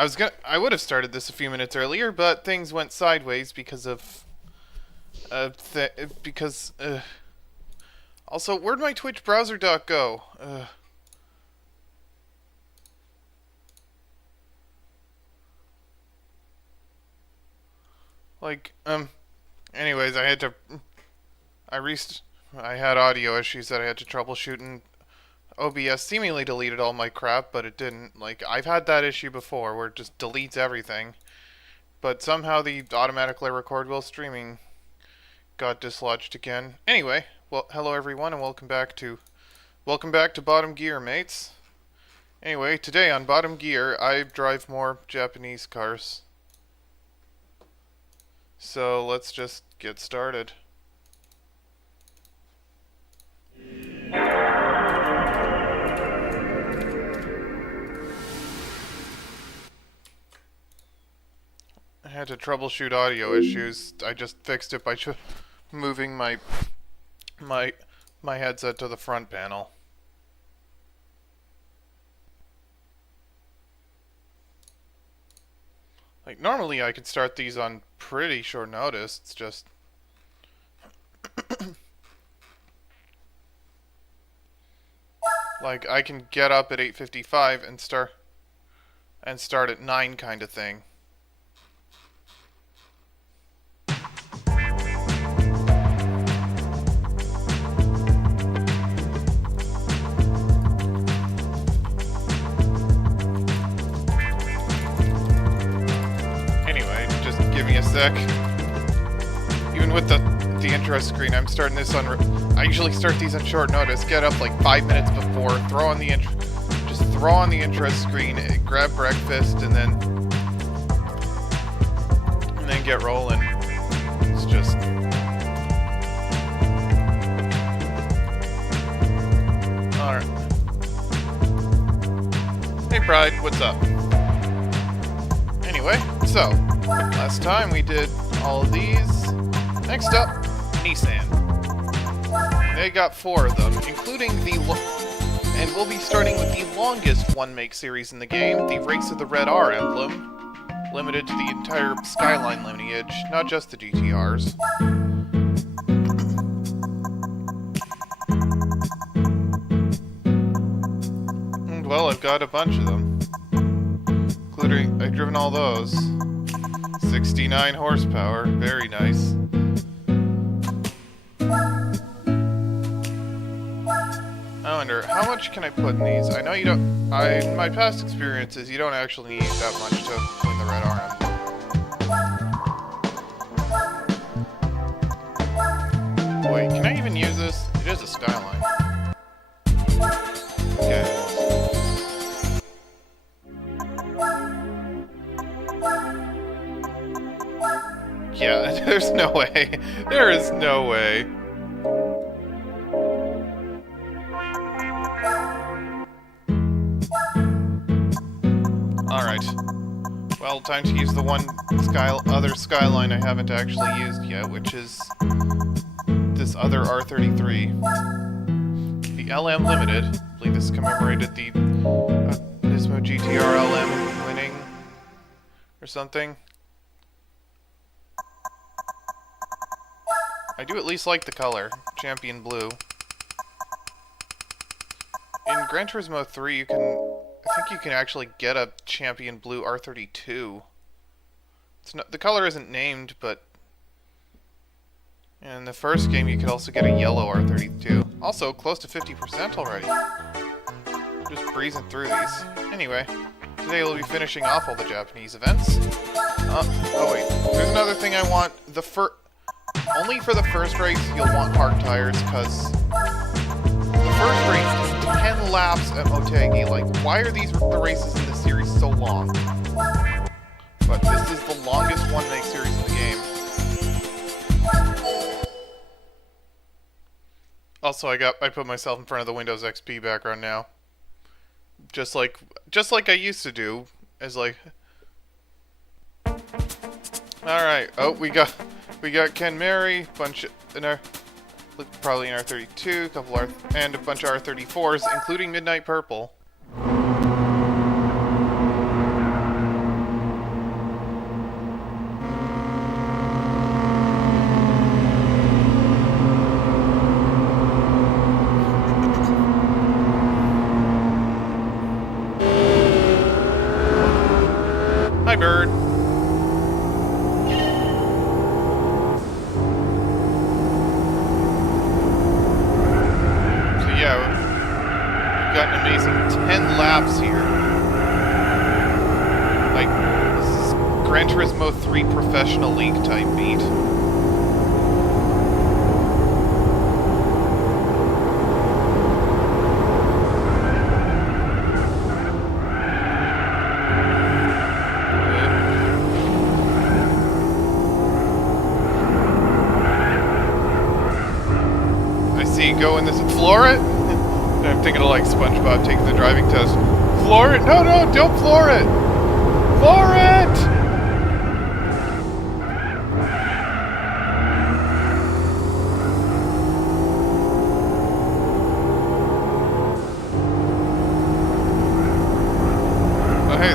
I would have started this a few minutes earlier, but things went sideways because of because also, where'd my Twitch browser dock go? Like, anyways, I had audio issues that I had to troubleshoot, and OBS seemingly deleted all my crap, but it didn't. Like, I've had that issue before where it just deletes everything. But somehow the automatically record while streaming got dislodged again. Anyway, well, hello everyone, and welcome back to Bottom Gear, mates. Anyway, today on Bottom Gear, I drive more Japanese cars. So let's just get started. I had to troubleshoot audio issues. I just fixed it by moving my headset to the front panel. Like, normally I could start these on pretty short notice. It's just like I can get up at 8:55 and start at 9 kind of thing. Sec. Even with the intro screen, I'm starting this on. I usually start these on short notice. Get up like 5 minutes before. Throw on the intro screen. Grab breakfast, and then get rolling. It's just. All right. Hey, Pride. What's up? Anyway, so. Last time we did all of these. Next up, Nissan. They got 4 of them, including and we'll be starting with the longest one-make series in the game, the Race of the Red R emblem, limited to the entire Skyline lineage, not just the GTRs. And, well, I've got a bunch of them, including I've driven all those. 69 horsepower, very nice. I wonder, how much can I put in these? I know you don't, in my past experiences, you don't actually need that much to win the Red Arm. Wait, can I even use this? It is a Skyline. Okay. Yeah, there's no way. There is no way. Alright. Well, time to use the other Skyline I haven't actually used yet, which is this other R33. The LM Limited. I believe this commemorated the Turismo GTR LM winning or something. I do at least like the color, champion blue. In Gran Turismo 3, I think you can actually get a champion blue R32. The color isn't named, but in the first game you could also get a yellow R32. Also, close to 50% already. Just breezing through these. Anyway, today we'll be finishing off all the Japanese events. Oh wait, there's another thing I want. Only for the first race, you'll want hard tires, because the first race is 10 laps at Motegi. Like, why are the races in this series so long? But this is the longest one-make series in the game. Also, I put myself in front of the Windows XP background now. Just like I used to do, as like... Alright, oh, we got Ken Mary, probably an R32, and a bunch of R34s, including Midnight Purple. laps here. Like, this is Gran Turismo 3 Professional League type beat. Go in this and floor it? I'm thinking of like SpongeBob taking the driving test. Floor it? No, no, don't floor it! Floor it! Oh hey,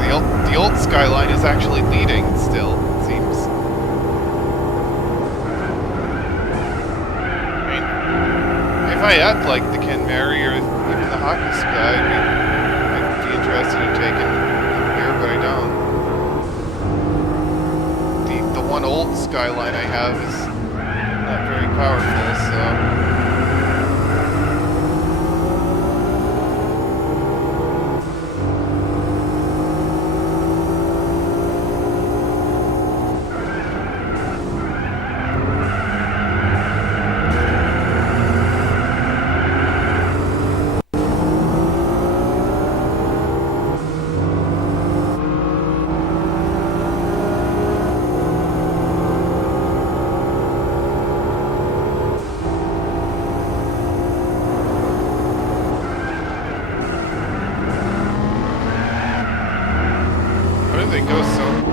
the old Skyline is actually leading still, it seems. If I had like the Ken Mary or even the Hockey Sky, I'd be interested in taking them here, but I don't. The one old Skyline I have is not very powerful, so.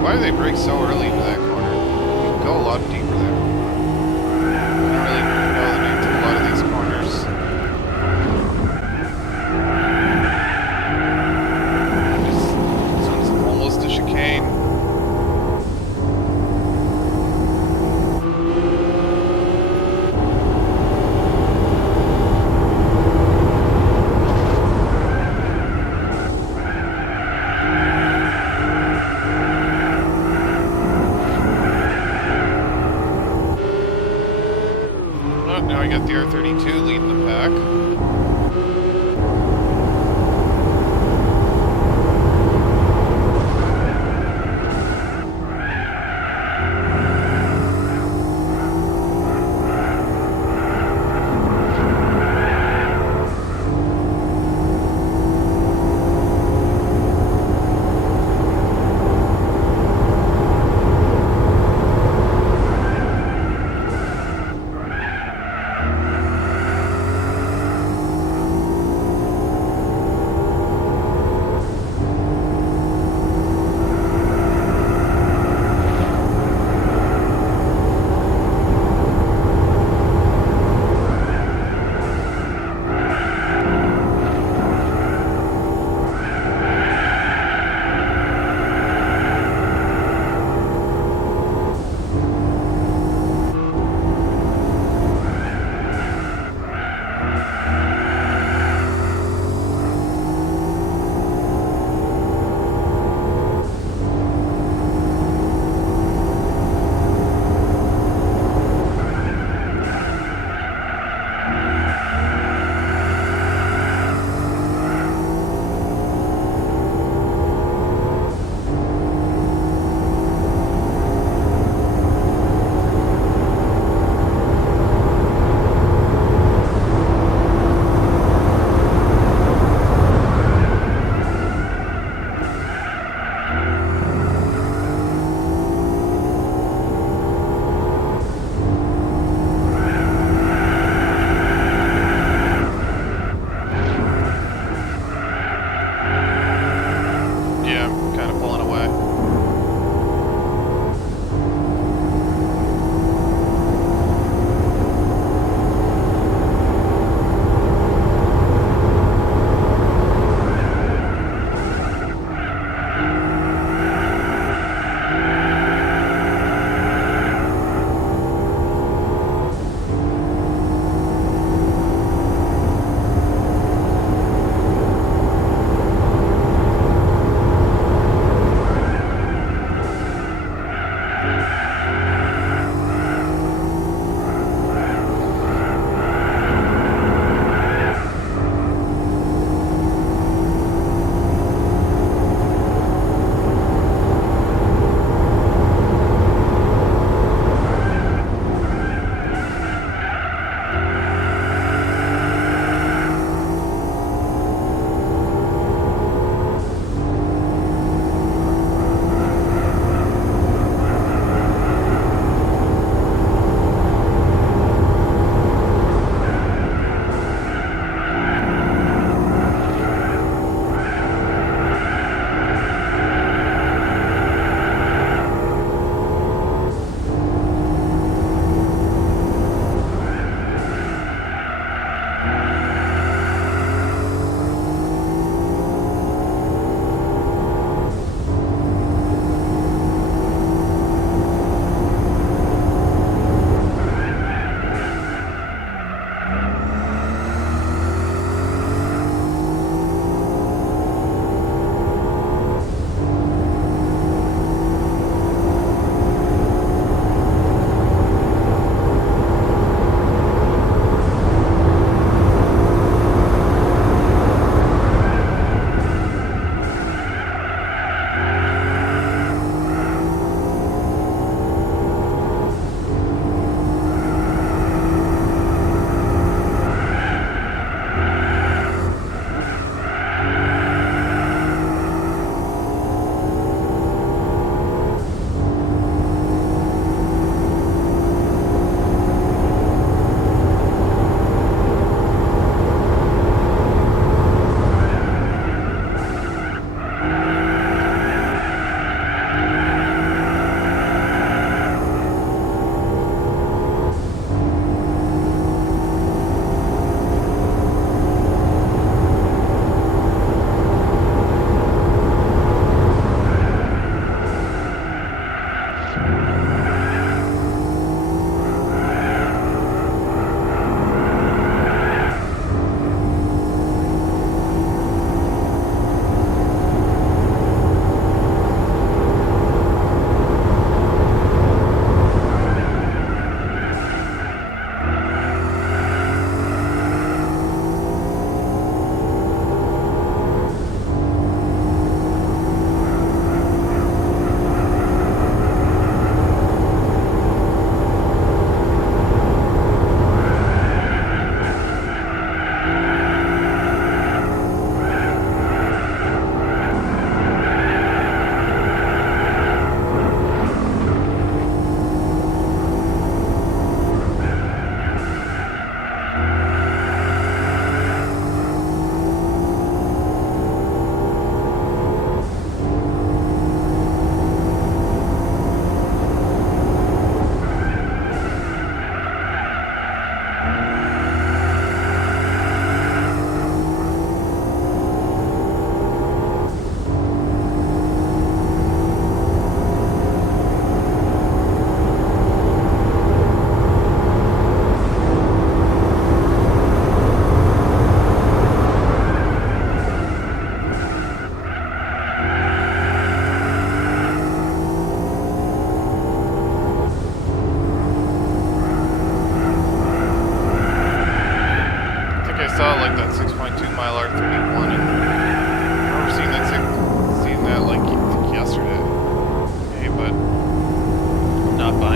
Why do they brake so early into that corner? You can go a lot deeper there. I don't really know the names of a lot of these corners. This one's almost a chicane. Now I got the R32 leading the pack.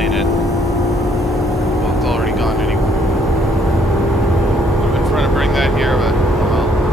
buying it. Well, it's already gone anyway. I've been trying to bring that here, but well.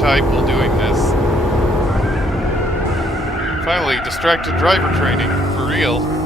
type while doing this. Finally, distracted driver training, for real.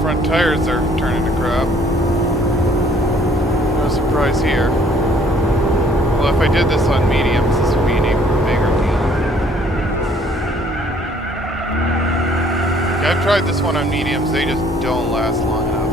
Front tires are turning to crap. No surprise here. Well, if I did this on mediums, this would be an even bigger deal. I've tried this one on mediums, they just don't last long enough.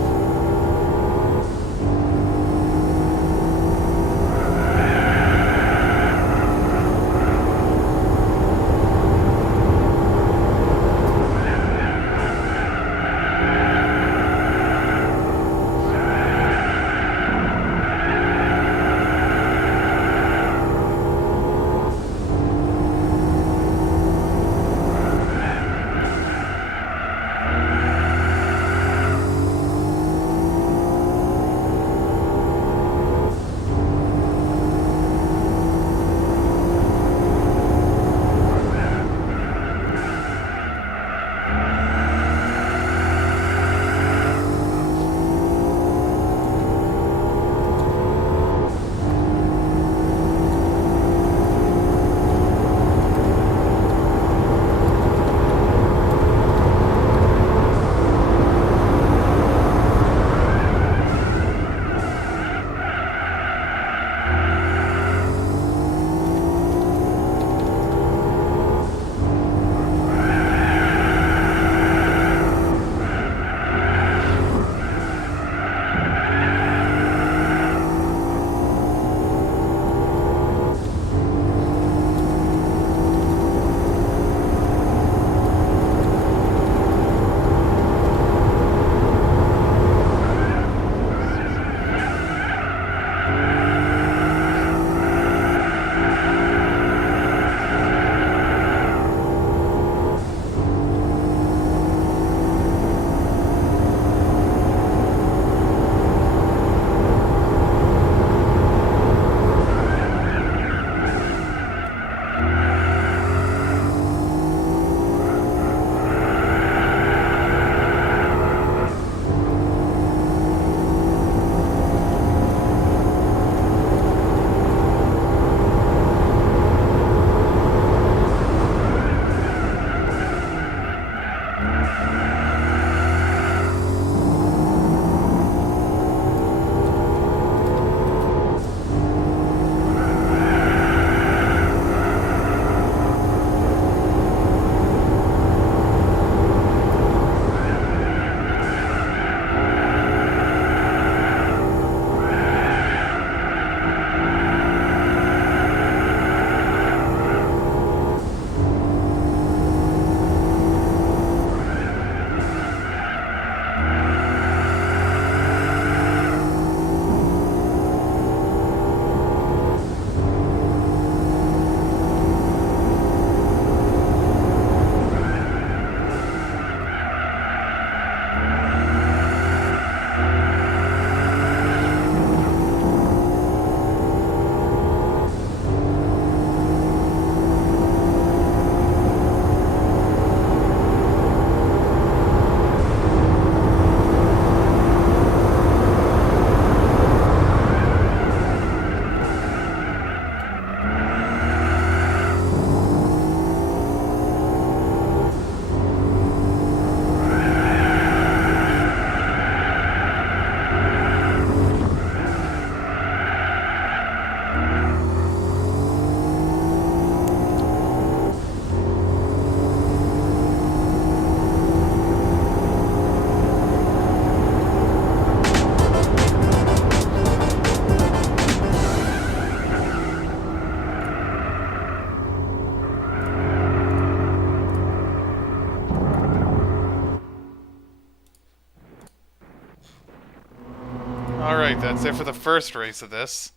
Alright, that's it for the first race of this.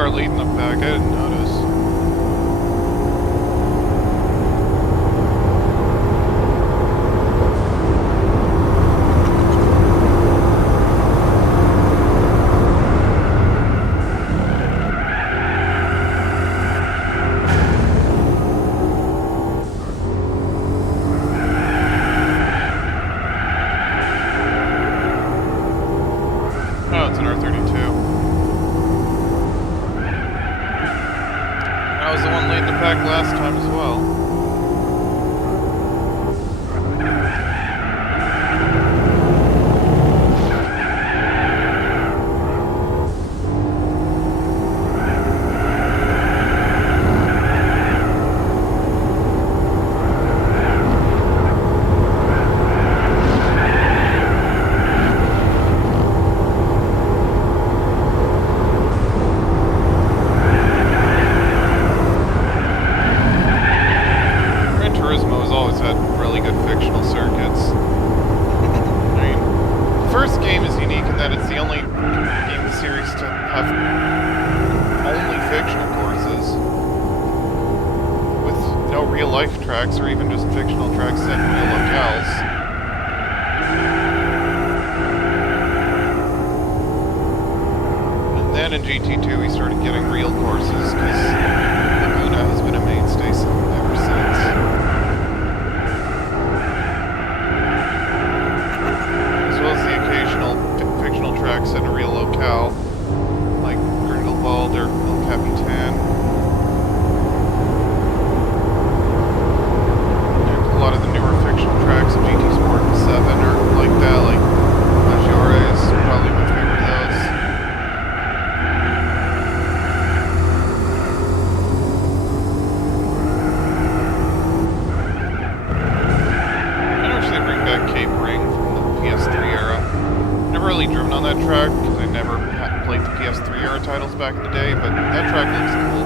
car leading the pack, I didn't notice. Oh, it's an R32. I was the one leading the pack last time as well. Turismo has always had really good fictional circuits. I mean, the first game is unique in that it's the only game in the series to have only fictional courses, with no real-life tracks or even just fictional tracks set in real locales. And then in GT2 we started getting real courses, because Laguna has been a mainstay ever since. Fictional tracks in a real locale, like Grindelwald or El Capitan. And a lot of the newer fictional tracks of GT Sport 7 are like that, like Maggiore is probably my favorite of those. I wish they bring back Cape Ring from the PS3 era. Never really driven on that track because I never played the PS3 era titles back in the day, but that track looks cool.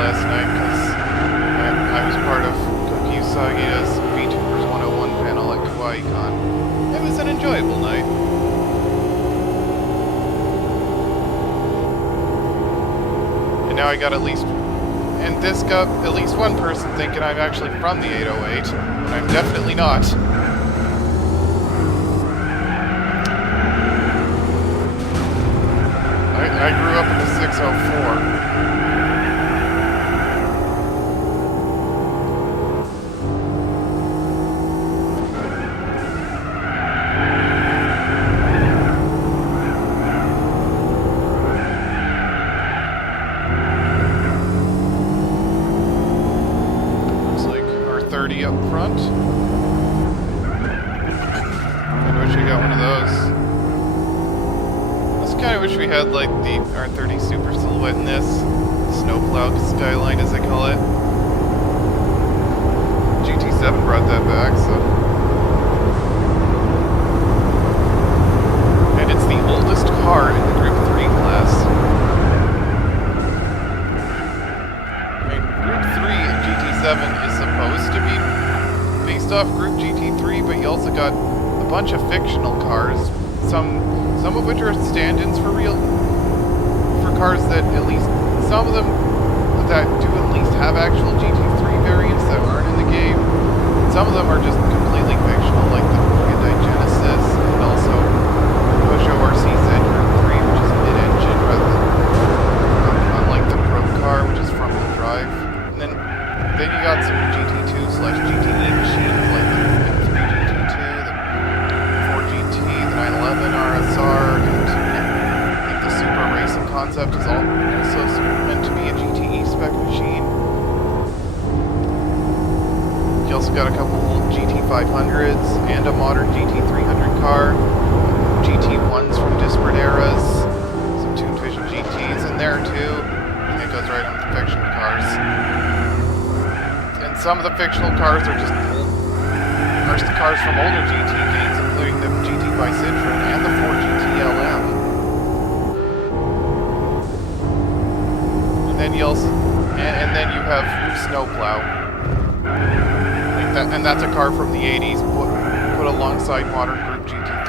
last night because I was part of Koki Usagi's VTubers 101 panel at KawaiiCon. It was an enjoyable night. And now I got at least... And this got at least one person thinking I'm actually from the 808, when I'm definitely not. I grew up in the 604. Looks like R30 up front. I wish we got one of those. I kind of wish we had like the R30 Super Silhouette in this. Snowplow Skyline as they call it. GT7 brought that back, so. And it's the oldest car in the Group 3 class. I mean, Group 3 in GT7 is supposed to be based off Group GT3, but you also got a bunch of fictional cars. Some of which are stand-ins for cars that at least, some of them that do at least have actual GT3 variants that aren't in the game. Some of them are just completely fictional, like the Hyundai Genesis, and also the Peugeot RCZ Group 3, which is mid-engine, rather than, unlike the Pro car, which is front-wheel drive. And then you got some GT2/GTE machines, like the 3GT2, the 4GT, the 911 RSR, and I think the Super Racing concept is also meant to be a GTE spec machine. You also got a couple old GT500s and a modern GT300 car, GT1s from disparate eras, some Tuned Vision GTs in there too. And it goes right on with the fiction cars. And some of the fictional cars are just cars from older GT games, including the GT by Citroen and the 4GT LM. And then you also, and then you have Snowplow, like that, and that's a car from the 80s put alongside modern Group GT3.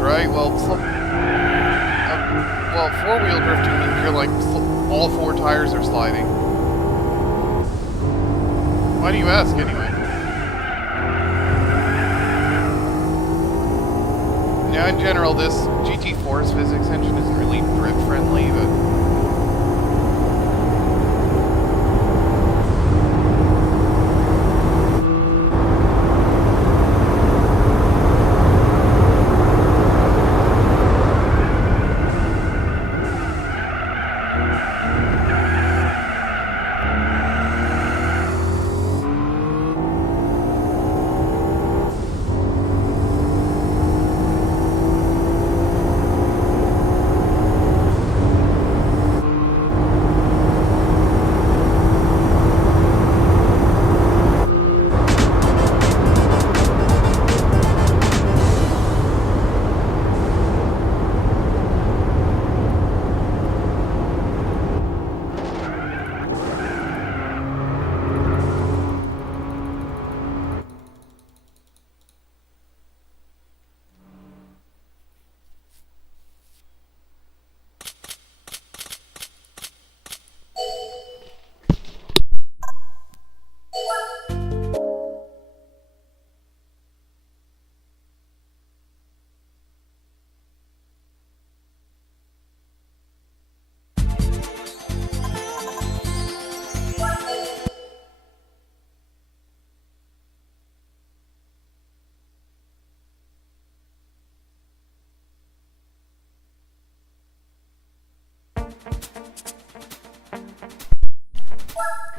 right? Well, well, four-wheel drifting means you're like all four tires are sliding. Why do you ask anyway? Now, in general, this GT4's physics engine isn't really drift friendly, but.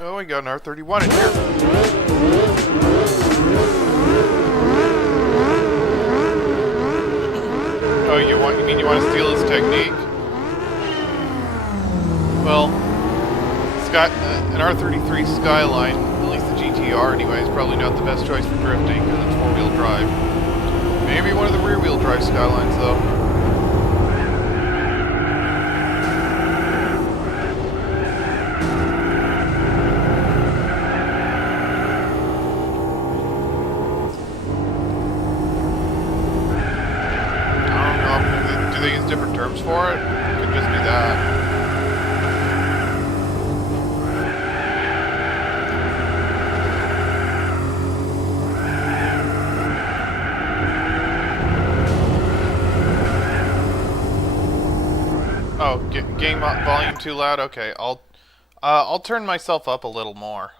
Oh, we got an R31 in here. Oh, you mean you want to steal his technique? Well, an R33 Skyline, at least the GTR anyway, is probably not the best choice for drifting because it's four-wheel drive. Maybe one of the rear-wheel drive Skylines, though. Do they use different terms for it? It could just be that. Oh, game volume too loud? Okay, I'll turn myself up a little more.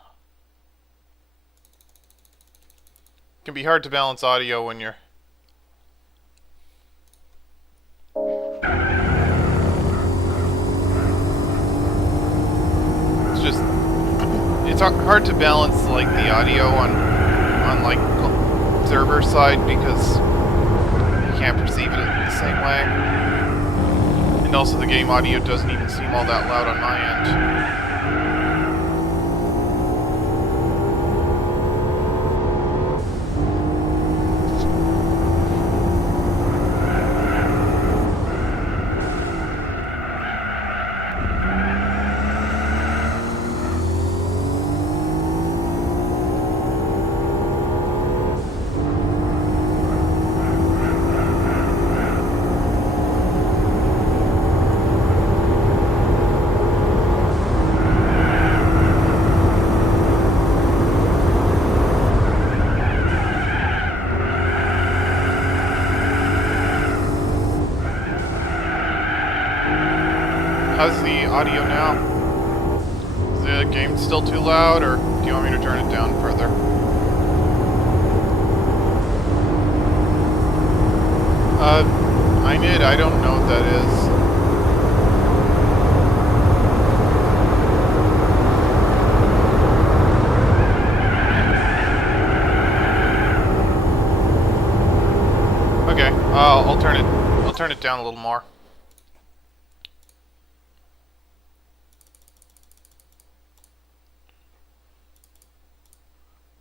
It can be hard to balance audio when you're... It's hard to balance like the audio on like observer side because you can't perceive it the same way, and also the game audio doesn't even seem all that loud on my end. How's the audio now? Is the game still too loud, or do you want me to turn it down further? I don't know what that is. Okay, I'll turn it down a little more.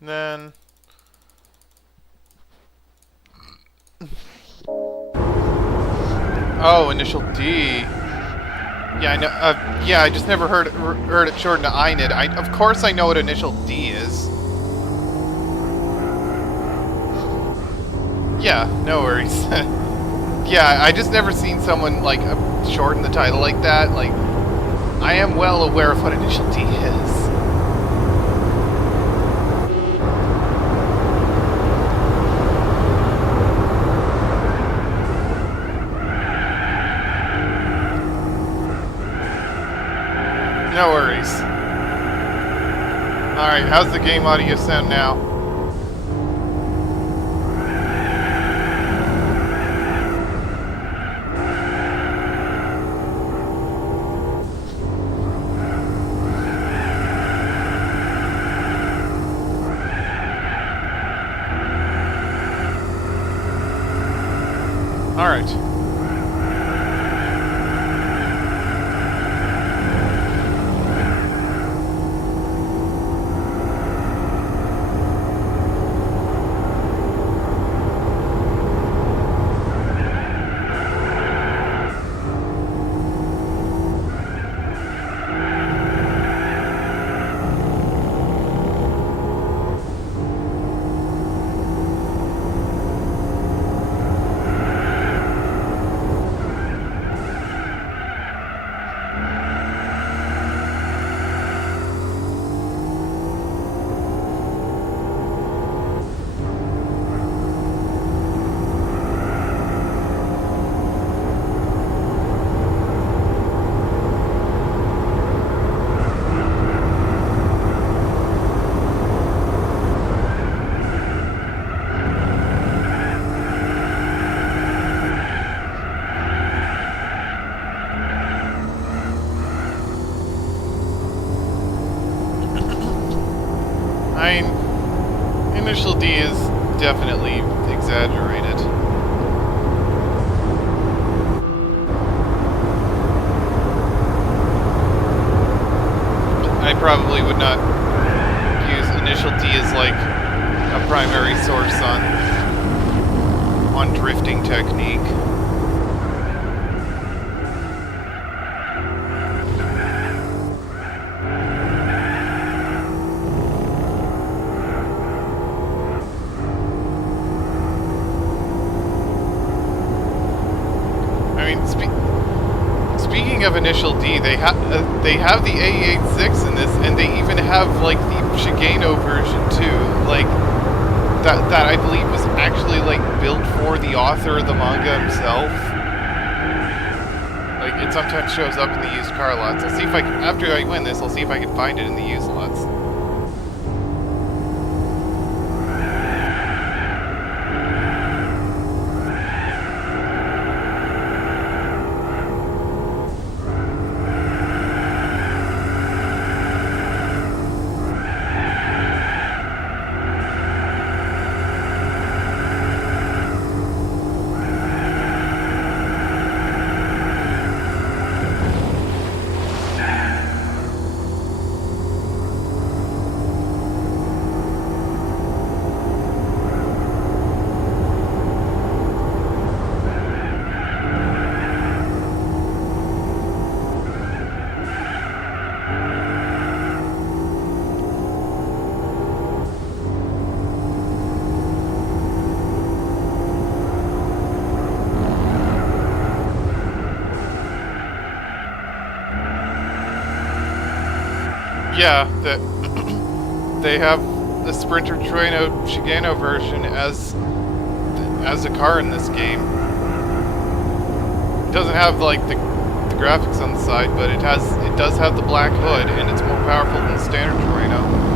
Then oh, initial D. Yeah, I know. Yeah, I just never heard it shortened to INID. Of course I know what initial D is. Yeah, no worries. Yeah, I just never seen someone, like, shorten the title like that. Like, I am well aware of what Initial D is. No worries. Alright, how's the game audio sound now? Alright. I mean, Initial D is definitely exaggerated. I probably would not use Initial D as like a primary source on drifting technique. Speaking of Initial D, they have the A86 in this, and they even have like the Shigeno version too, like that I believe was actually like built for the author of the manga himself. Like it sometimes shows up in the used car lots. I'll see if I can, after I win this, I'll see if I can find it in the used lots. Yeah, that they have the Sprinter Shigeno version as a car in this game. It doesn't have like the graphics on the side, but it does have the black hood, and it's more powerful than the standard Turismo.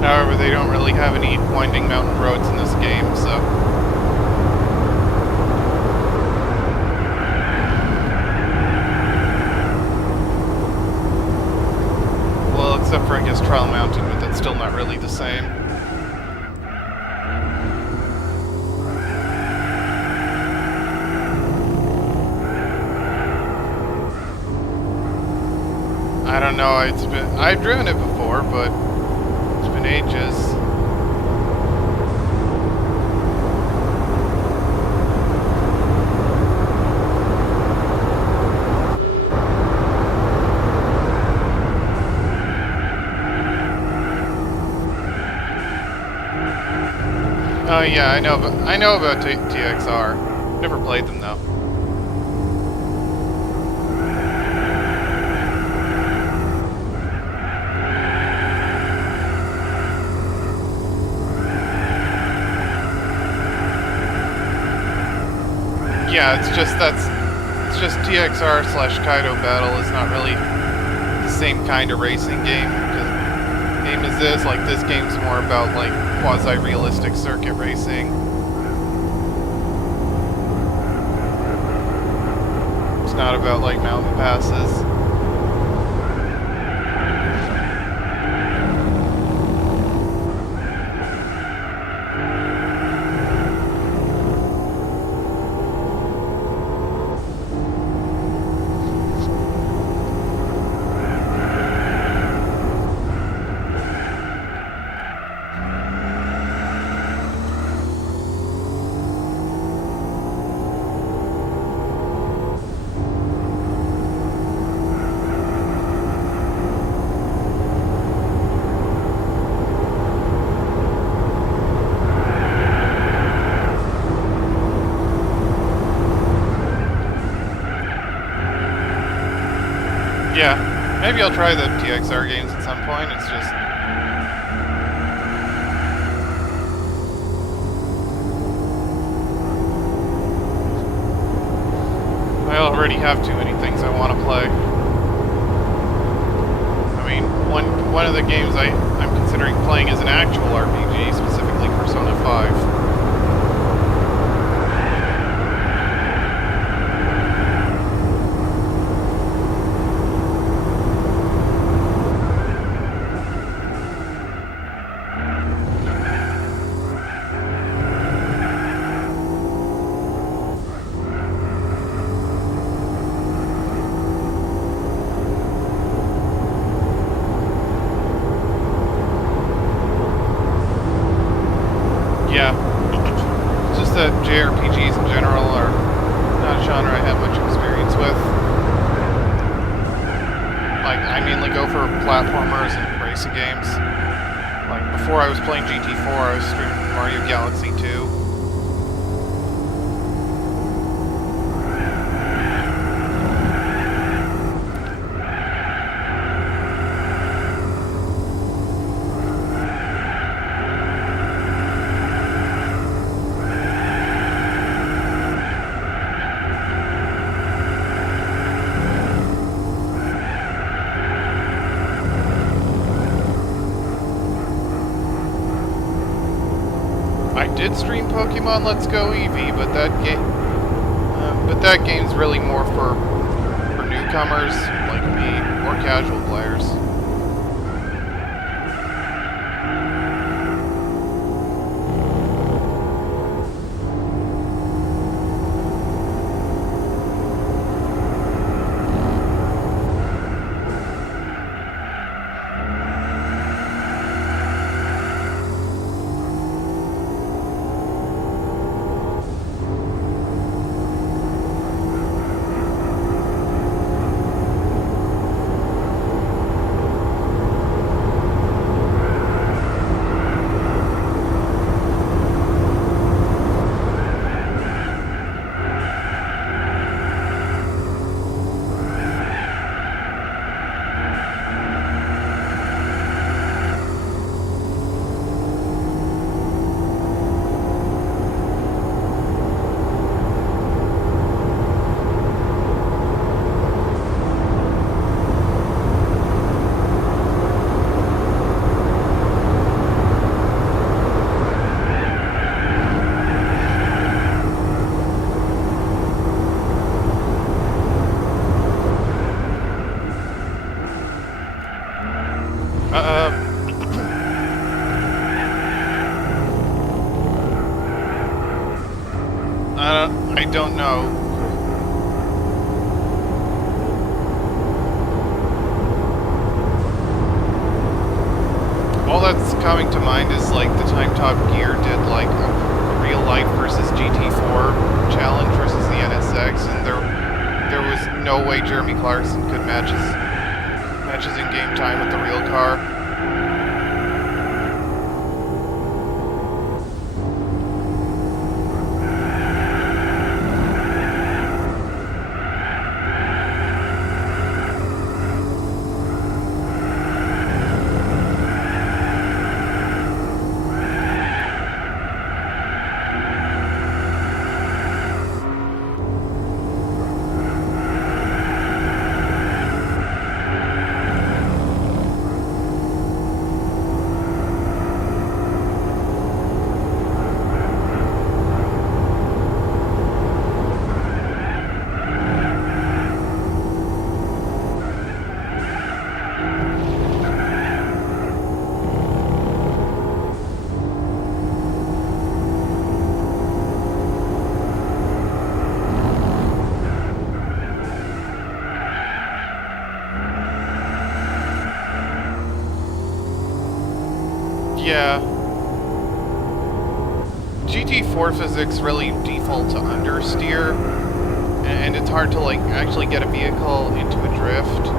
However, they don't really have any winding mountain roads in this game, so... Well, except for, I guess, Trial Mountain, but that's still not really the same. I don't know, I've driven it before. before, but it's been ages. Oh yeah, I know about TXR. Never played them though. Yeah, it's just TXR / Kaido Battle. It's not really the same kind of racing game. Game is this, like this game's more about like quasi-realistic circuit racing. It's not about like mountain passes. Yeah, maybe I'll try the TXR games at some point. It's just... I already have too many things I want to play. I mean, one of the games I'm considering playing is an actual RPG, specifically Persona 5. Yeah, it's just that JRPGs in general are not a genre I have much experience with. Like, I mainly go for platformers and racing games. Like, before I was playing GT4, I was streaming Mario Galaxy 2. I did stream Pokemon Let's Go Eevee, but that game's really more for newcomers like me or casual players. I don't know. all that's coming to mind is like the time Top Gear did like a real life versus GT4 challenge versus the NSX, and there was no way Jeremy Clarkson could match his in-game time with the real car. Yeah. GT4 physics really default to understeer, and it's hard to like actually get a vehicle into a drift.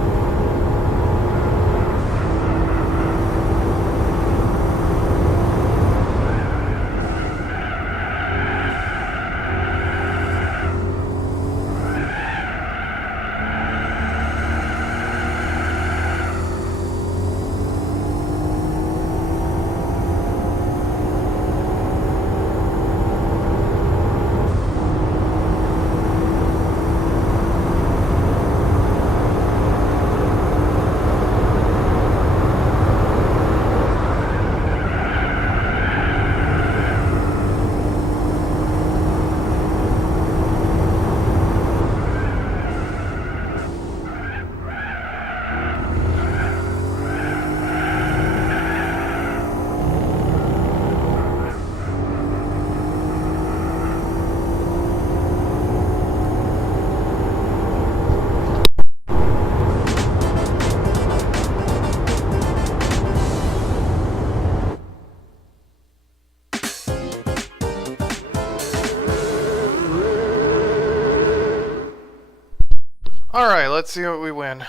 Alright, let's see what we win.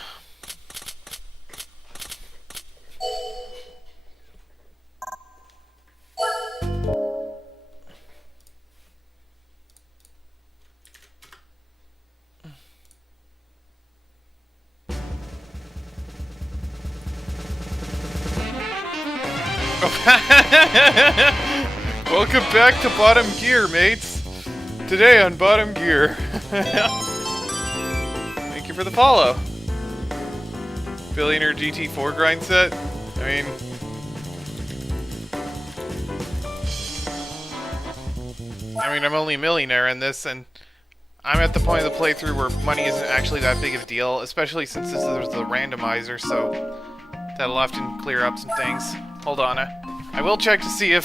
Welcome back to Bottom Gear, mates. Today on Bottom Gear. Thank you for the follow. Billionaire GT4 grind set. I mean, I'm only a millionaire in this, and I'm at the point of the playthrough where money isn't actually that big of a deal, especially since this is the randomizer, so that'll often clear up some things. Hold on, I will check to see if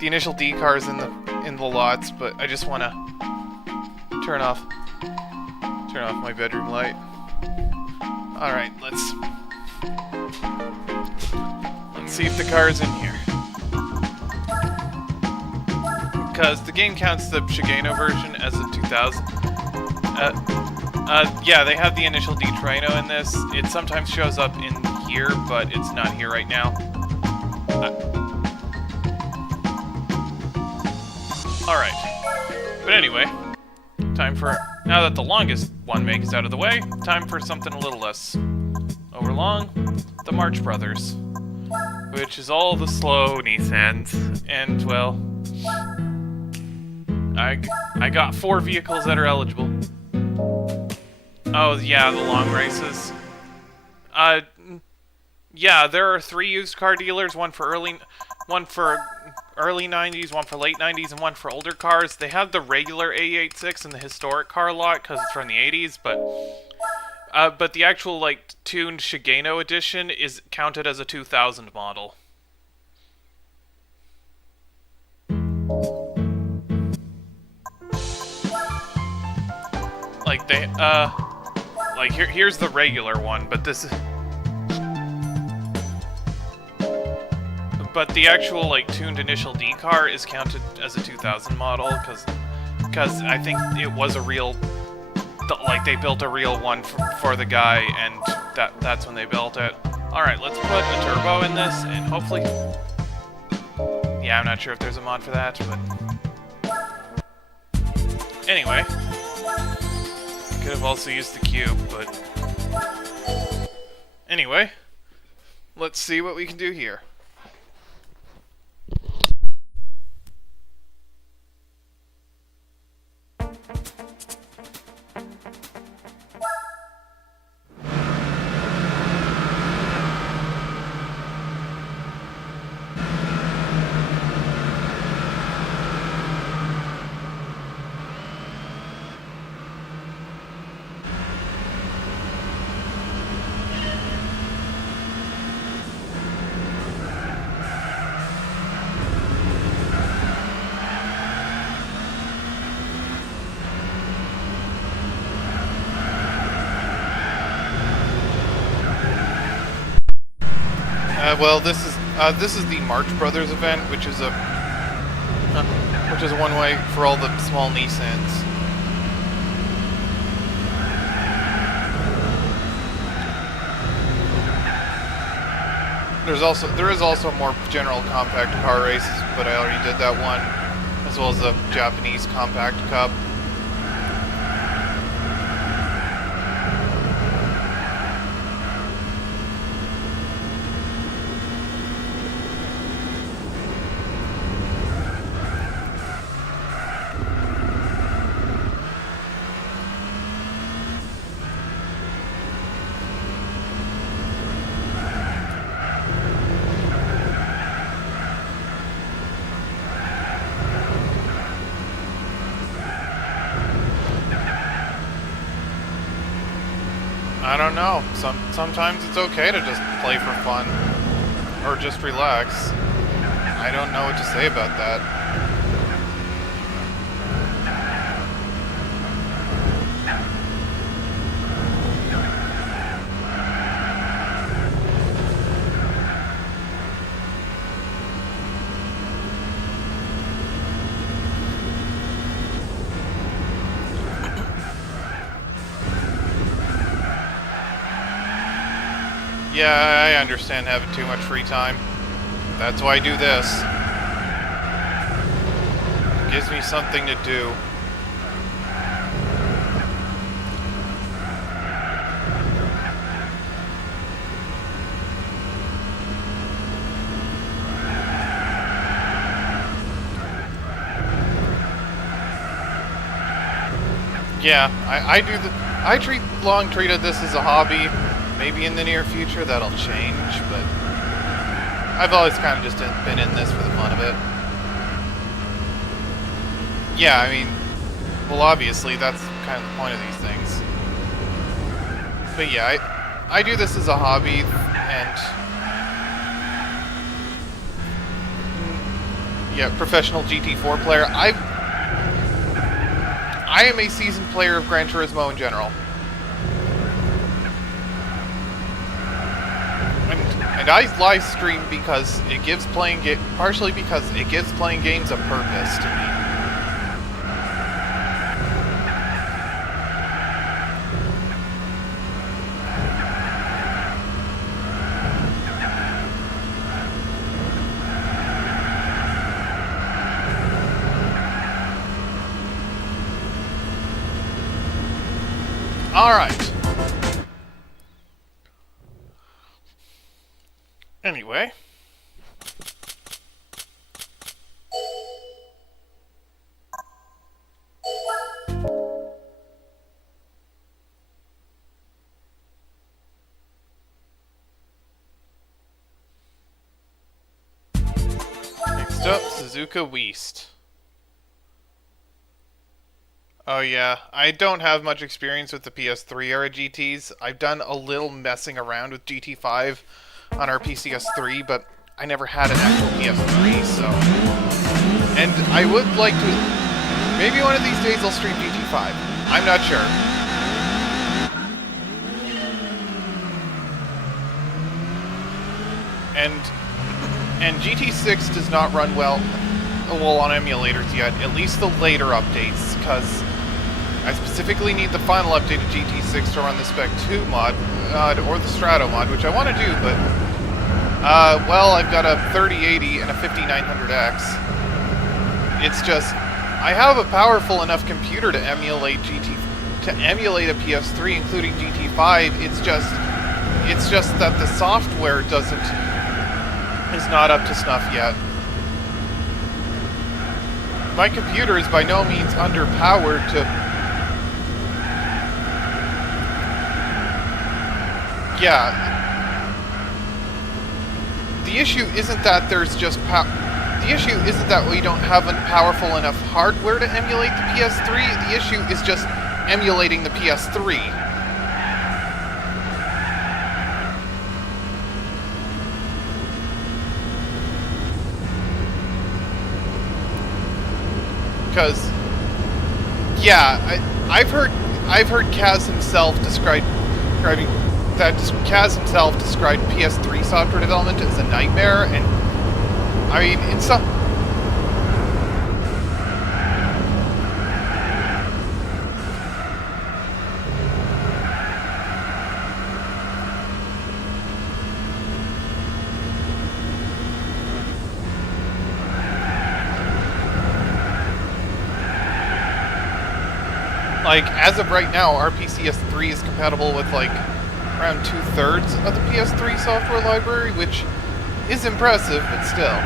the initial D car is in the lots, but I just want to turn off my bedroom light. All right, let's see if the car is in here, because the game counts the Shigeno version as a 2000. Yeah, they have the initial D Torino in this. It sometimes shows up in here, but it's not here right now. Alright. But anyway, time for, now that the longest one make is out of the way, time for something a little less overlong, the March Brothers. Which is all the slow Nissans, and well, I got 4 vehicles that are eligible. Oh yeah, the long races. Yeah, there are 3 used car dealers, one for early 90s, one for late 90s, and one for older cars. They have the regular A86 and the historic car lot because it's from the 80s, but the actual like tuned Shigeno edition is counted as a 2000 model. Like they like here's the regular one, but this is but the actual like tuned initial D car is counted as a 2000 model because I think it was a real, like they built a real one for the guy, and that's when they built it. All right, let's put a turbo in this, and hopefully, yeah, I'm not sure if there's a mod for that, but anyway, could have also used the cube, but anyway, let's see what we can do here. Well, this is the March Brothers event, which is a one-way for all the small Nissans. There is also more general compact car races, but I already did that one, as well as the Japanese Compact Cup. I don't know. Sometimes it's okay to just play for fun, or just relax. I don't know what to say about that. Yeah, I understand having too much free time. That's why I do this. It gives me something to do. Yeah, I treated this as a hobby. Maybe in the near future that'll change, but I've always kind of just been in this for the fun of it. Yeah, I mean, well, obviously that's kind of the point of these things. But yeah, I do this as a hobby, and yeah, professional GT4 player. I am a seasoned player of Gran Turismo in general. And I live stream because it gives partially because it gives playing games a purpose to me. All right. Anyway. Next up, Suzuka West. Oh yeah, I don't have much experience with the PS3 era GTs. I've done a little messing around with GT5 on our PCS3, but I never had an actual PS3, so... And I would like to... Maybe one of these days I'll stream GT5. I'm not sure. And And GT6 does not run well on emulators yet, at least the later updates, because I specifically need the final update of GT6 to run the Spec 2 mod, or the Strato mod, which I want to do, but, well, I've got a 3080 and a 5900X. It's just, I have a powerful enough computer to emulate a PS3, including GT5. It's just that the software is not up to snuff yet. My computer is by no means underpowered to... Yeah. The issue isn't that there's just the issue isn't that we don't have powerful enough hardware to emulate the PS3. The issue is just emulating the PS3. Because, yeah, I've heard Kaz himself described PS3 software development as a nightmare, and I mean, in some... Like, as of right now, our PCS3 is compatible with, like, around 2/3 of the PS3 software library, which is impressive, but still.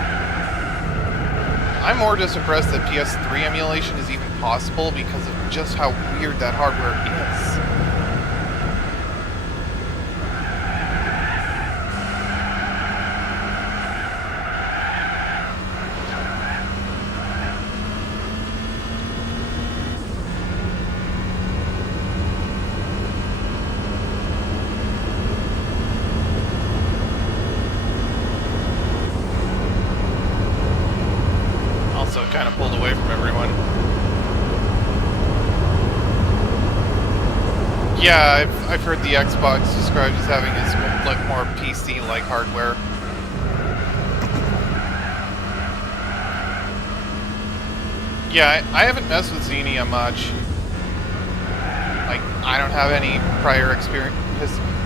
I'm more just impressed that PS3 emulation is even possible because of just how weird that hardware is. Kind of pulled away from everyone. Yeah, I've heard the Xbox described as having its like more PC-like hardware. Yeah, I haven't messed with Xenia much. Like, I don't have any prior experience.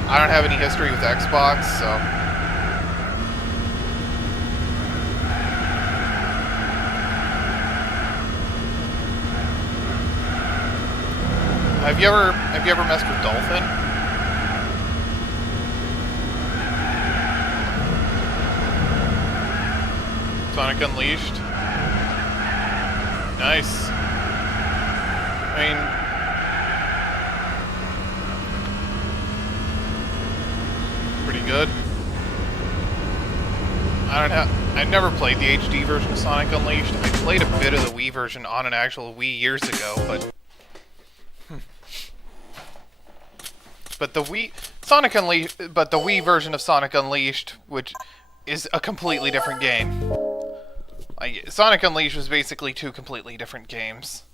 I don't have any history with Xbox, so. Have you ever messed with Dolphin? Sonic Unleashed? Nice. I mean, pretty good. I've never played the HD version of Sonic Unleashed. I played a bit of the Wii version on an actual Wii years ago, but the Wii version of Sonic Unleashed, which is a completely different game. Like, Sonic Unleashed was basically two completely different games.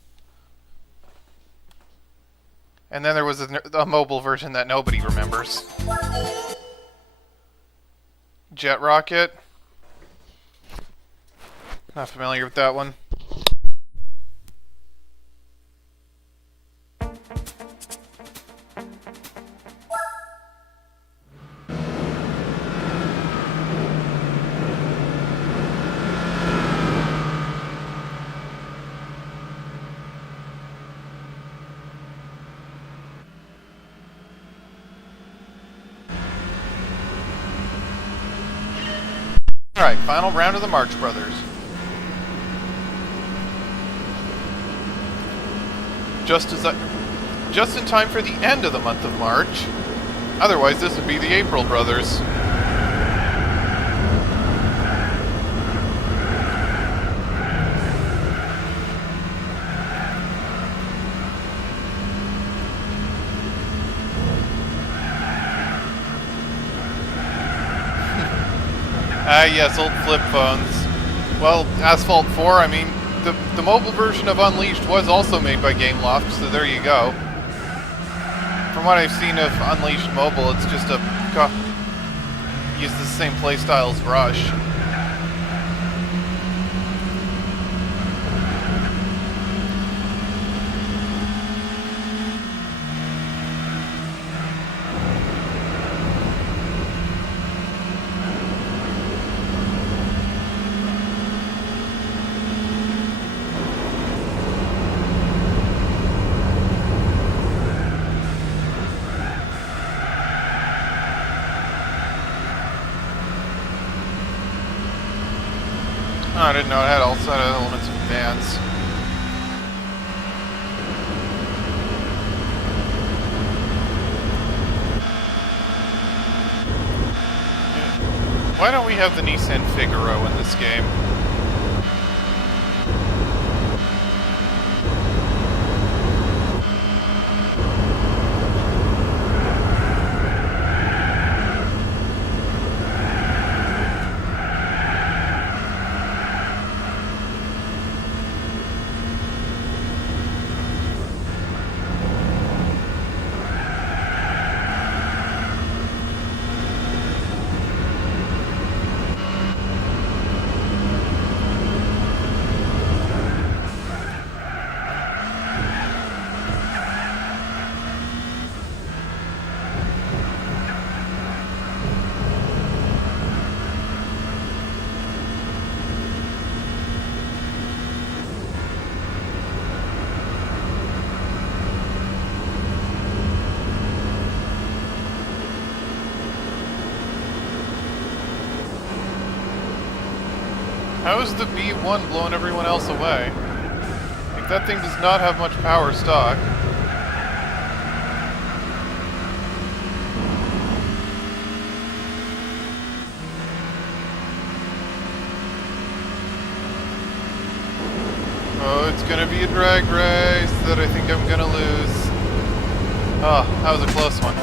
And then there was a mobile version that nobody remembers. Jet Rocket. Not familiar with that one. Alright, final round of the Marx Brothers. Just in time for the end of the month of March. Otherwise, this would be the April Brothers. Yes, old flip phones. Well, Asphalt 4, I mean, the mobile version of Unleashed was also made by Gameloft, so there you go. From what I've seen of Unleashed Mobile, it's just use the same playstyle as Rush. Oh, I didn't know it had all set of elements of advance. Why don't we have the Nissan Figaro in this game? How is the B1 blowing everyone else away? Like, that thing does not have much power stock. Oh, it's gonna be a drag race that I think I'm gonna lose. Oh, that was a close one.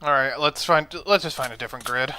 Alright, let's just find a different grid.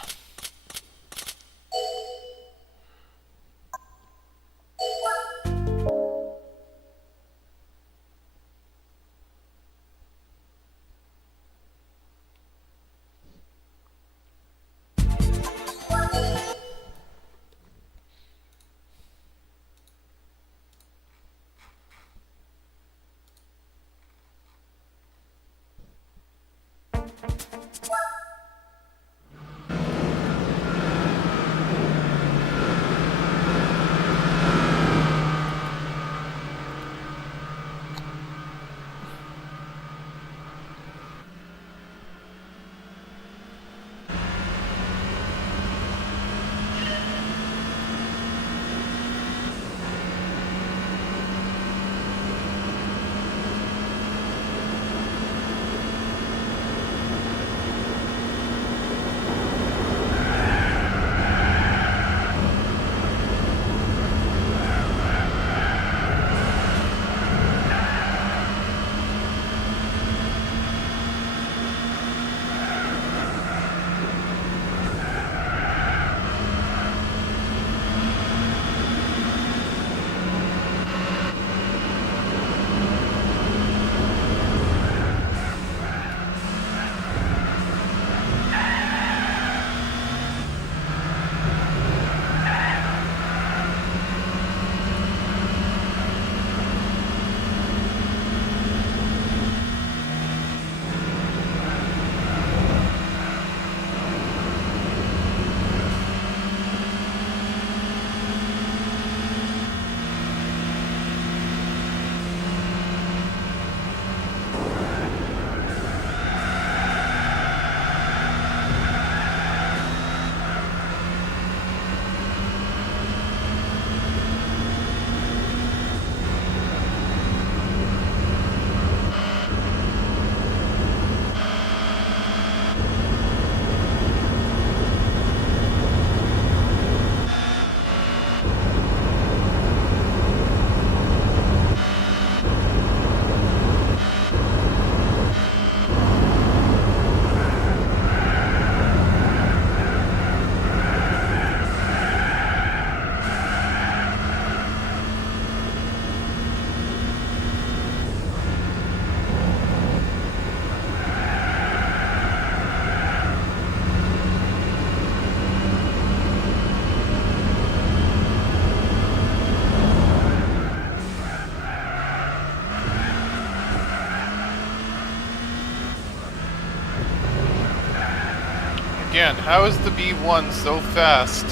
Again, how is the B1 so fast?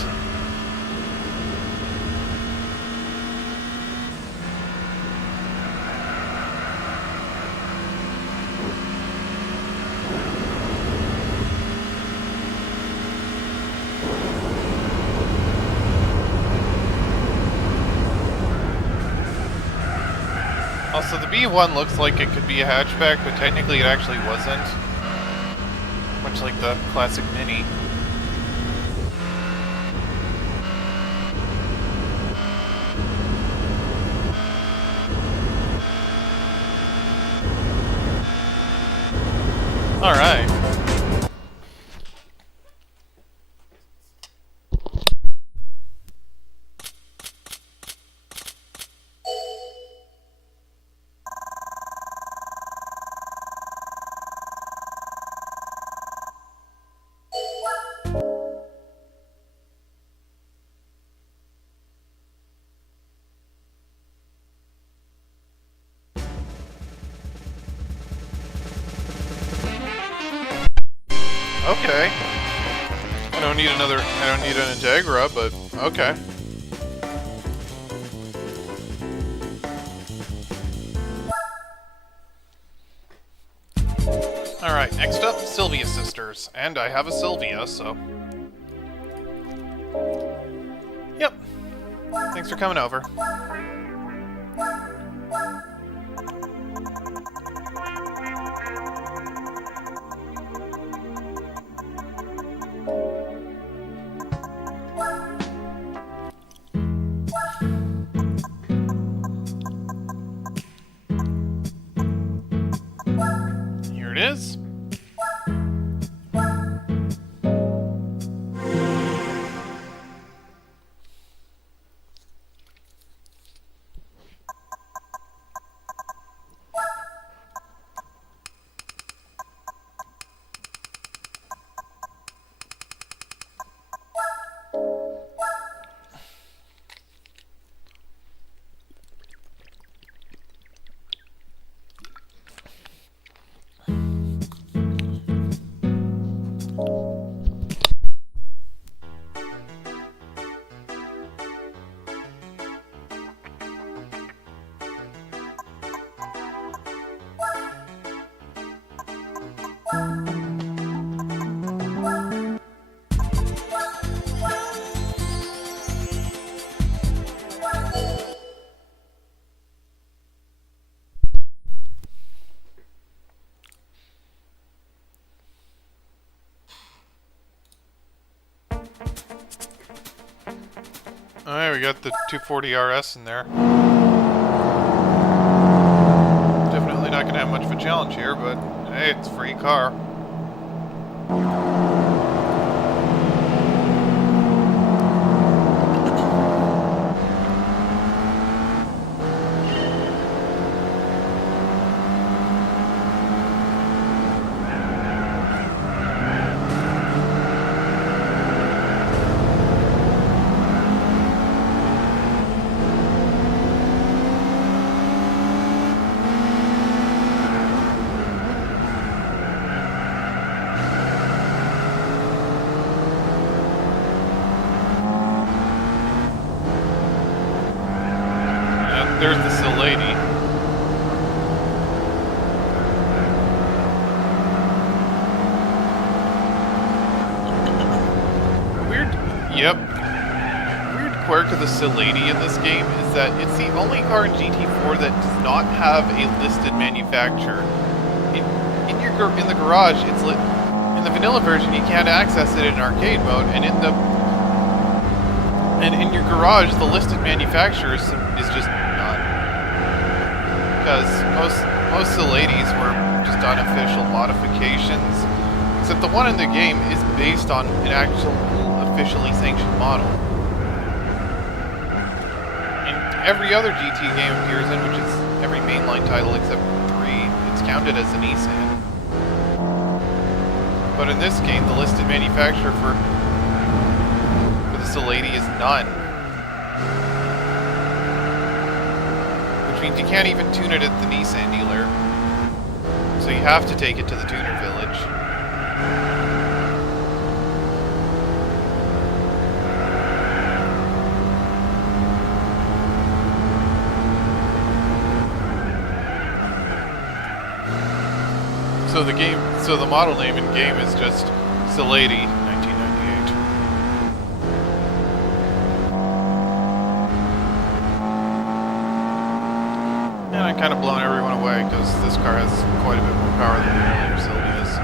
B1 looks like it could be a hatchback, but technically it actually wasn't. Much like the classic Mini. Alright. Okay. I don't need an Integra, but okay. Alright, next up, Sylvia Sisters. And I have a Sylvia, so... Yep. Thanks for coming over. Here it is. Alright, we got the 240 RS in there. Definitely not going to have much of a challenge here, but hey, it's a free car. There's the Sil lady. Yep. Weird quirk of the Sil lady in this game is that it's the only car in GT4 that does not have a listed manufacturer. In the garage, it's lit. In the vanilla version, you can't access it in arcade mode, and in your garage, the listed manufacturer is just not. Because most Sil ladies were just unofficial modifications, except the one in the game is based on an actual officially sanctioned model. And every other GT game appears in, which is every mainline title except 3, it's counted as a Nissan. But in this game, the listed manufacturer for the Sil lady is none. Which means you can't even tune it at the Nissan dealer. So you have to take it to the tuner village. So the model name in game is just Sil lady 1998. And I kind of blown everyone away because this car has quite a bit more power than the earlier Sylvia's.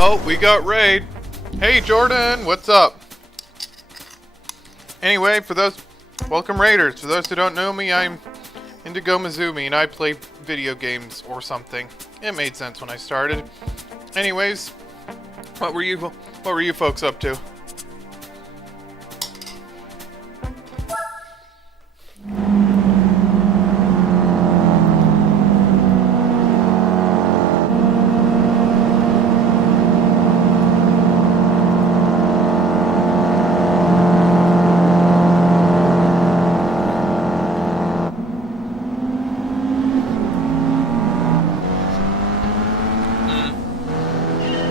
Oh, we got raid. Hey Jordan, what's up? Anyway, welcome raiders. For those who don't know me, I'm Indigo Mizumi and I play video games or something. It made sense when I started. Anyways, what were you folks up to?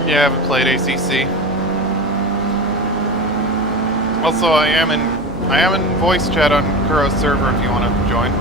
Yeah, I haven't played ACC. Also, I am in voice chat on Kuro's server if you want to join.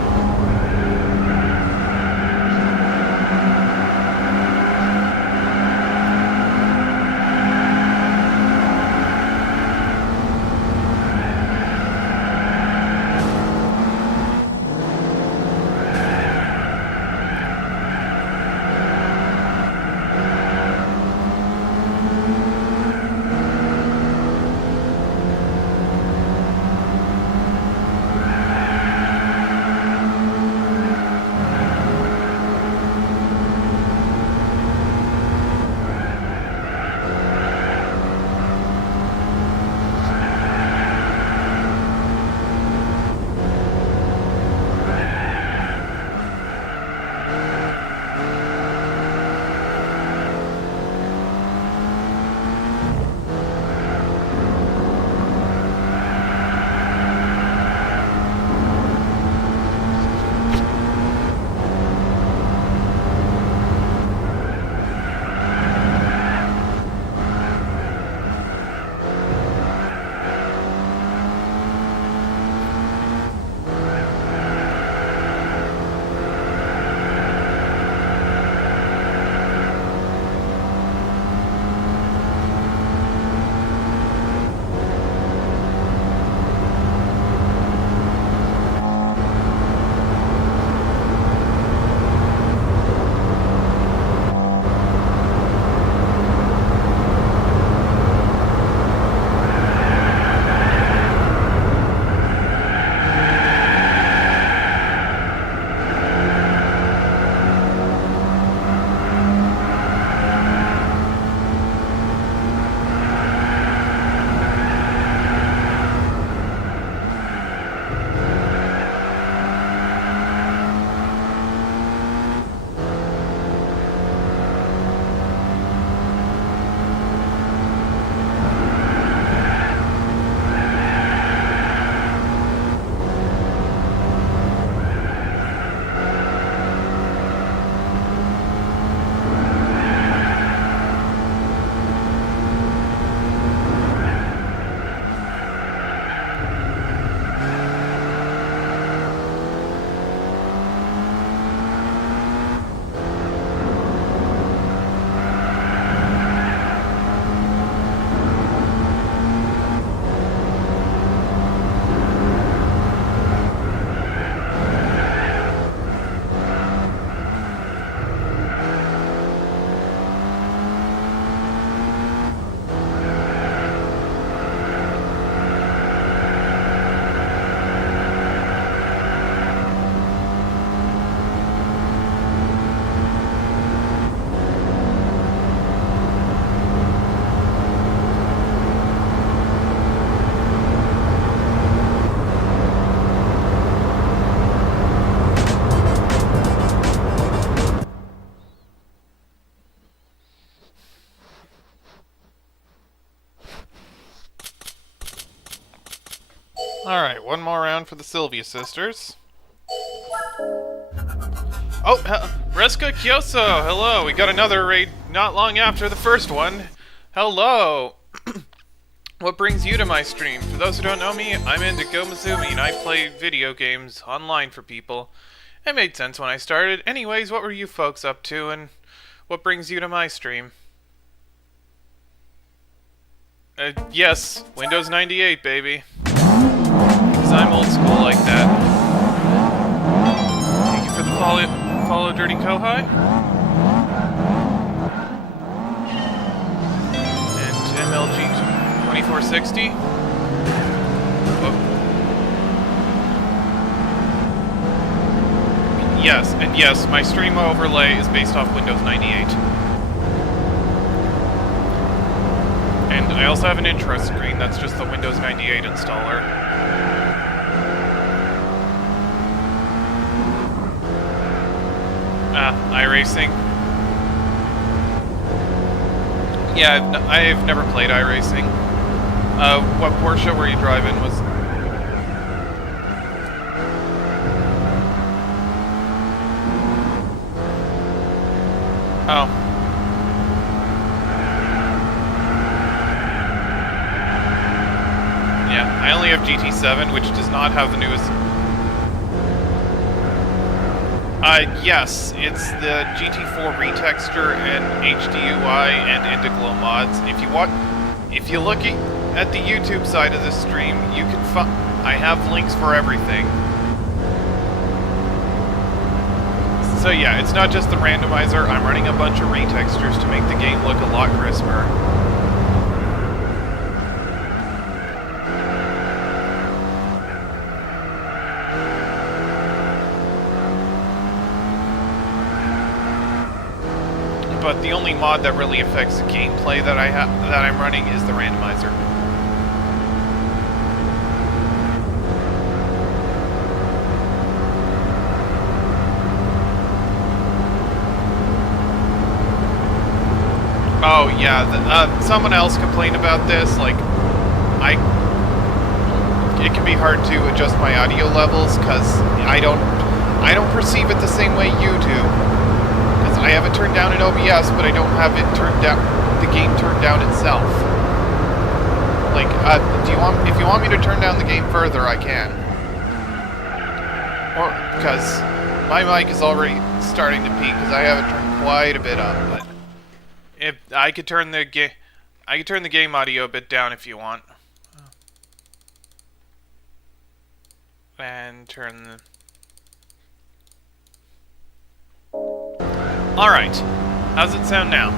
Alright, one more round for the Sylvia sisters. Oh, Reska Kyoso, hello! We got another raid not long after the first one. Hello! What brings you to my stream? For those who don't know me, I'm Indigo Mizumi, and I play video games online for people. It made sense when I started. Anyways, what were you folks up to, and what brings you to my stream? Yes, Windows 98, baby. 'Cause I'm old school like that. Thank you for the follow Dirty Kohai. And MLG 2460. Oh. Yes, and yes, my stream overlay is based off Windows 98. And I also have an intro screen that's just the Windows 98 installer. iRacing. Yeah, I've never played iRacing. What Porsche were you driving? Was... Oh. Yeah, I only have GT7, which does not have the newest... yes, it's the GT4 retexture and HDUI and Indiglow mods. If you look at the YouTube side of the stream, you can find... I have links for everything. So yeah, it's not just the randomizer, I'm running a bunch of retextures to make the game look a lot crisper. But the only mod that really affects the gameplay that I'm running is the randomizer. Oh yeah, someone else complained about this. Like, it can be hard to adjust my audio levels because I don't perceive it the same way you do. I have it turned down in OBS, but I don't have it turned down, the game turned down itself. Like, if you want me to turn down the game further, I can. Or, because my mic is already starting to peak, because I have it turned quite a bit up, but if I could turn the game audio a bit down if you want. And turn the... Alright, how's it sound now?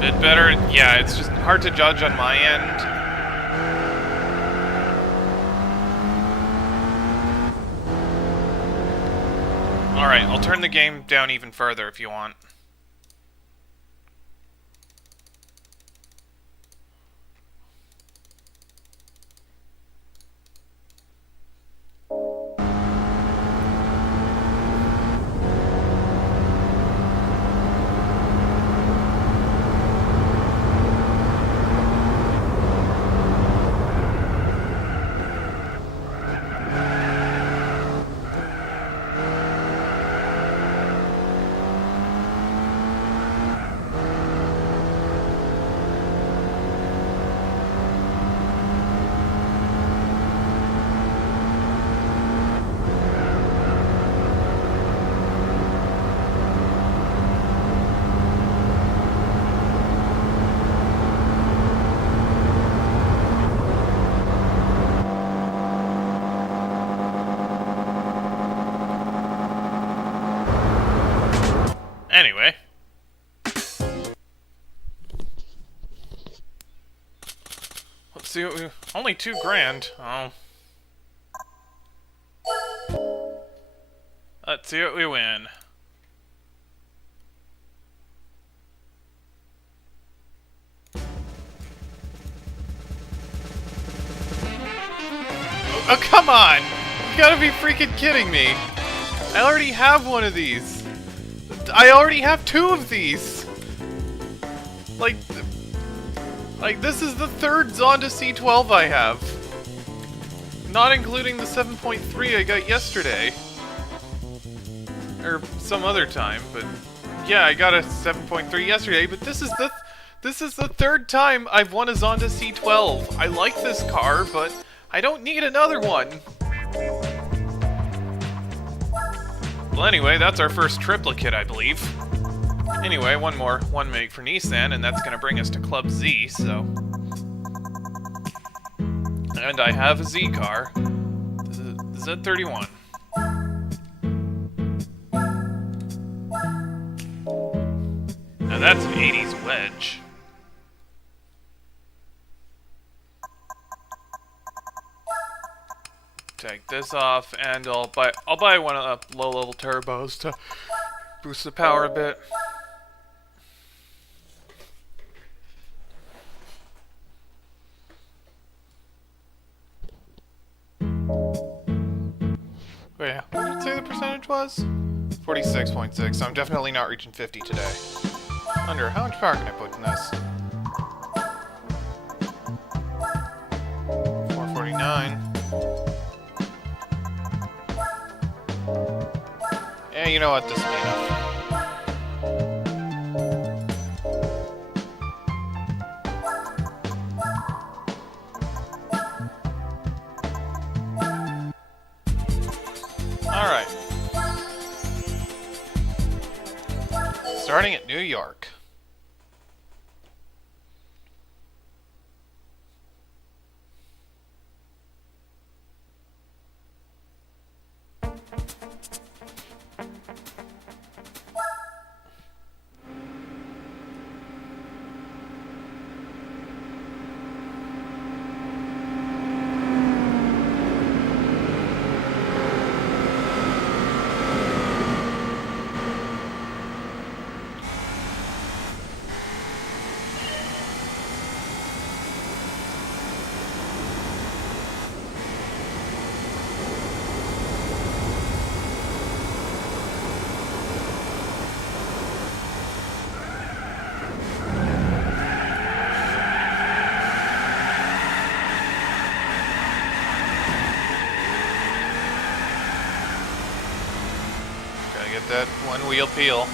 Bit better? Yeah, it's just hard to judge on my end. Alright, I'll turn the game down even further if you want. Anyway. Let's see what we... Only $2 grand. Oh. Let's see what we win. Oh, come on! You gotta be freaking kidding me! I already have one of these! I already have 2 of these! Like, this is the 3rd Zonda C12 I have. Not including the 7.3 I got yesterday. Or some other time, but... Yeah, I got a 7.3 yesterday, but this is the 3rd time I've won a Zonda C12. I like this car, but I don't need another one. Well, anyway, that's our first triplicate, I believe. Anyway, one make for Nissan, and that's gonna bring us to Club Z, so... And I have a Z car. The Z31. Now that's an 80s wedge. Take this off, and I'll buy one of the low-level turbos to boost the power a bit. Wait, what did it say the percentage was? 46.6, so I'm definitely not reaching 50 today. Under, how much power can I put in this? 449. Yeah, you know what, this will be enough. Alright. Starting at New York. Get that one wheel peel.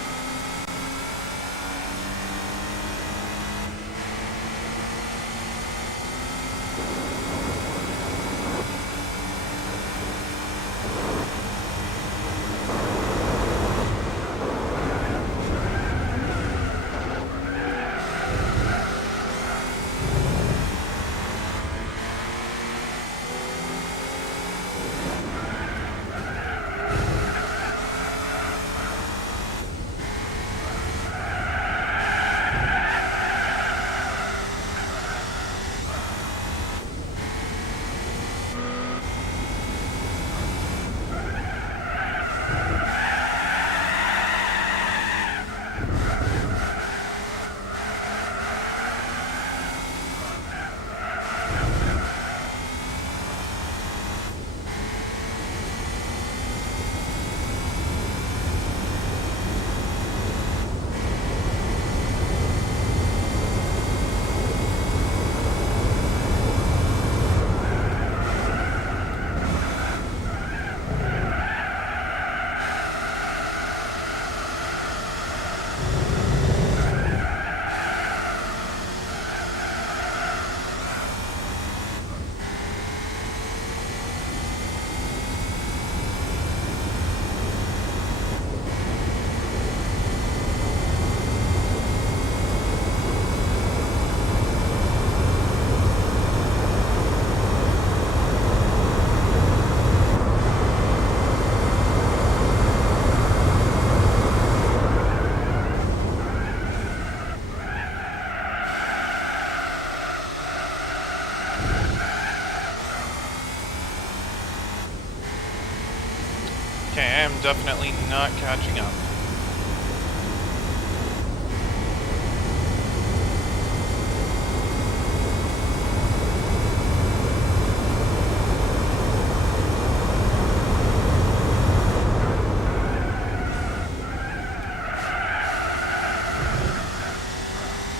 am definitely not catching up.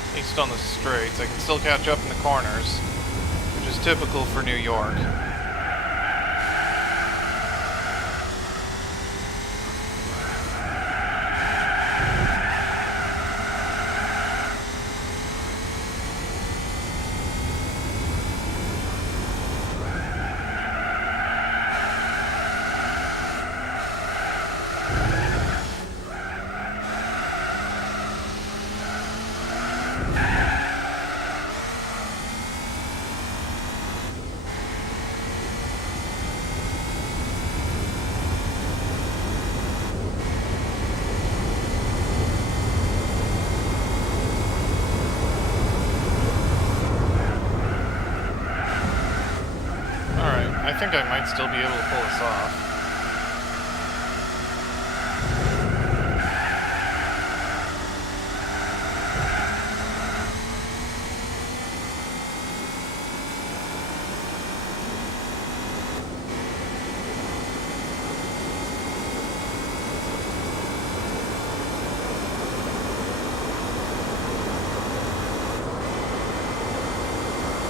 At least on the straights. I can still catch up in the corners, which is typical for New York. I think I might still be able to pull this off.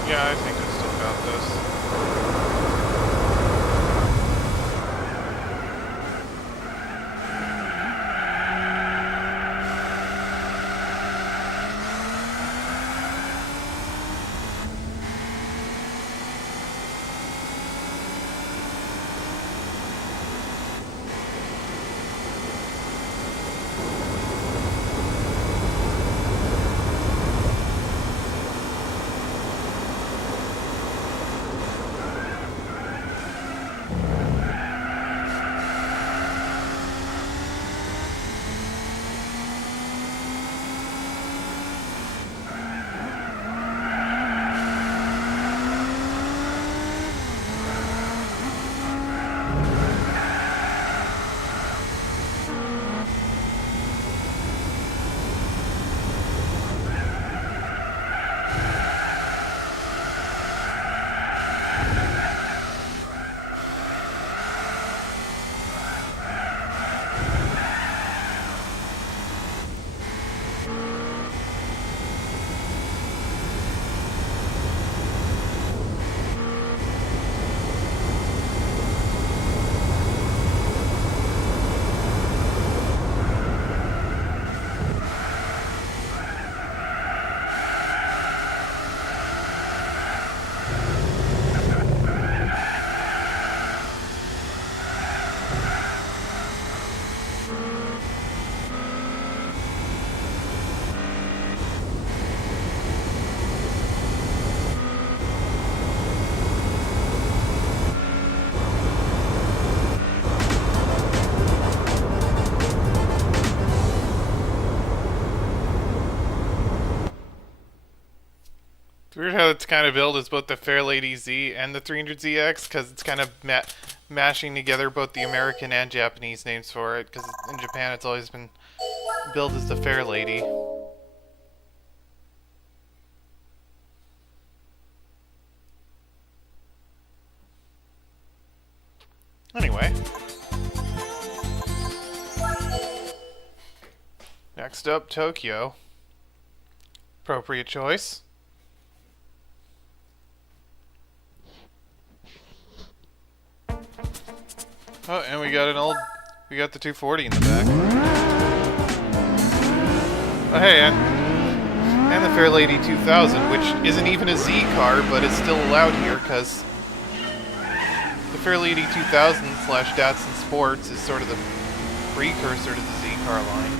Yeah, I think I still got this. It's weird how it's kind of billed as both the Fairlady Z and the 300ZX, because it's kind of mashing together both the American and Japanese names for it, because in Japan it's always been billed as the Fairlady. Anyway. Next up, Tokyo. Appropriate choice. Oh, and we got the 240 in the back. Oh, hey, and the Fairlady 2000, which isn't even a Z car, but it's still allowed here, because the Fairlady 2000 / Datsun Sports is sort of the precursor to the Z car line.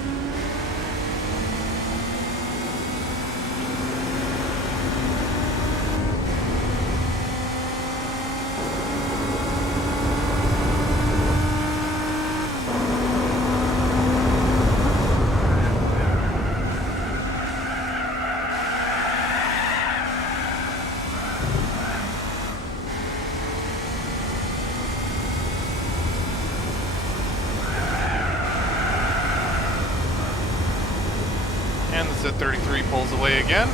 Pulls away again.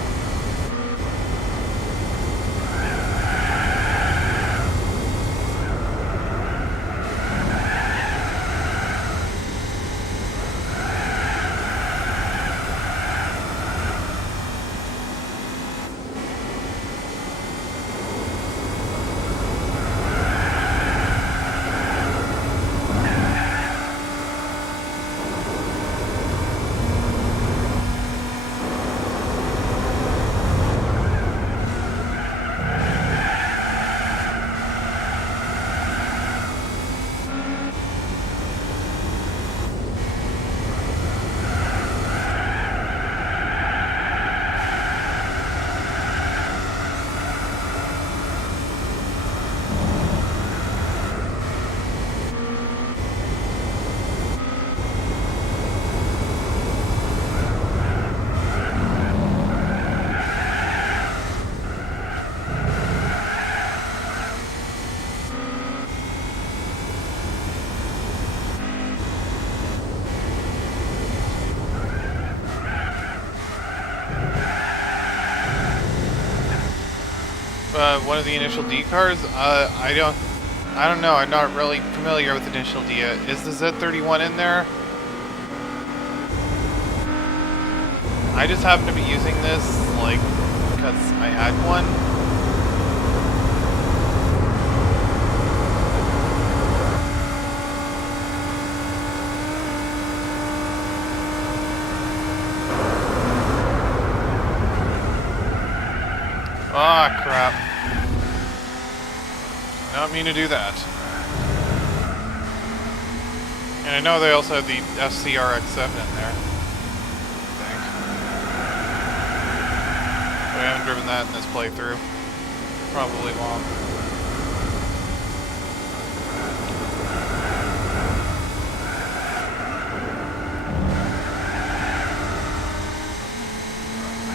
One of the initial D cars? I don't know. I'm not really familiar with initial D. Is the Z31 in there? I just happen to be using this, like, because I had one. Ah, crap. Not mean to do that. And I know they also have the FCRX7 in there. I think. But I haven't driven that in this playthrough. Probably won't.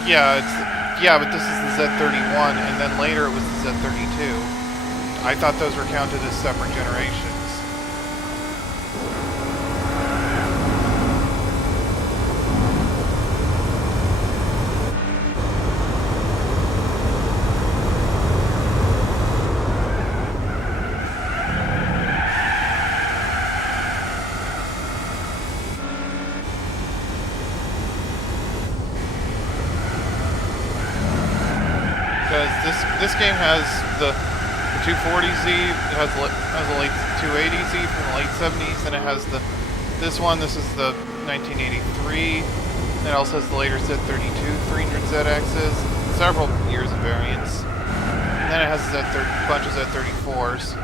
Yeah, but this is the Z31, and then later it was the Z32. I thought those were counted as separate generations. Because this game has the 240Z, it has a late 280Z from the late 70s, and it has this is the 1983, and it also has the later Z32 300ZXs, several years of variants, and then it has a bunch of Z34s,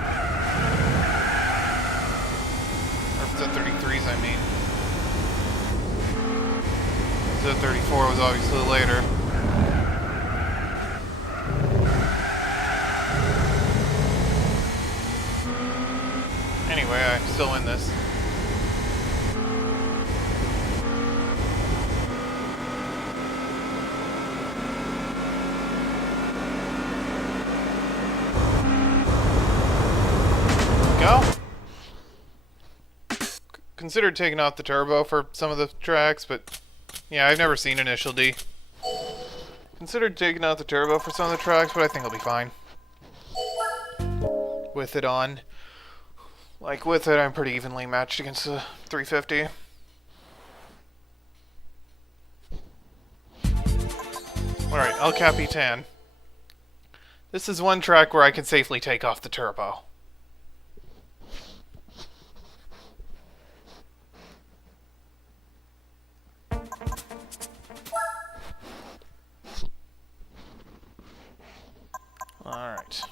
or Z33s I mean. Z34 was obviously later. Anyway, I'm still in this. Go. Considered taking off the turbo for some of the tracks, but yeah, I've never seen Initial D. Considered taking out the turbo for some of the tracks, but I think I'll be fine with it on. Like, with it, I'm pretty evenly matched against the 350. Alright, El Capitan. This is one track where I can safely take off the turbo. Alright.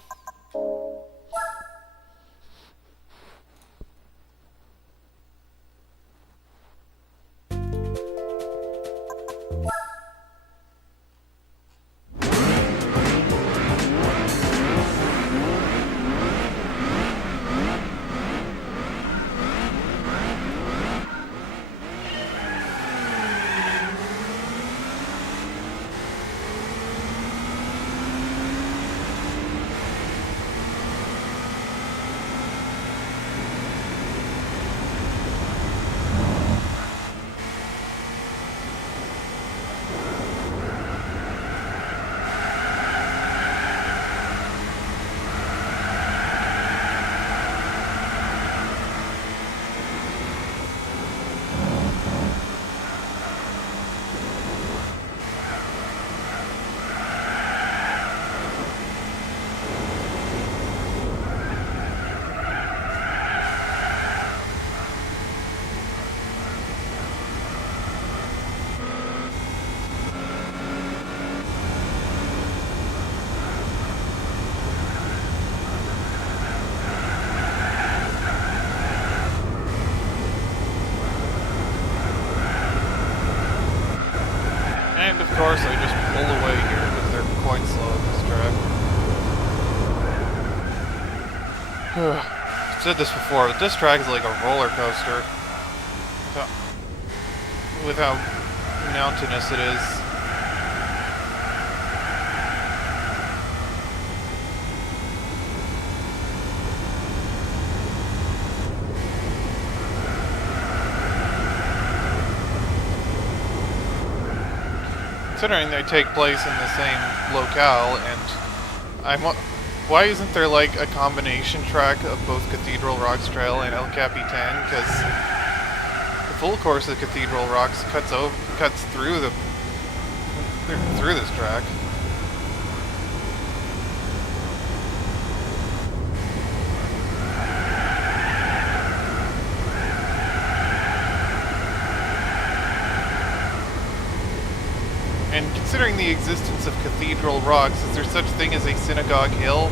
I've said this before, but this track is like a roller coaster. With how mountainous it is. Considering they take place in the same locale, and why isn't there like a combination track of both Cathedral Rocks Trail and El Capitan? Because the full course of Cathedral Rocks cuts through this track. And considering the existence of Cathedral Rocks, is there such thing as a Synagogue Hill?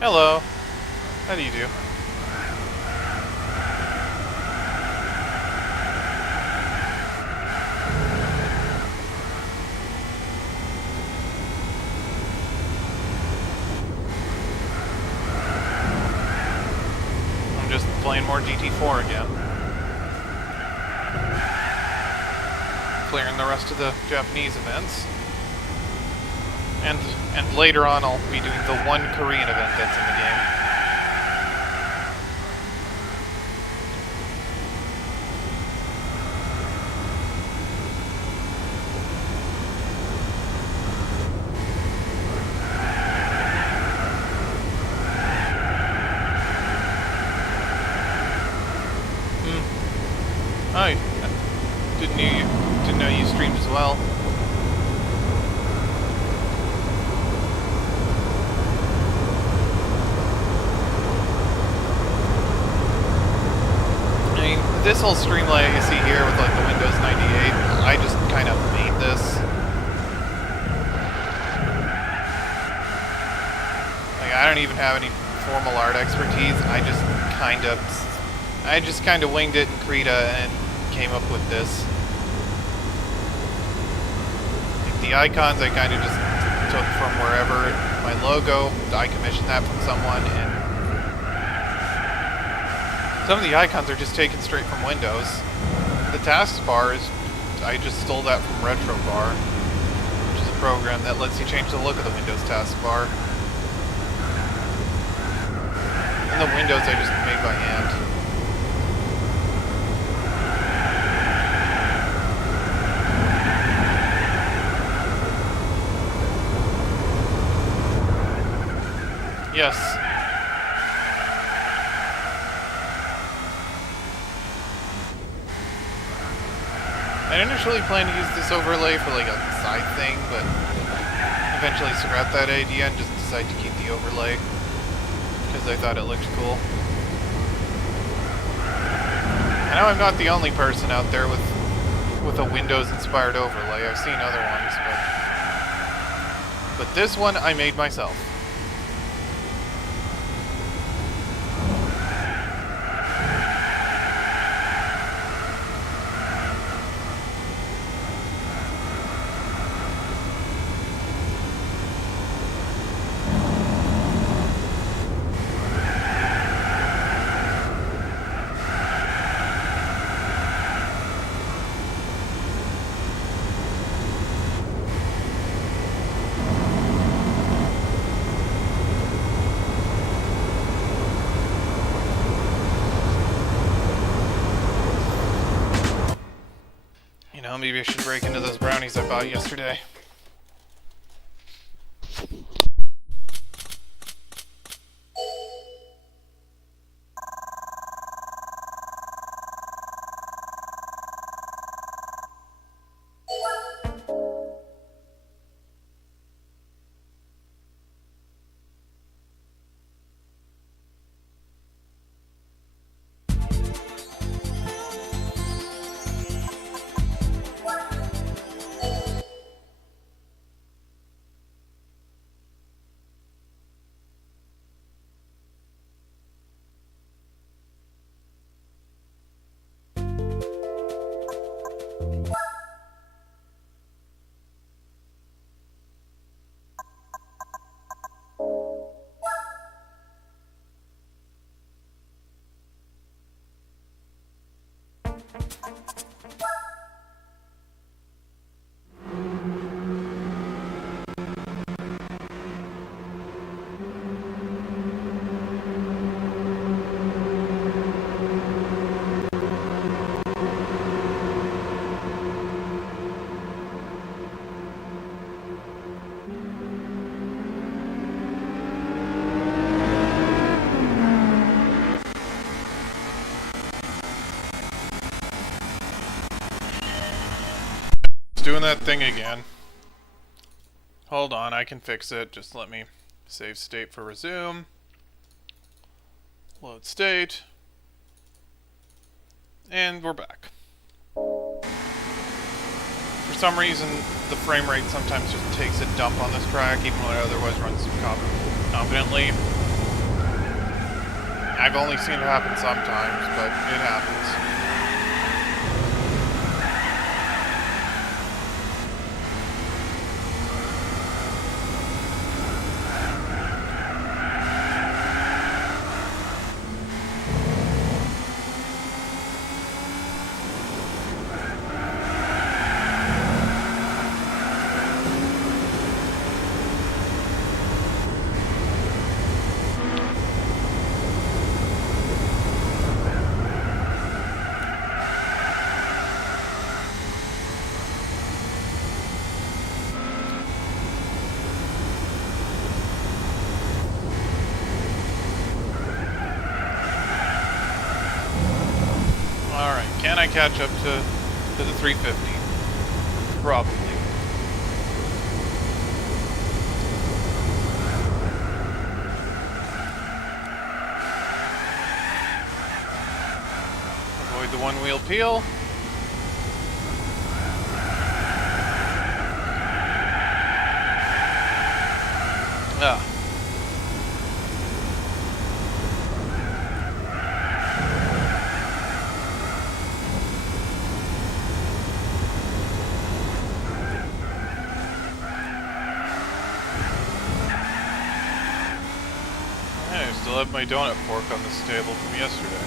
Hello. How do you do? I'm just playing more GT4 again. Clearing the rest of the Japanese events. And later on I'll be doing the one Korean event that's in the game. Hi. Didn't know you streamed as well. This whole stream layout you see here with like the Windows 98, I just kind of made this. Like I don't even have any formal art expertise. I just kind of winged it in Krita and came up with this. Like the icons I kind of just took from wherever. My logo, I commissioned that from someone, and some of the icons are just taken straight from Windows. The taskbar I just stole that from RetroBar, which is a program that lets you change the look of the Windows taskbar. And the windows I just made by hand. Yes. I initially planned to use this overlay for like a side thing, but eventually scrapped that idea and just decided to keep the overlay because I thought it looked cool. I know I'm not the only person out there with a Windows-inspired overlay. I've seen other ones, but this one I made myself. Well, maybe I should break into those brownies I bought yesterday. Doing that thing again. Hold on, I can fix it. Just let me save state for resume. Load state. And we're back. For some reason, the frame rate sometimes just takes a dump on this track, even though it otherwise runs competently. I've only seen it happen sometimes, but it happens. Can I catch up to the 350? Probably. Avoid the one-wheel peel. Ah. Still have my donut fork on this table from yesterday.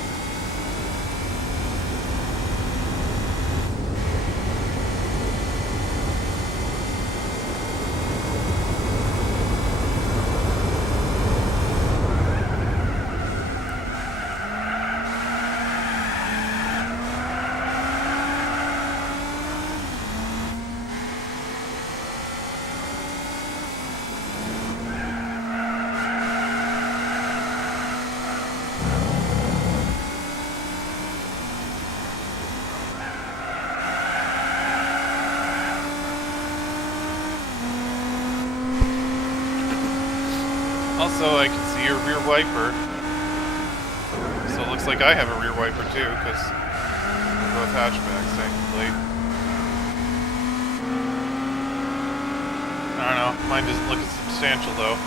Also, I can see your rear wiper. So it looks like I have a rear wiper too, because we're both hatchbacks, technically. I don't know, mine doesn't look as substantial though.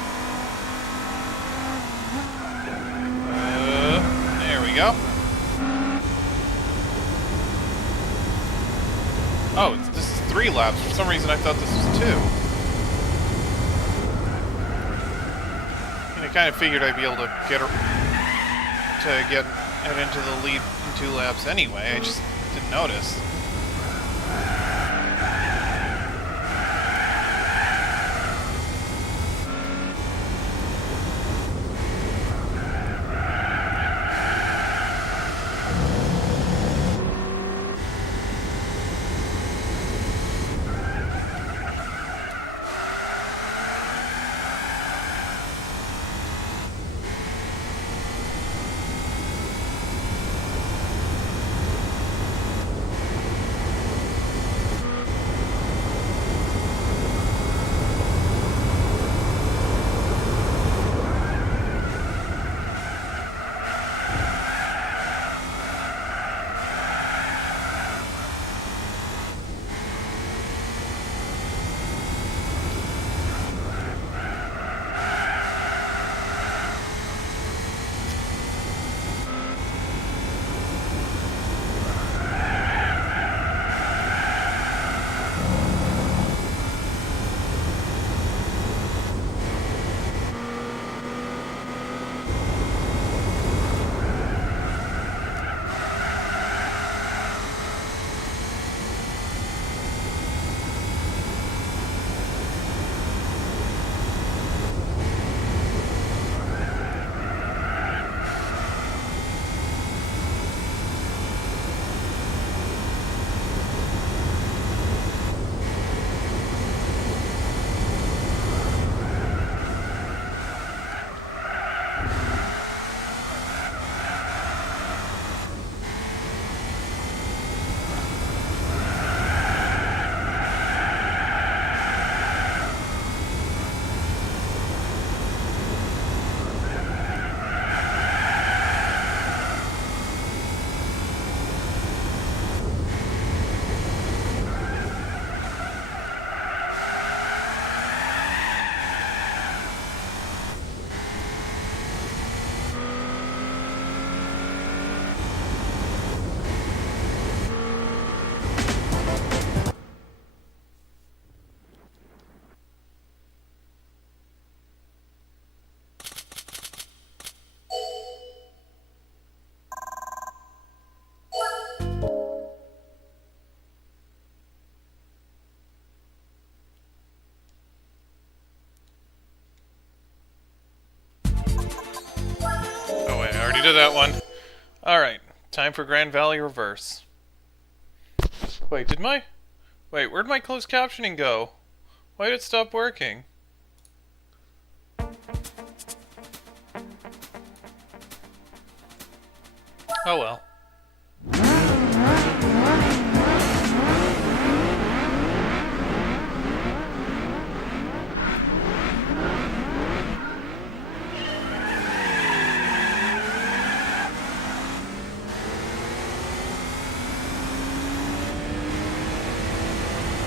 There we go. Oh, this is 3 laps. For some reason I thought this was 2. I kind of figured I'd be able to get it into the lead in 2 laps anyway. I just didn't notice. into that one. Alright, time for Grand Valley Reverse. Wait, where'd my closed captioning go? Why did it stop working? Oh well.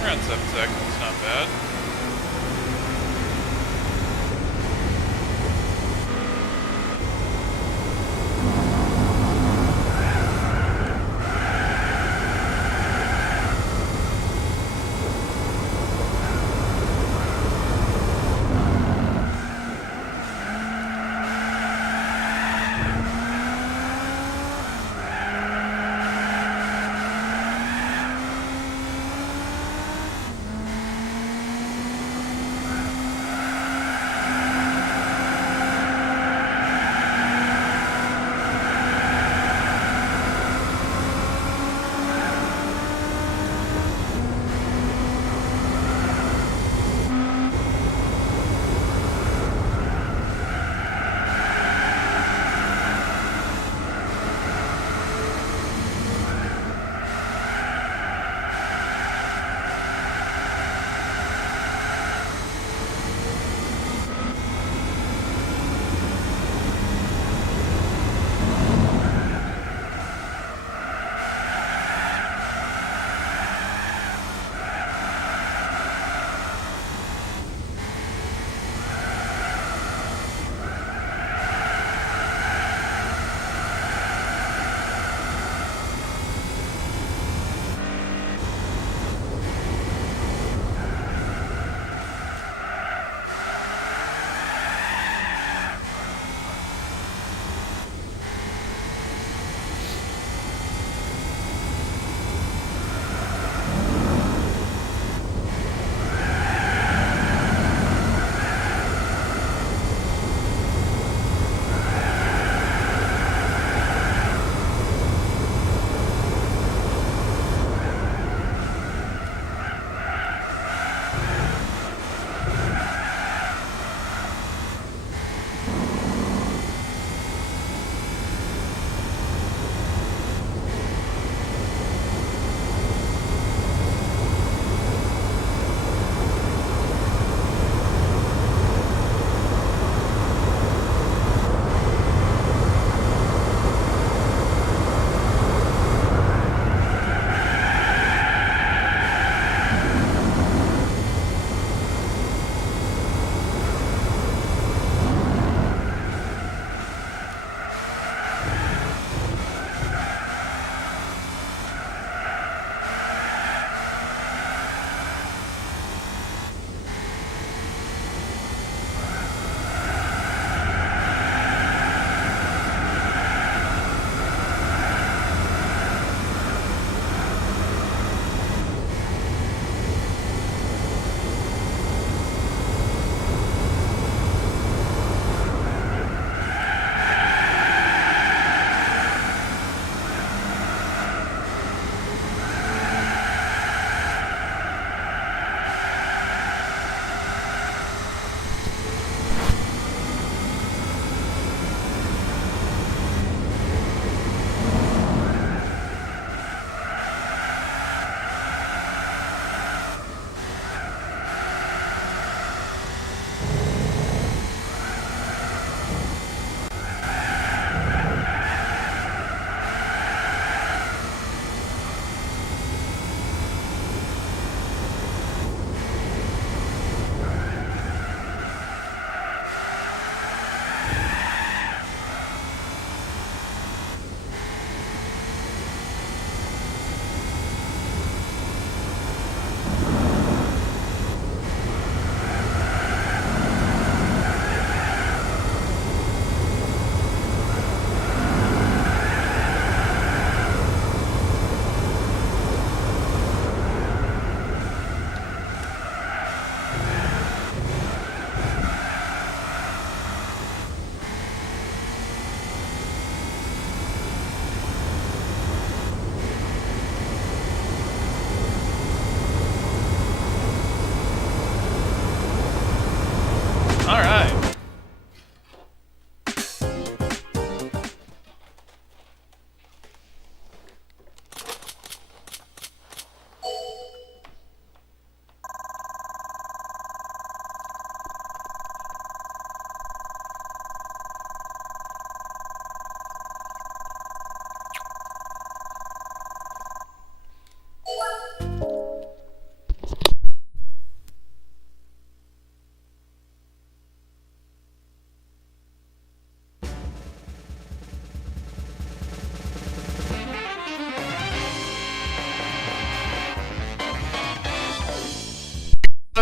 Around 7 seconds, not bad.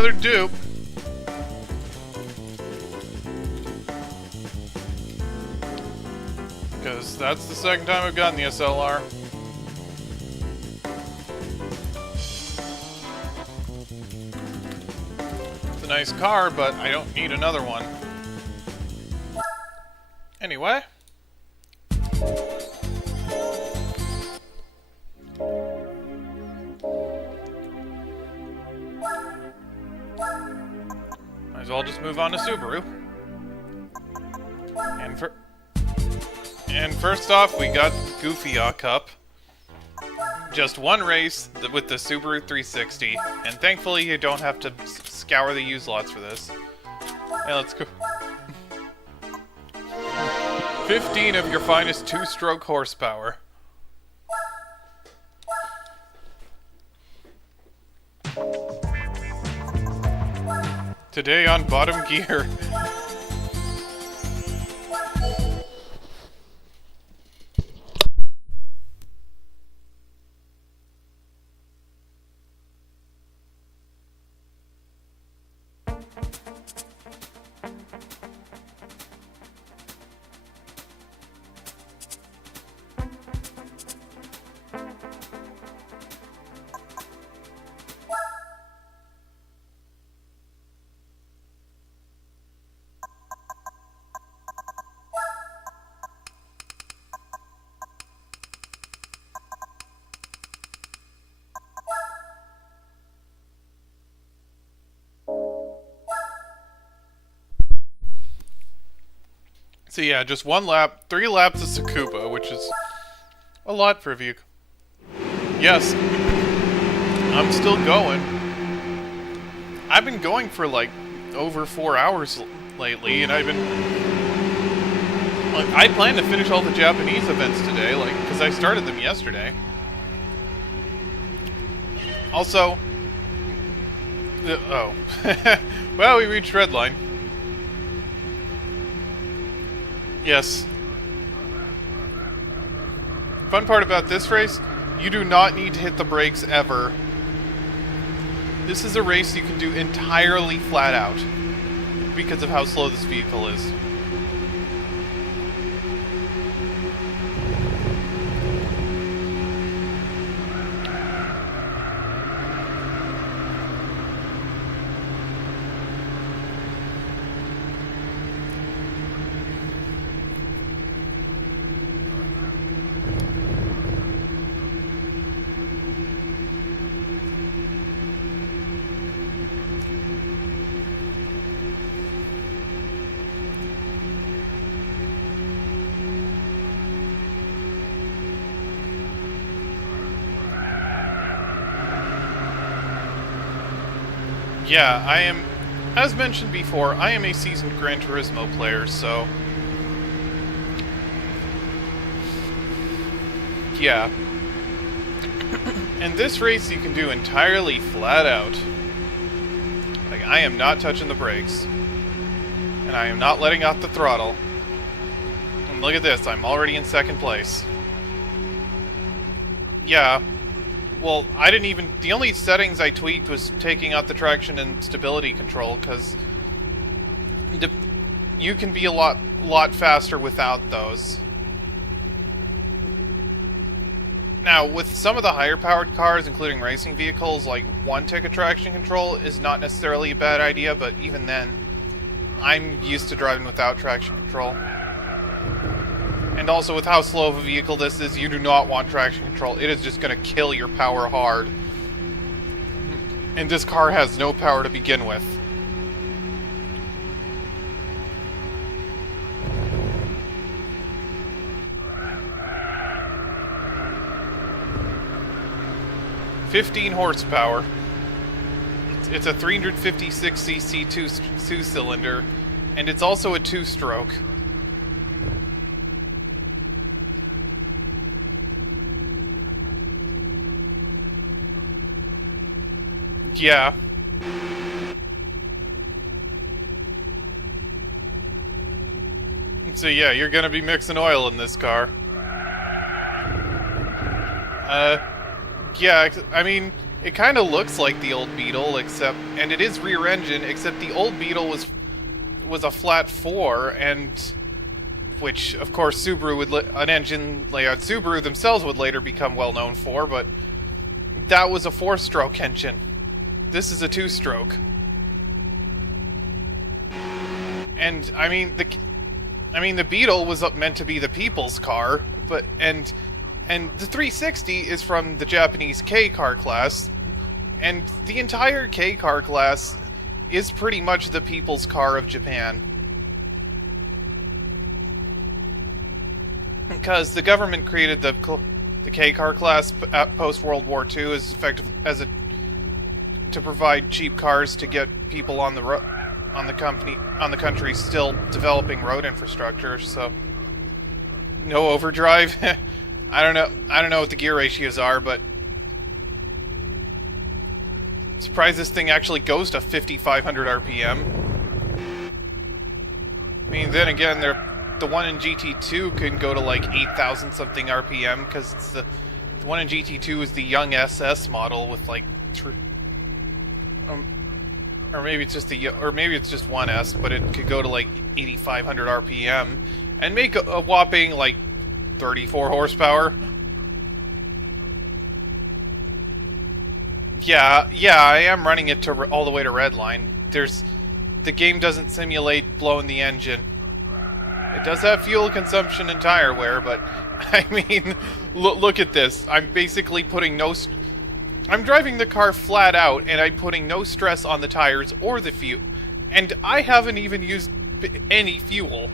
another dupe. Because that's the second time I've gotten the SLR. It's a nice car, but I don't need another one. Anyway. Might as well just move on to Subaru. And first off, we got Goofy Cup. Just one race with the Subaru 360, and thankfully you don't have to scour the used lots for this. Hey, let's go. 15 of your finest two-stroke horsepower. Today on Bottom Gear. So yeah, just one lap, 3 laps of Tsukuba, which is a lot for a vehicle. Yes, I'm still going. I've been going for like over 4 hours lately, and I've been... I plan to finish all the Japanese events today, like, because I started them yesterday. Also... oh. Well, we reached red line. Yes. Fun part about this race, you do not need to hit the brakes ever. This is a race you can do entirely flat out because of how slow this vehicle is. Yeah, I am, as mentioned before, I am a seasoned Gran Turismo player, so... yeah. And this race you can do entirely flat out. Like, I am not touching the brakes. And I am not letting out the throttle. And look at this, I'm already in second place. Yeah. Well, I didn't even... the only settings I tweaked was taking out the traction and stability control, because you can be a lot faster without those. Now, with some of the higher powered cars, including racing vehicles, like one-ticket traction control is not necessarily a bad idea, but even then, I'm used to driving without traction control. And also, with how slow of a vehicle this is, you do not want traction control. It is just going to kill your power hard. And this car has no power to begin with. .15 horsepower. It's a 356cc two-cylinder, and it's also a two-stroke. Yeah. So yeah, you're gonna be mixing oil in this car. Yeah, I mean, it kind of looks like the old Beetle, and it is rear engine, except the old Beetle was a flat 4, and which of course Subaru an engine layout Subaru themselves would later become well known for, but that was a 4-stroke engine. This is a 2-stroke. And I mean the Beetle was meant to be the people's car, but and the 360 is from the Japanese K car class, and the entire K car class is pretty much the people's car of Japan. Because the government created the K car class post World War II to provide cheap cars to get people on the country still developing road infrastructure. So no overdrive. I don't know what the gear ratios are, but I'm surprised this thing actually goes to 5,500 RPM. I mean, then again, the one in GT2 can go to like 8,000 something RPM because it's the one in GT2 is the young SS model with like, or maybe it's just just 1S, but it could go to like 8,500 RPM and make a whopping like 34 horsepower. Yeah, I am running it to all the way to redline. The game doesn't simulate blowing the engine. It does have fuel consumption and tire wear, but I mean, look at this. I'm basically putting I'm driving the car flat out, and I'm putting no stress on the tires or the fuel. And I haven't even used any fuel.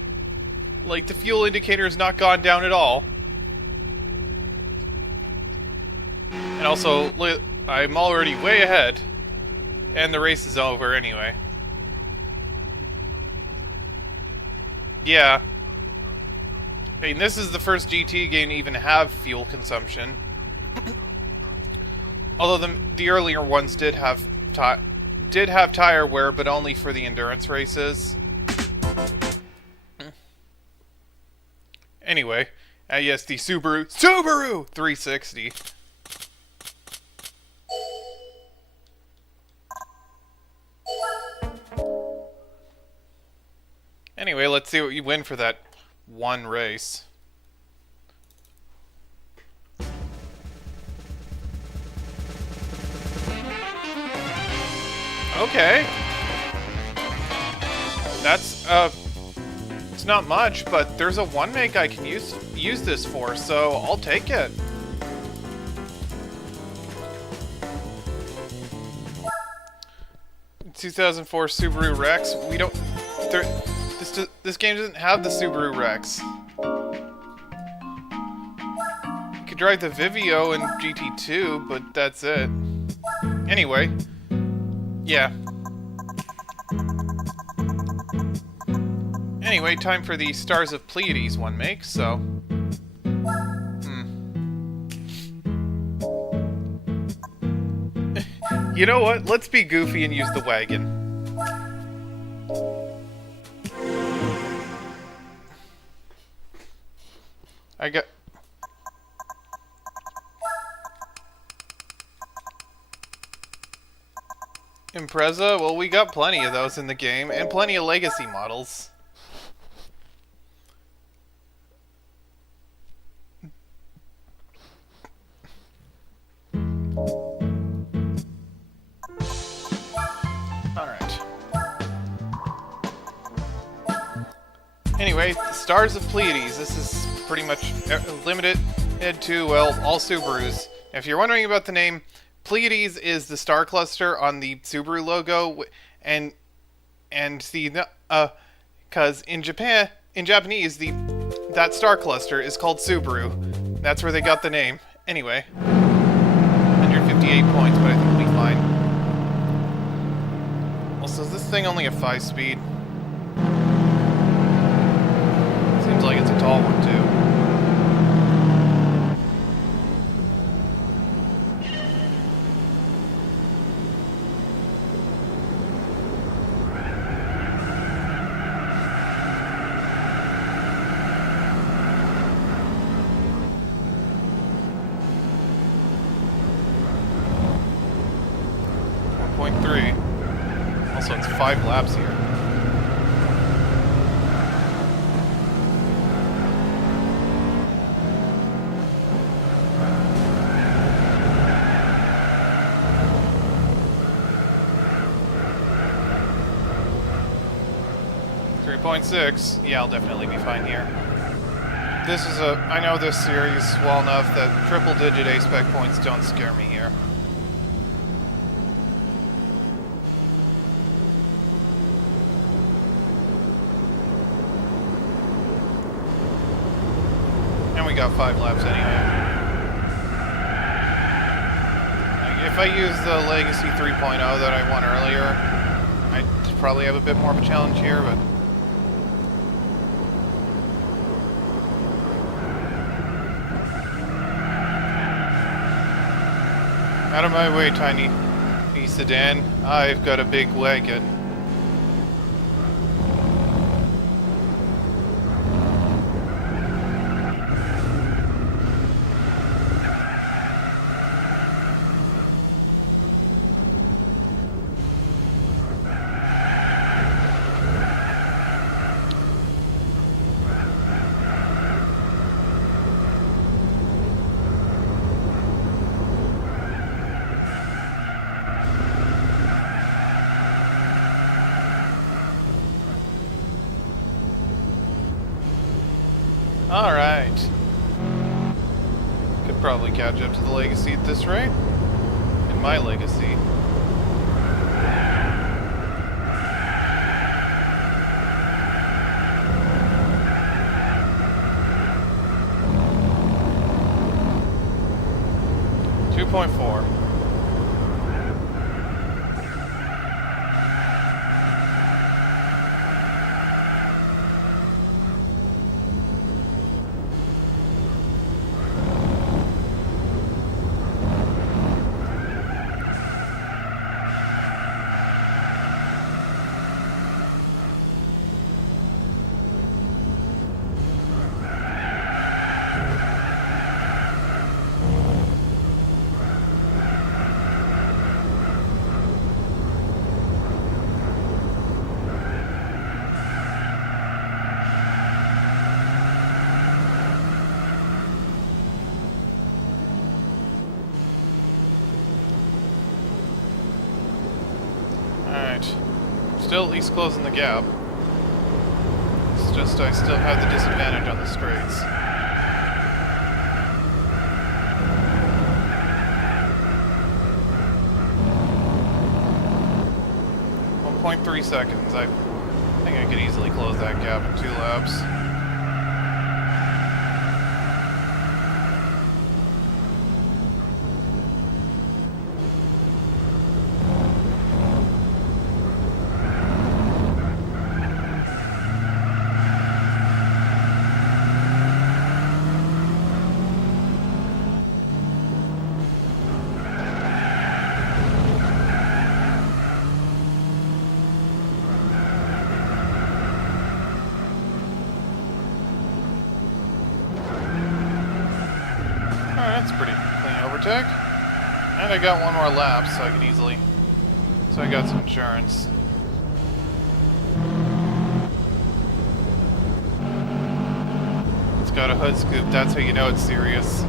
Like, the fuel indicator has not gone down at all. And also, I'm already way ahead. And the race is over anyway. Yeah. I mean, this is the first GT game to even have fuel consumption. Although the earlier ones did have tire wear, but only for the endurance races. Anyway, yes, the Subaru 360. Anyway, let's see what you win for that one race. Okay. That's, it's not much, but there's a 1-make I can use this for, so I'll take it. In 2004 Subaru Rex, this game doesn't have the Subaru Rex. You could drive the Vivio in GT2, but that's it. Anyway. Yeah. Anyway, time for the Stars of Pleiades 1-make, so... You know what? Let's be goofy and use the wagon. I got... Impreza? Well, we got plenty of those in the game, and plenty of legacy models. Alright. Anyway, Stars of Pleiades. This is pretty much limited to, well, all Subarus. If you're wondering about the name, Pleiades is the star cluster on the Subaru logo, and the because in Japanese that star cluster is called Subaru. That's where they got the name. Anyway, 158 points, but I think we'll be fine. Also, is this thing only a 5-speed? Seems like it's a tall one too. 3.3. Also, it's 5 laps here. .6. Yeah, I'll definitely be fine here. This is I know this series well enough that triple-digit A-spec points don't scare me here. And we got 5 laps anyway. If I use the Legacy 3.0 that I won earlier, I'd probably have a bit more of a challenge here, but out of my way, tiny sedan. I've got a big wagon. Alright. Could probably catch up to the Legacy at this rate. In my Legacy. .4. Still at least closing the gap. It's just I still have the disadvantage on the straights. .3 seconds. I think I could easily close that gap in 2 laps. That's pretty clean overtake. And I got 1 more lap, so I can easily... So I got some insurance. It's got a hood scoop, that's how you know it's serious.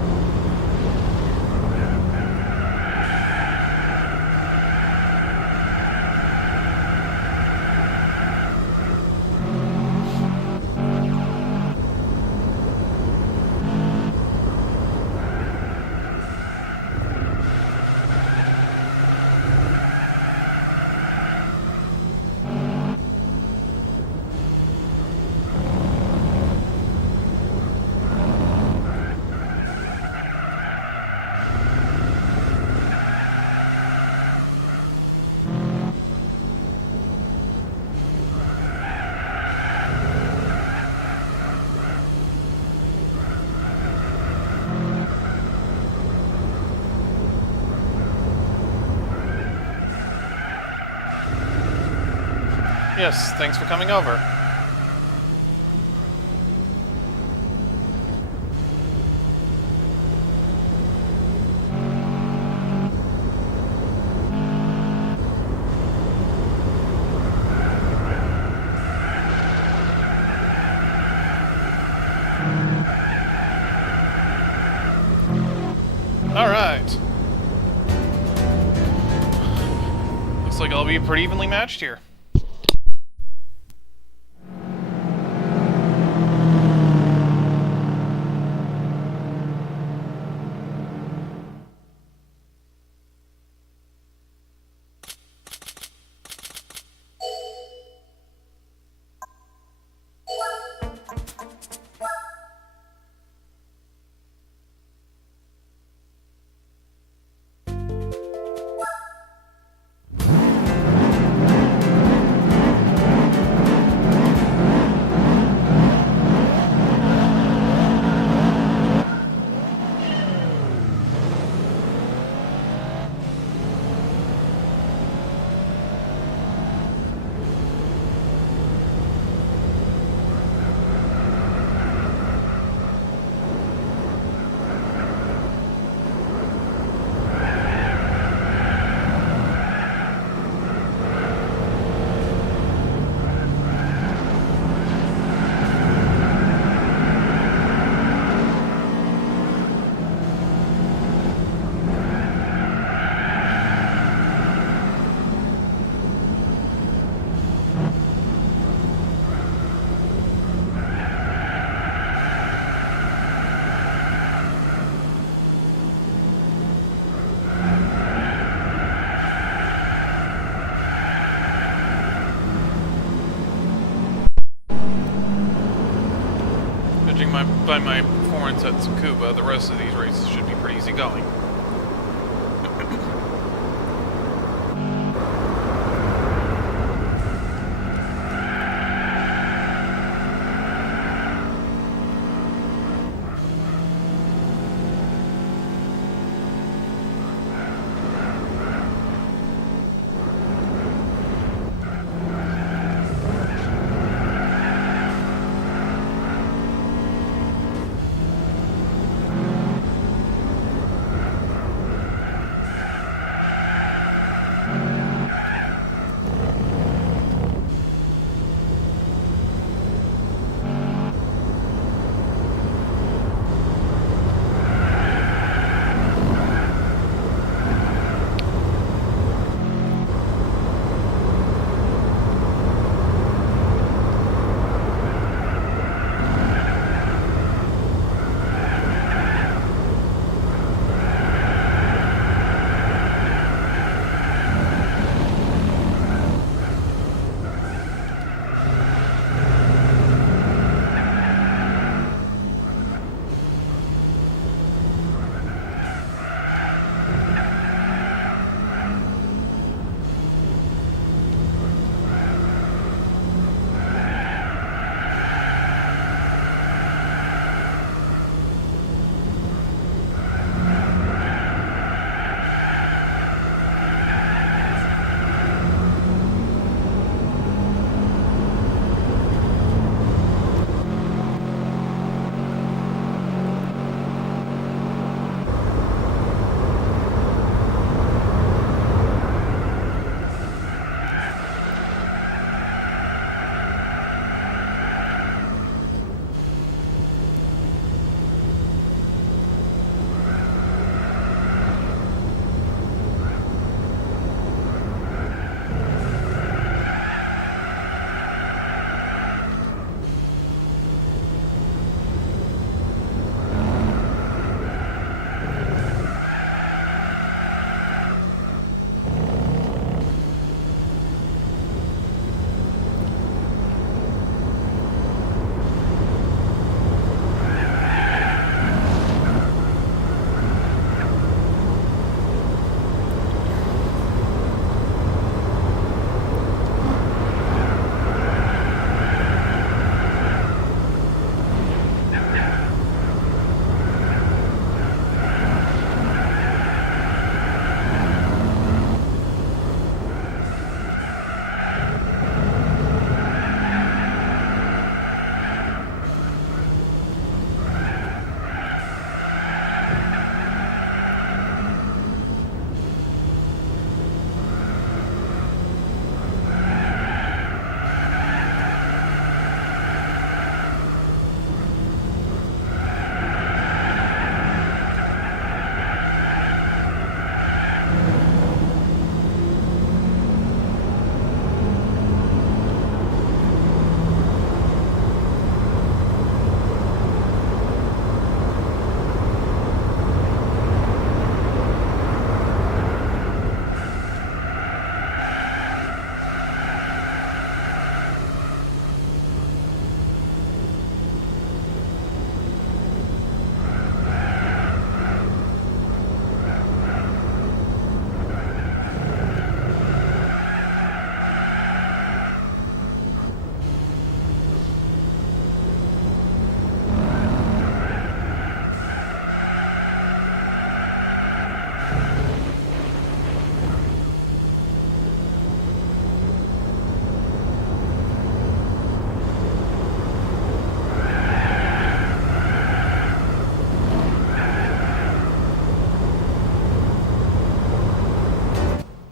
Yes, thanks for coming over. Alright. Looks like I'll be pretty evenly matched here. By my performance at Tsukuba, the rest of these races should be pretty easy going.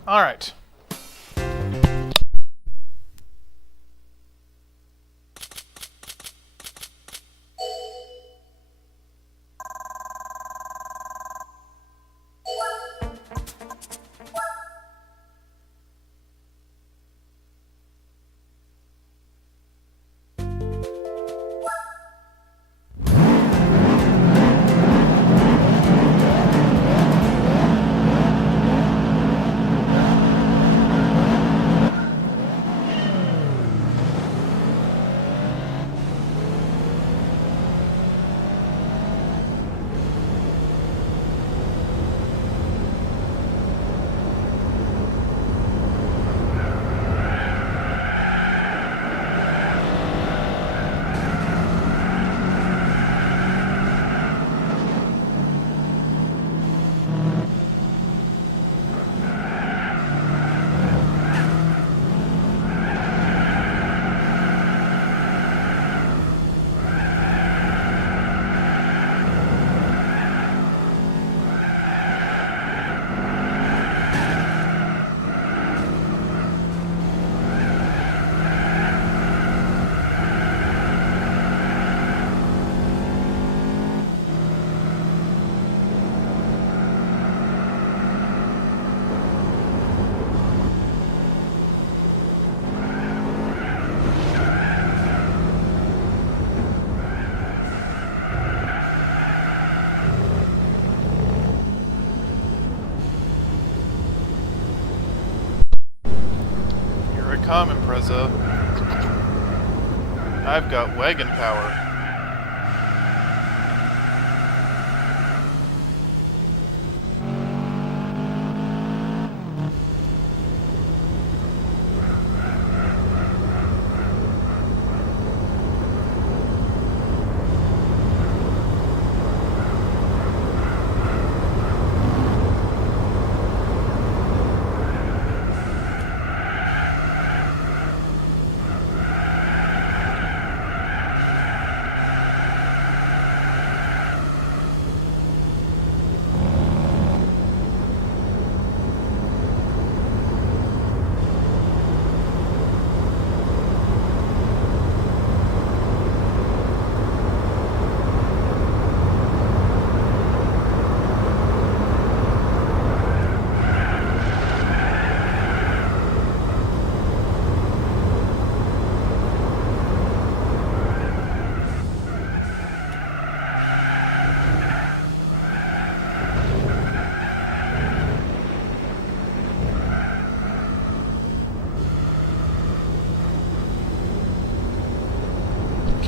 Alright. Come, Impreza. I've got wagon power.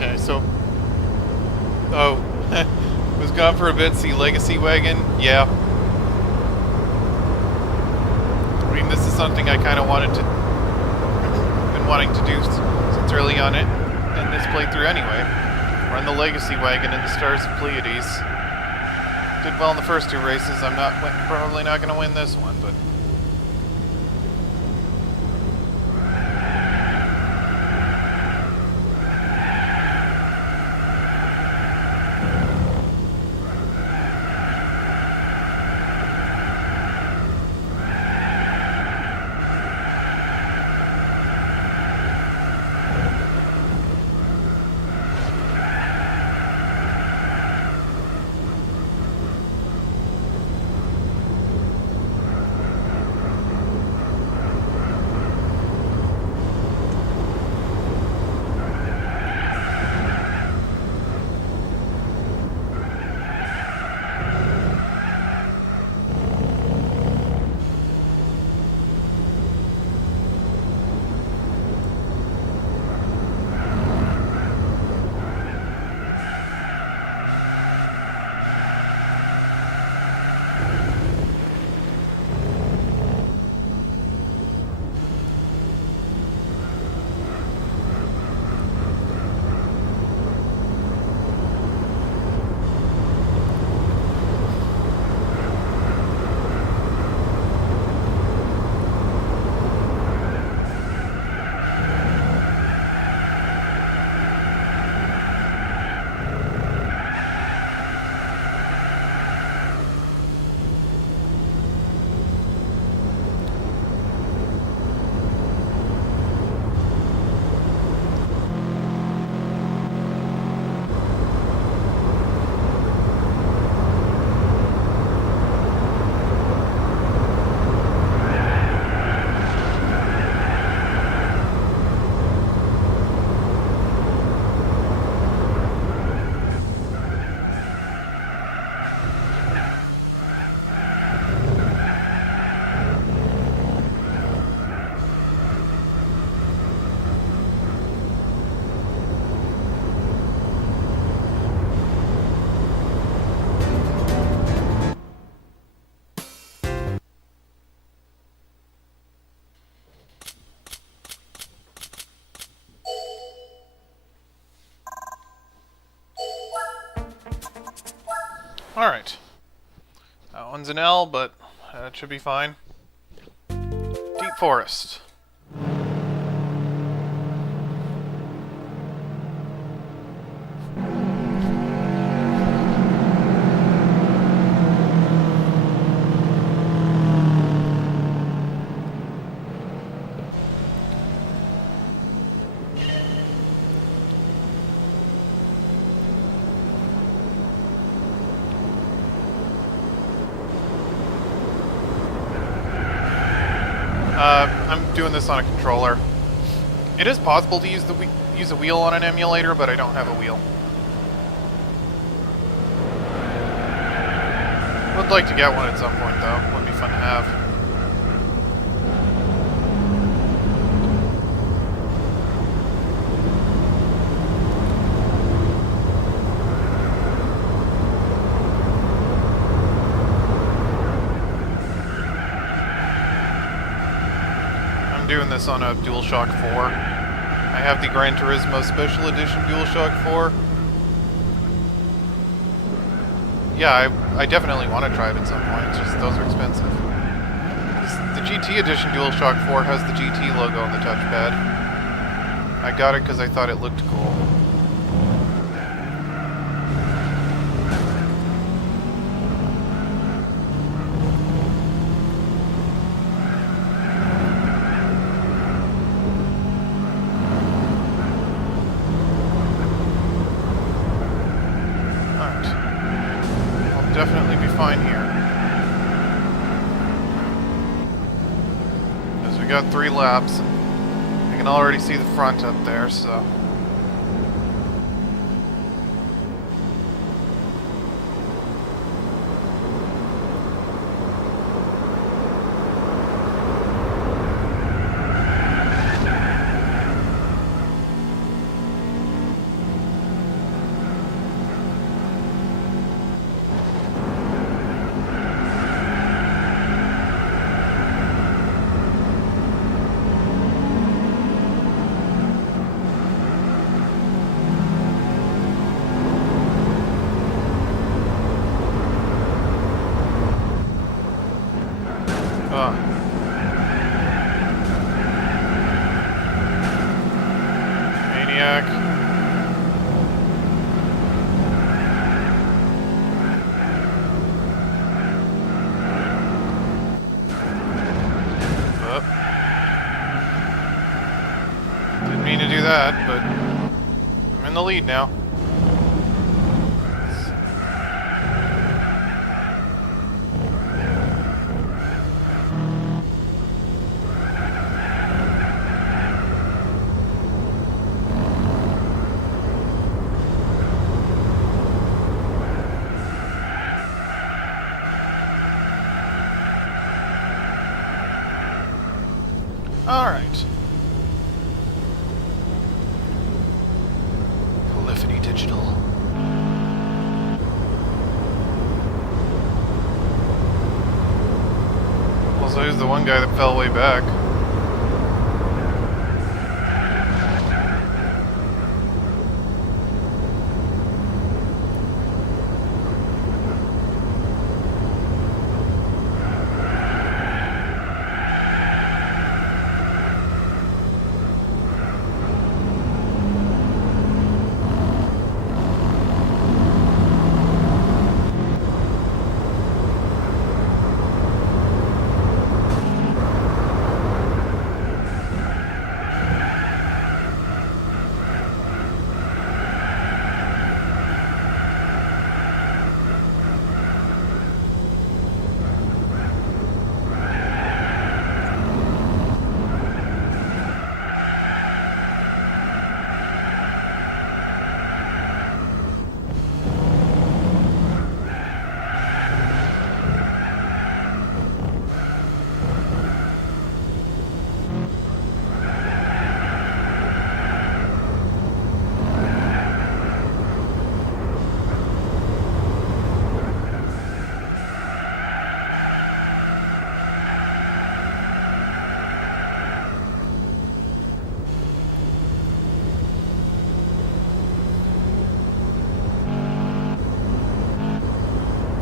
Okay, so... Oh, was gone for a bit, see Legacy Wagon? Yeah. I mean, this is something I kind of wanted to... been wanting to do since early on in this playthrough anyway. Run the Legacy Wagon in the Stars of Pleiades. Did well in the first two races, I'm probably not going to win this one, but... Alright. That one's an L, but it should be fine. Deep forest. I'm doing this on a controller. It is possible to use a wheel on an emulator, but I don't have a wheel. Would like to get one at some point, though. Would be fun to have. Doing this on a DualShock 4. I have the Gran Turismo Special Edition DualShock 4. Yeah, I definitely want to try it at some point, it's just those are expensive. The GT Edition DualShock 4 has the GT logo on the touchpad. I got it because I thought it looked cool. Definitely be fine here. Because we got 3 laps. I can already see the front up there, so... Maniac. Oh. Didn't mean to do that, but I'm in the lead now. Alright. Polyphony Digital. Also, who's the one guy that fell way back?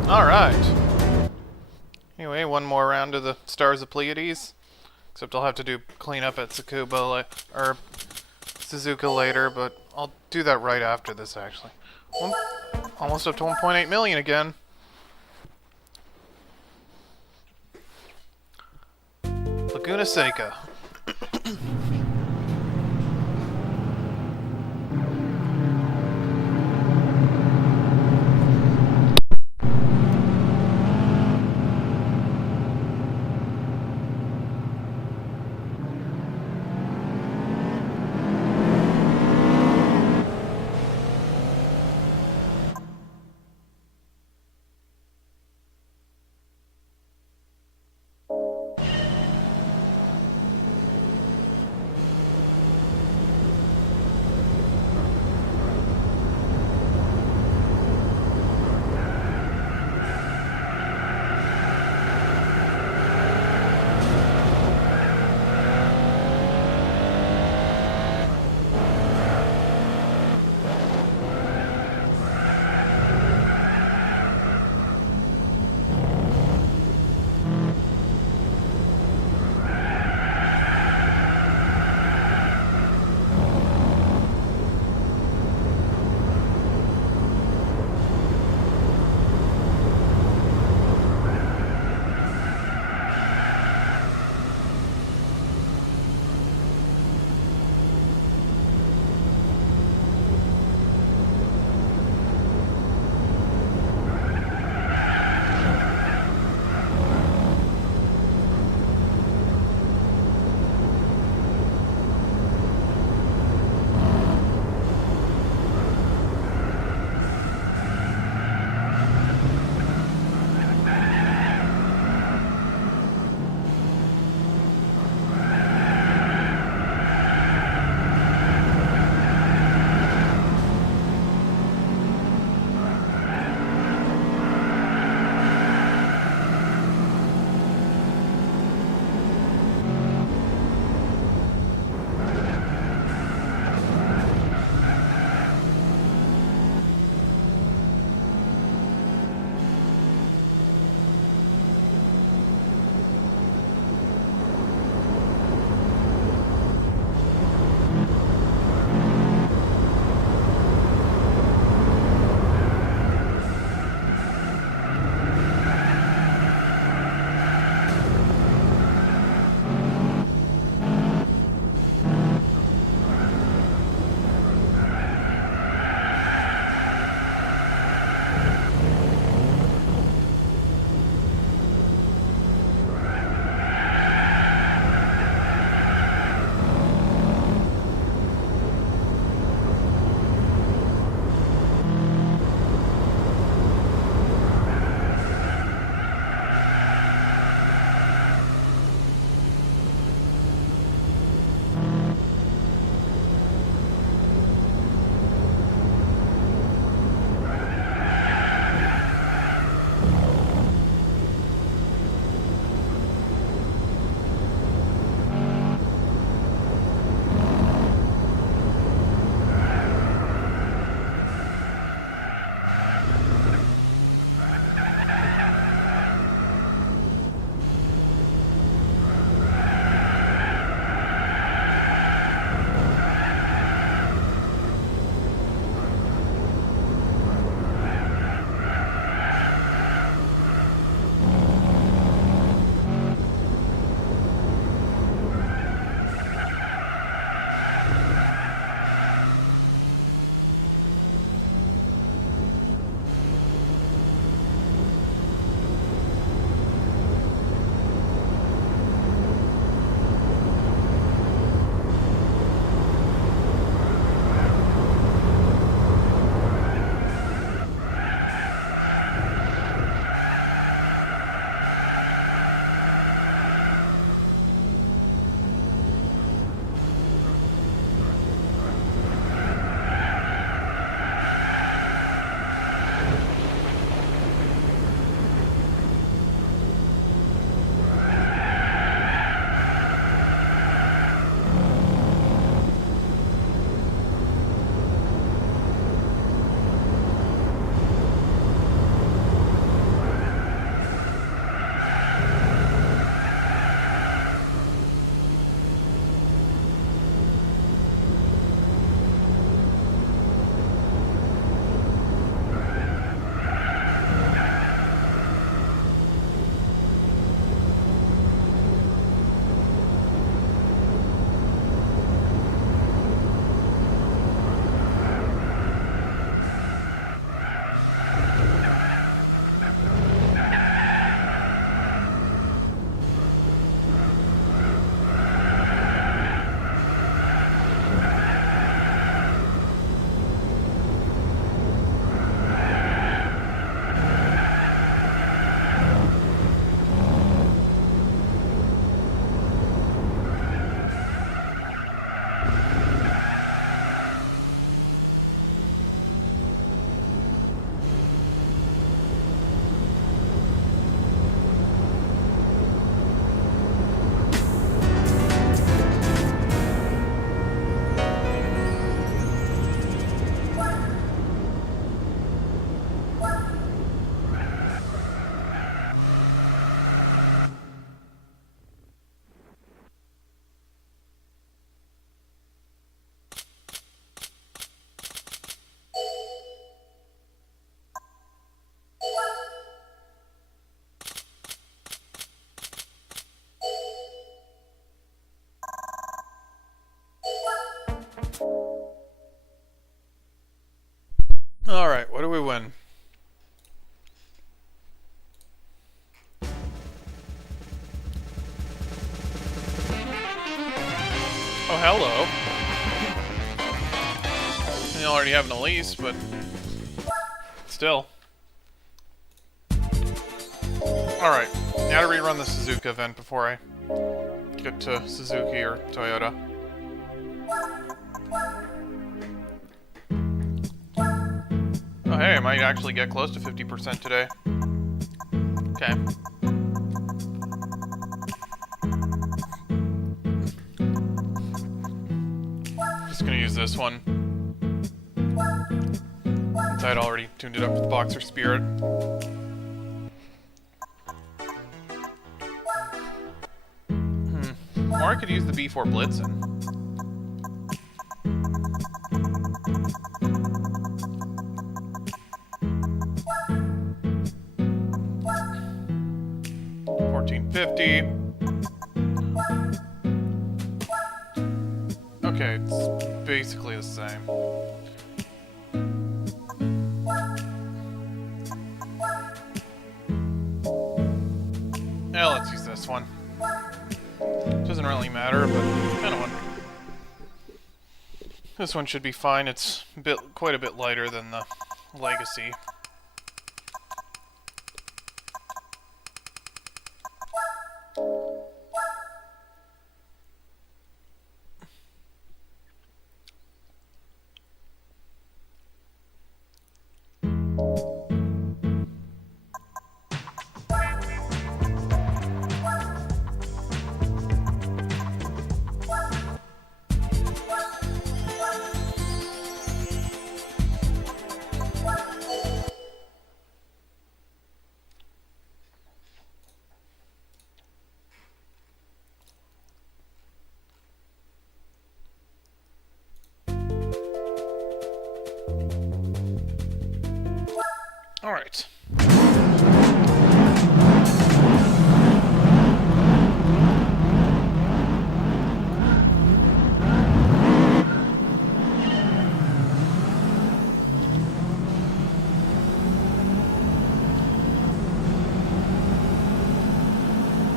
Alright. Anyway, one more round of the Stars of Pleiades. Except I'll have to do cleanup at or Suzuka later, but I'll do that right after this, actually. Almost up to 1.8 million again. Laguna Seca. Oh, hello. You already have an Elise, but still. Alright, now to rerun the Suzuka event before I get to Suzuki or Toyota. Oh hey, I might actually get close to 50% today. Okay. Just gonna use this one. Since I'd already tuned it up with Boxer Spirit. Or I could use the B4 Blitzen. $14.50. Okay, it's basically the same. Yeah, let's use this one. Doesn't really matter, but kind of one. This one should be fine. It's quite a bit lighter than the Legacy. Alright.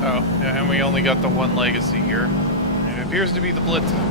Oh, yeah, and we only got the one Legacy here. It appears to be the Blitzen.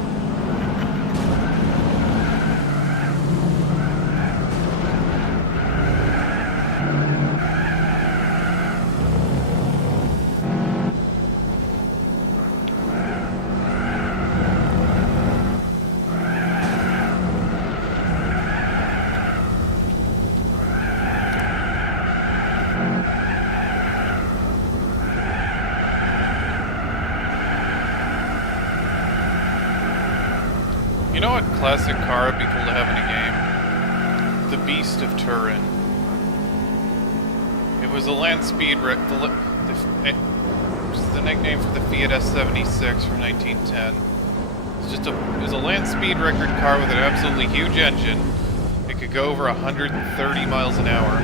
You know what classic car would be cool to have in a game? The Beast of Turin. It was a land speed which is the nickname for the Fiat S76 from 1910. It was a land speed record car with an absolutely huge engine. It could go over 130 miles an hour.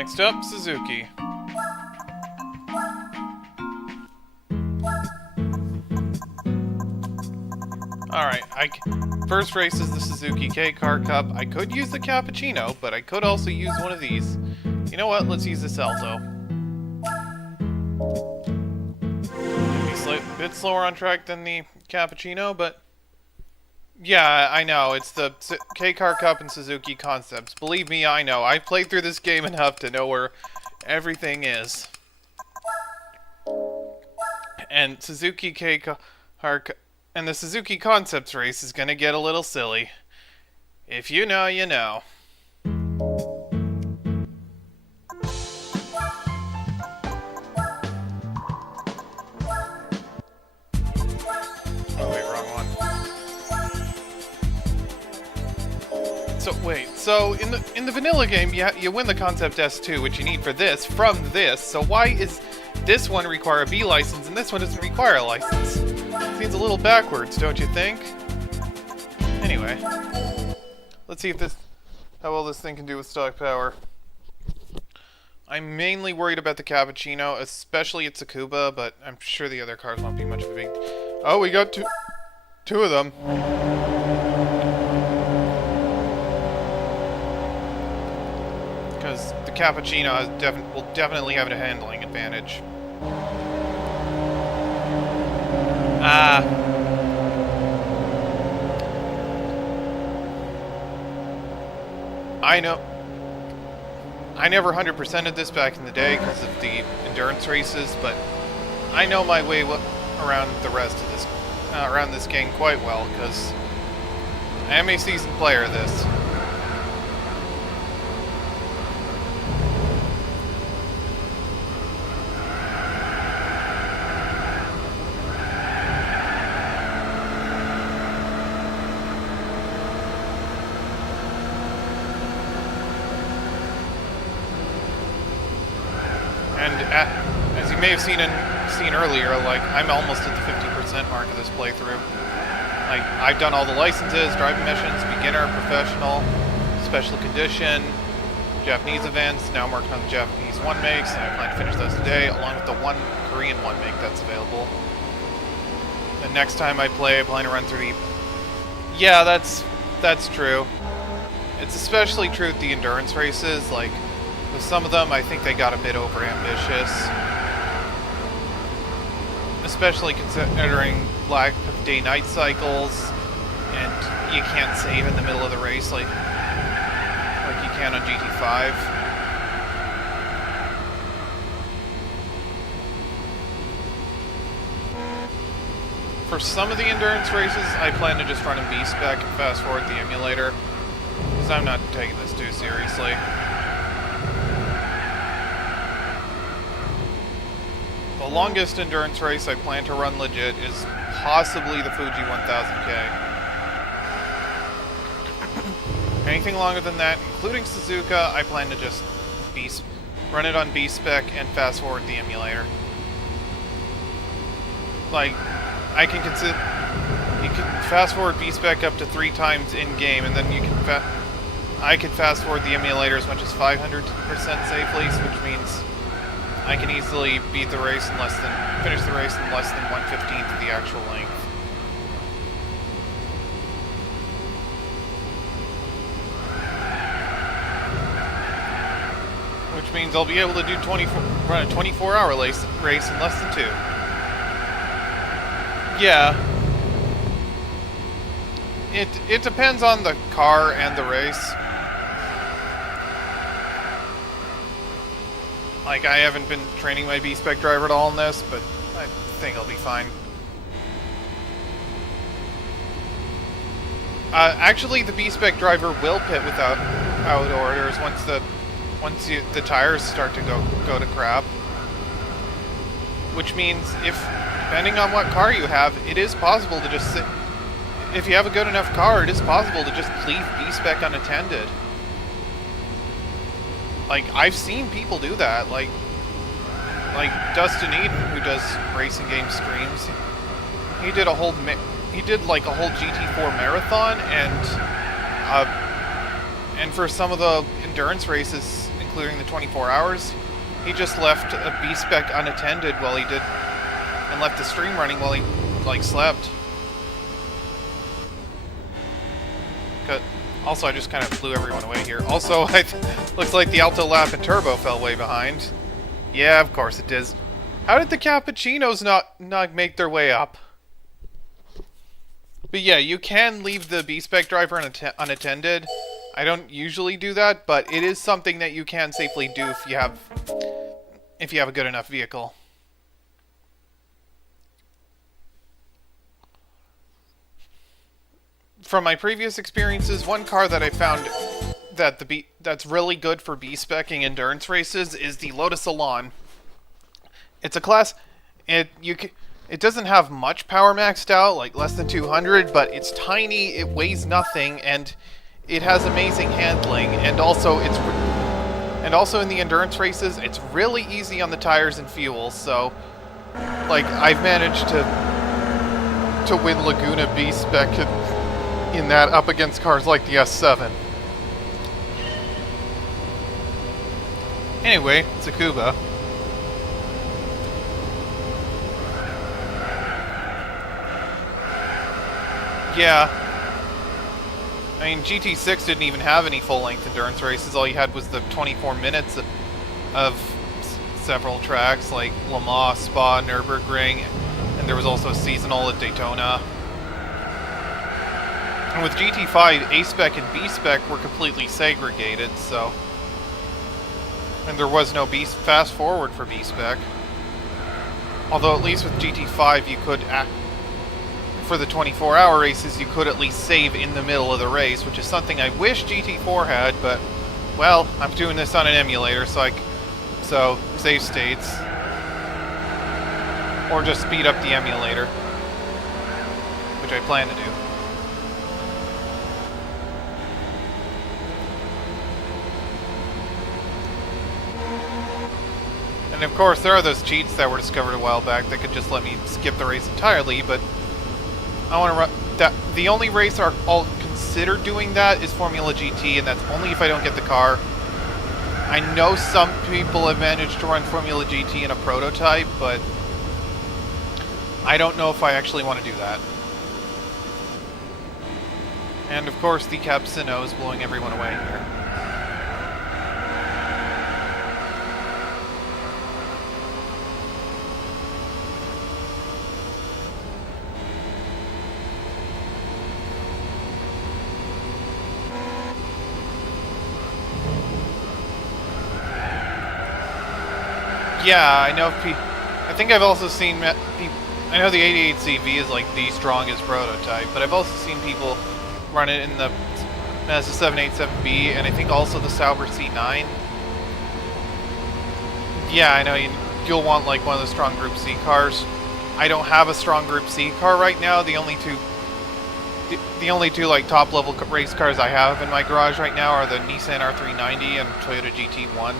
Next up, Suzuki. Alright, first race is the Suzuki K-Car Cup. I could use the Cappuccino, but I could also use one of these. You know what? Let's use this Elzo. Maybe a bit slower on track than the Cappuccino, but... yeah, I know. It's the K-Car Cup and Suzuki Concepts. Believe me, I know. I've played through this game enough to know where everything is. And Suzuki K-Car Cup... and the Suzuki Concepts race is gonna get a little silly. If you know, you know. Oh wait, wrong one. So wait, so in the vanilla game, you win the Concept S2, which you need for this, from this. So why is this one require a B license and this one doesn't require a license? Seems a little backwards, don't you think? Anyway, let's see if how well this thing can do with stock power. I'm mainly worried about the Cappuccino, especially at Tsukuba, but I'm sure the other cars won't be much of a big... oh, we got two of them. Because the Cappuccino will definitely have a handling advantage. I know. I never 100%ed this back in the day because of the endurance races, but I know my way around the rest of this, around this game quite well because I am a seasoned player of this. And as you may have seen earlier, like I'm almost at the 50% mark of this playthrough. Like I've done all the licenses, driving missions, beginner, professional, special condition, Japanese events. Now I'm working on the Japanese one makes, and I plan to finish those today, along with the one Korean one make that's available. The next time I play, I plan to run through the... yeah, that's true. It's especially true with the endurance races, like. With some of them, I think they got a bit overambitious. Especially considering lack of day-night cycles, and you can't save in the middle of the race like you can on GT5. For some of the endurance races, I plan to just run in B-Spec and fast-forward the emulator, because I'm not taking this too seriously. The longest endurance race I plan to run legit is possibly the Fuji 1000K. Anything longer than that, including Suzuka, I plan to just run it on B-Spec and fast forward the emulator. Like, you can fast forward B-Spec up to 3 times in game, and then I can fast forward the emulator as much as 500% safely, which means I can easily finish the race in less than 1/15 of the actual length. Which means I'll be able to run a 24-hour race in less than 2. Yeah. It depends on the car and the race. Like, I haven't been training my B-Spec driver at all in this, but I think I'll be fine. Actually, the B-Spec driver will pit without orders once the tires start to go to crap. Which means, depending on what car you have, it is possible to just sit... if you have a good enough car, it is possible to just leave B-Spec unattended. Like, I've seen people do that, like Dustin Eden, who does racing game streams. He did like a whole GT4 marathon, and for some of the endurance races, including the 24 hours. He just left a B-Spec unattended while he did, and left the stream running while he, like, slept. Also, I just kind of blew everyone away here. Also, looks like the Alto Lap and Turbo fell way behind. Yeah, of course it did. How did the Cappuccinos not make their way up? But yeah, you can leave the B-Spec driver unattended. I don't usually do that, but it is something that you can safely do if you have a good enough vehicle. From my previous experiences, one car that I found that's really good for B-Specing endurance races is the Lotus Elan. It's a class. It doesn't have much power maxed out, like less than 200, but it's tiny. It weighs nothing, and it has amazing handling. And also in the endurance races, it's really easy on the tires and fuel. So, like, I've managed to win Laguna B-Spec in that up against cars like the S7. Anyway, Tsukuba. Yeah. I mean, GT6 didn't even have any full-length endurance races. All you had was the 24 minutes of several tracks, like Le Mans, Spa, Nürburgring, and there was also a seasonal at Daytona. And with GT5, A-Spec and B-Spec were completely segregated, so... And there was no fast forward for B-Spec. Although at least with GT5 you could, for the 24-hour races, you could at least save in the middle of the race, which is something I wish GT4 had, but, well, I'm doing this on an emulator, so save states. Or just speed up the emulator, which I plan to do. And of course, there are those cheats that were discovered a while back that could just let me skip the race entirely, but I want to run that. The only race I'll consider doing that is Formula GT, and that's only if I don't get the car. I know some people have managed to run Formula GT in a prototype, but I don't know if I actually want to do that. And of course, the Capsino is blowing everyone away here. Yeah, I know. I think I've also seen. I know the 88CV is like the strongest prototype, but I've also seen people run it in the Mazda 787B, and I think also the Sauber C9. Yeah, I know you'll want like one of the strong Group C cars. I don't have a strong Group C car right now. The only two like top level race cars I have in my garage right now are the Nissan R390 and Toyota GT1.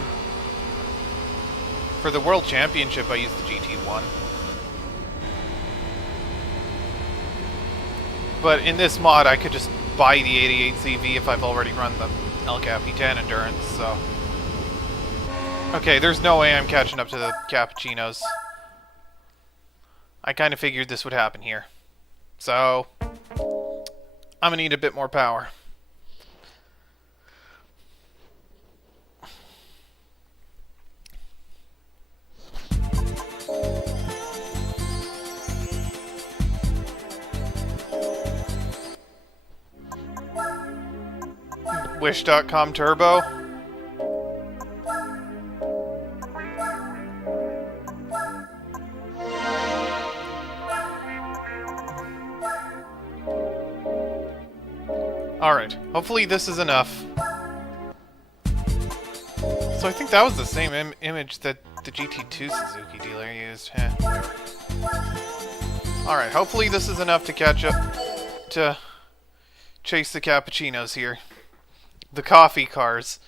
For the World Championship, I used the GT1. But in this mod, I could just buy the 88CV if I've already run the El Capitan Endurance, so... Okay, there's no way I'm catching up to the Cappuccinos. I kind of figured this would happen here. So... I'm gonna need a bit more power. Wish.com Turbo. Alright, hopefully this is enough. So I think that was the same image that the GT2 Suzuki dealer used. Alright, hopefully this is enough to catch up to chase the Cappuccinos here. The coffee cars,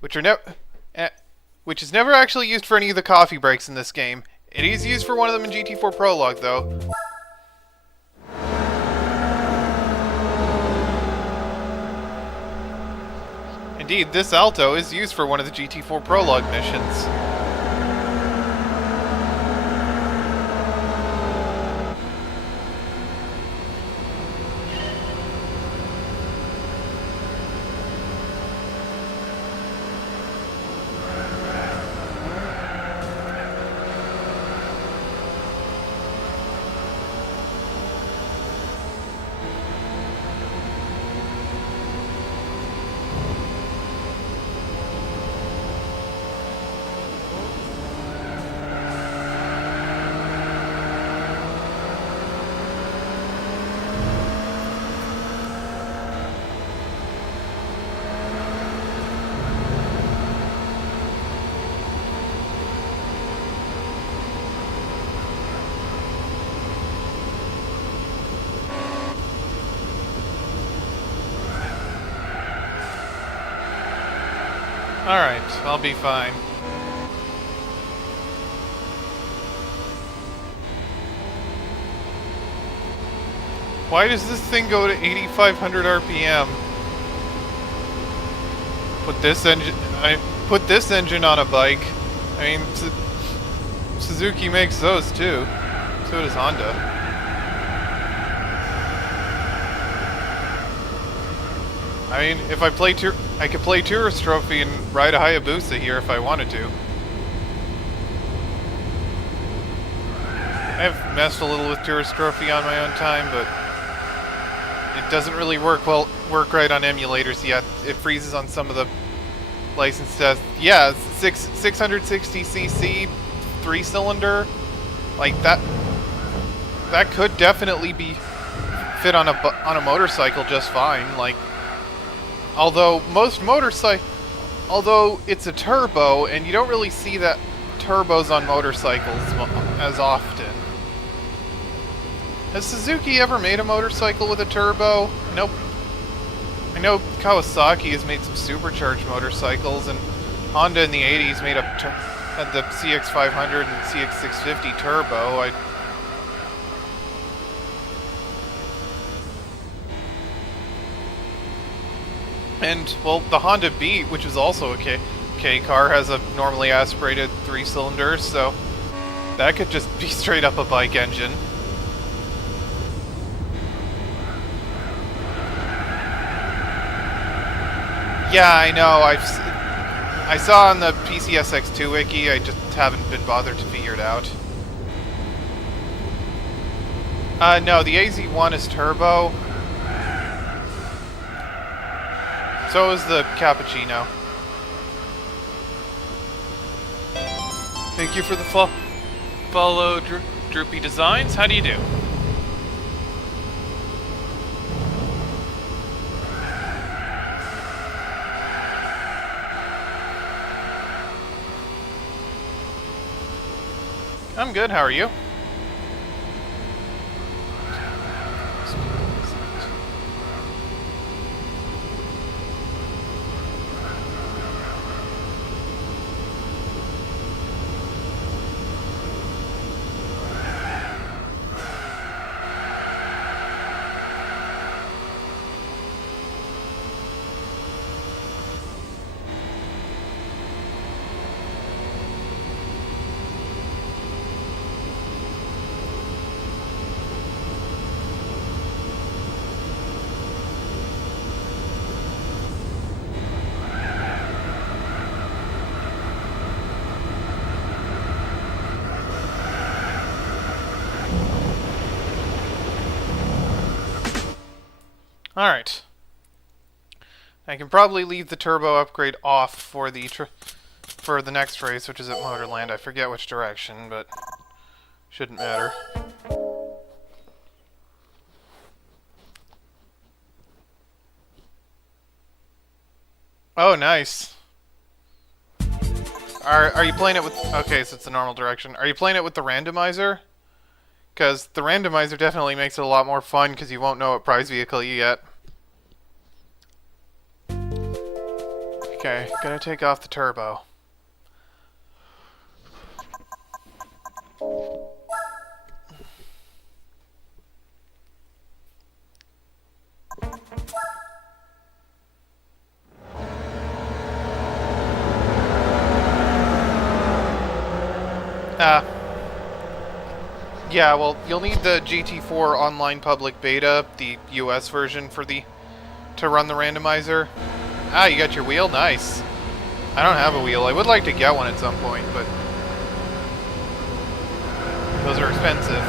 which is never actually used for any of the coffee breaks in this game. It is used for one of them in GT4 Prologue, though. And Indeed, this Alto is used for one of the GT4 Prologue missions. Alright, I'll be fine. Why does this thing go to 8,500 RPM? Put this engine on a bike. I mean, Suzuki makes those too. So does Honda. I mean, if I could play Tourist Trophy and ride a Hayabusa here if I wanted to. I've messed a little with Tourist Trophy on my own time, but it doesn't really work right on emulators yet. It freezes on some of the license tests. Yeah, 660cc 3-cylinder, like that could definitely be fit on a motorcycle just fine. Like, although it's a turbo, and you don't really see that turbos on motorcycles as often. Has Suzuki ever made a motorcycle with a turbo? Nope. I know Kawasaki has made some supercharged motorcycles, and Honda in the 80s had the CX500 and CX650 turbo. And, well, the Honda Beat, which is also a K car, has a normally aspirated 3-cylinder, so that could just be straight up a bike engine. Yeah, I know. I saw on the PCSX2 wiki. I just haven't been bothered to figure it out. No, the AZ1 is turbo. So is the Cappuccino. Thank you for the follow, Droopy Designs. How do you do? I'm good, how are you? Alright. I can probably leave the turbo upgrade off for the next race, which is at Motorland. I forget which direction, but shouldn't matter. Oh, nice. Are you playing it with... Okay, so it's the normal direction. Are you playing it with the randomizer? Because the randomizer definitely makes it a lot more fun because you won't know what prize vehicle you get. Okay, gonna take off the turbo. Uh, yeah, well, you'll need the GT4 online public beta, the US version, to run the randomizer. Ah, you got your wheel? Nice. I don't have a wheel. I would like to get one at some point, but those are expensive.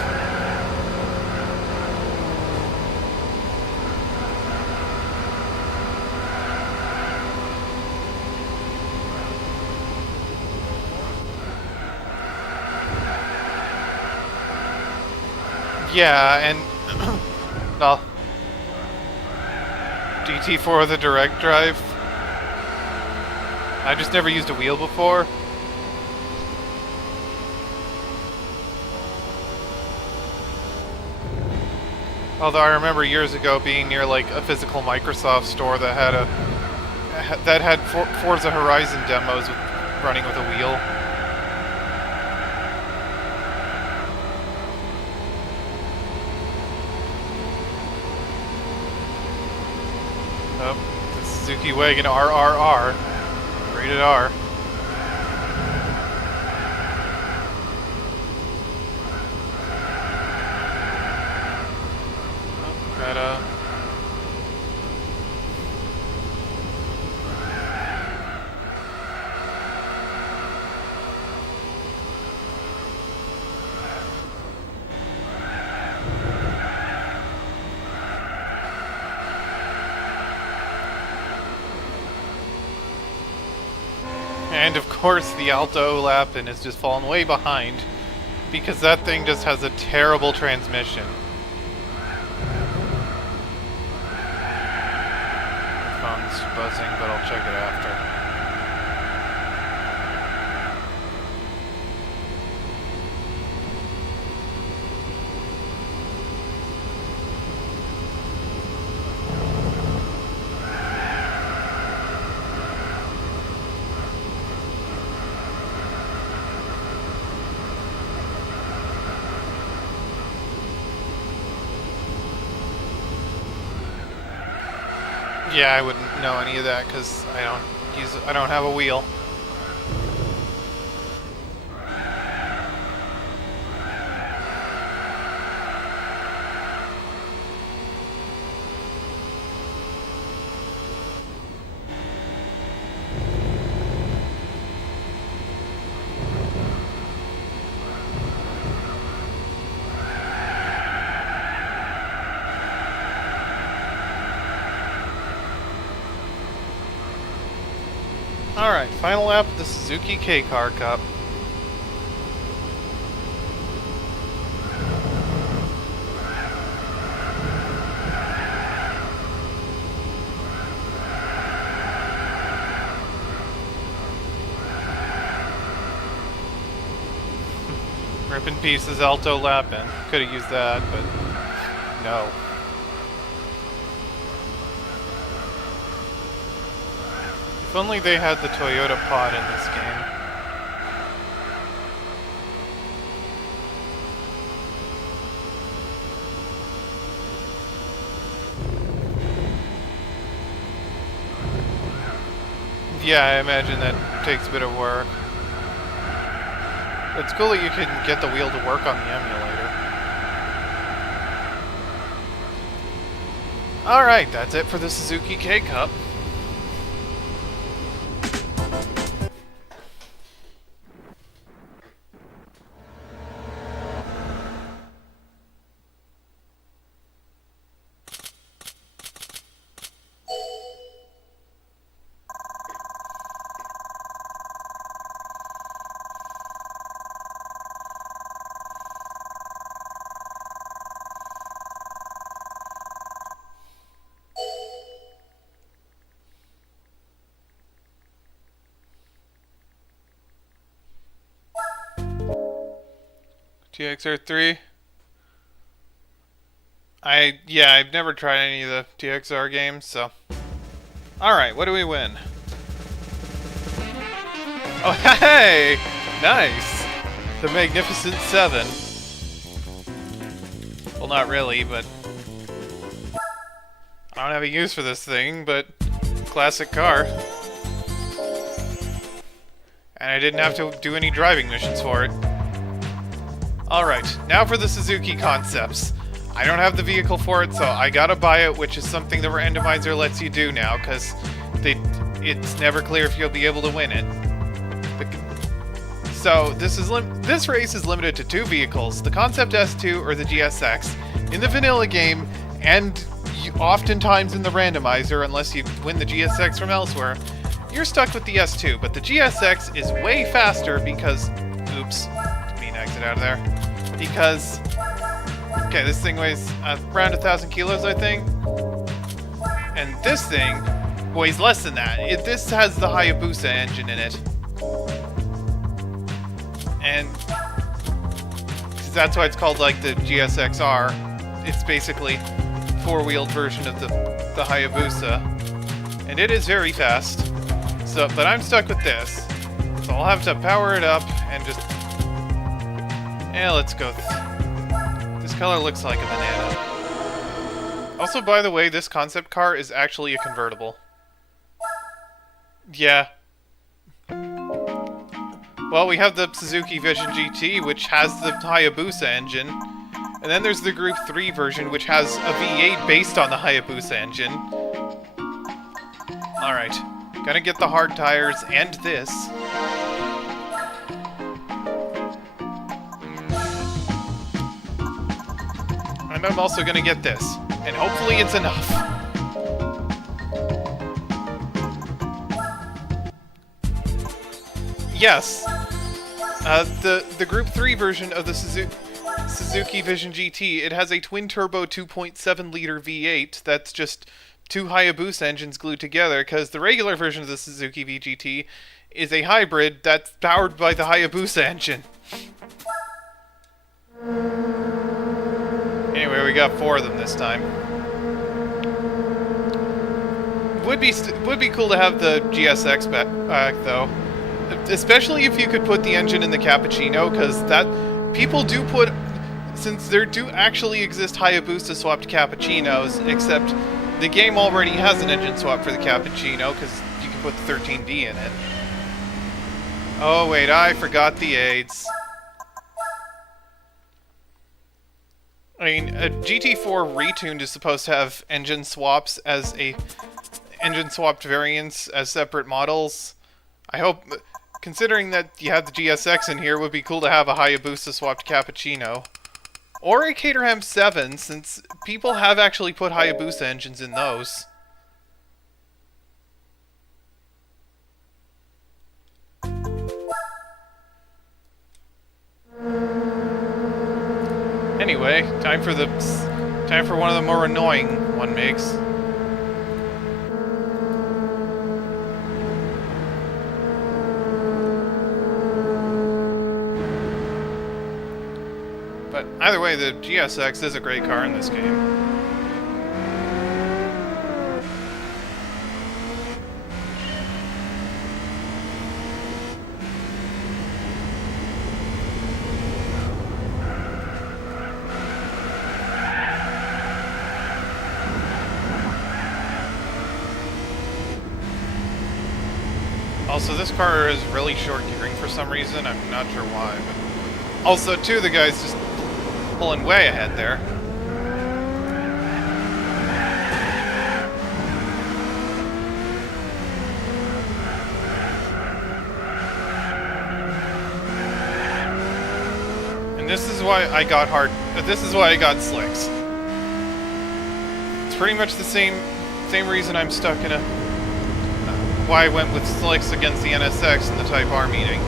Yeah, and well, GT4 with a direct drive. I just never used a wheel before. Although I remember years ago being near like a physical Microsoft store that had Forza Horizon demos running with a wheel. Oh, the Suzuki Wagon RRR, rated R. And of course the Alto Lapin is just fallen way behind because that thing just has a terrible transmission. My phone's buzzing, but I'll check it after. Yeah, I wouldn't know any of that because I don't have a wheel. Alright, final lap of the Suzuki K-Car Cup. Rip in pieces Alto Lapin. Could have used that, but no. If only they had the Toyota pod in this game. Yeah, I imagine that takes a bit of work. It's cool that you can get the wheel to work on the emulator. Alright, that's it for the Suzuki K-Cup. TXR3. I've never tried any of the TXR games, so. Alright, what do we win? Oh, hey! Nice! The Magnificent 7. Well, not really, but I don't have a use for this thing, but classic car. And I didn't have to do any driving missions for it. Alright, now for the Suzuki concepts. I don't have the vehicle for it, so I gotta buy it, which is something the Randomizer lets you do now, because it's never clear if you'll be able to win it. So, this race is limited to 2 vehicles, the Concept S2 or the GSX. In the vanilla game, and oftentimes in the Randomizer, unless you win the GSX from elsewhere, you're stuck with the S2, but the GSX is way faster because... Oops. Didn't mean to exit out of there. Because... Okay, this thing weighs around 1,000 kilos, I think. And this thing weighs less than that. This has the Hayabusa engine in it. And that's why it's called like the GSXR. It's basically four-wheeled version of the Hayabusa. And it is very fast. So, but I'm stuck with this. So I'll have to power it up and just... Yeah, let's go. This color looks like a banana. Also, by the way, this concept car is actually a convertible. Yeah. Well, we have the Suzuki Vision GT, which has the Hayabusa engine. And then there's the Group 3 version, which has a V8 based on the Hayabusa engine. Alright. Gonna get the hard tires and this. And I'm also gonna get this. And hopefully it's enough. Yes. The Group 3 version of the Suzuki Vision GT, it has a twin-turbo 2.7-liter V8 that's just 2 Hayabusa engines glued together, because the regular version of the Suzuki VGT is a hybrid that's powered by the Hayabusa engine. Anyway, we got 4 of them this time. Would be cool to have the GSX back though. Especially if you could put the engine in the Cappuccino, because that... People do put... Since there do actually exist Hayabusa swapped Cappuccinos, except the game already has an engine swap for the Cappuccino, because you can put the 13D in it. Oh wait, I forgot the aids. I mean, a GT4 retuned is supposed to have engine swaps as engine swapped variants as separate models. I hope, considering that you have the GSX in here, it would be cool to have a Hayabusa swapped Cappuccino. Or a Caterham 7, since people have actually put Hayabusa engines in those. Anyway, time for one of the more annoying one makes. But either way, the GSX is a great car in this game. Also, this car is really short gearing for some reason. I'm not sure why, but... Also, too, the guy's just pulling way ahead there. And this is why I got slicks. It's pretty much the same reason I'm stuck in a... why I went with slicks against the NSX in the Type R meeting.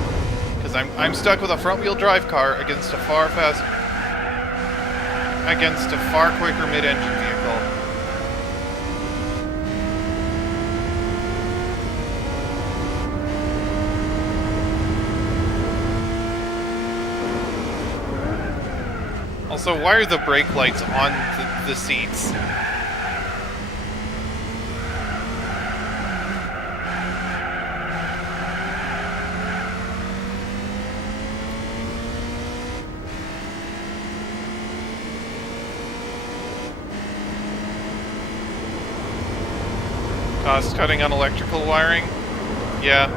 Because I'm stuck with a front-wheel drive car against a far quicker mid-engine vehicle. Also, why are the brake lights on the seats? Cost cutting on electrical wiring? Yeah.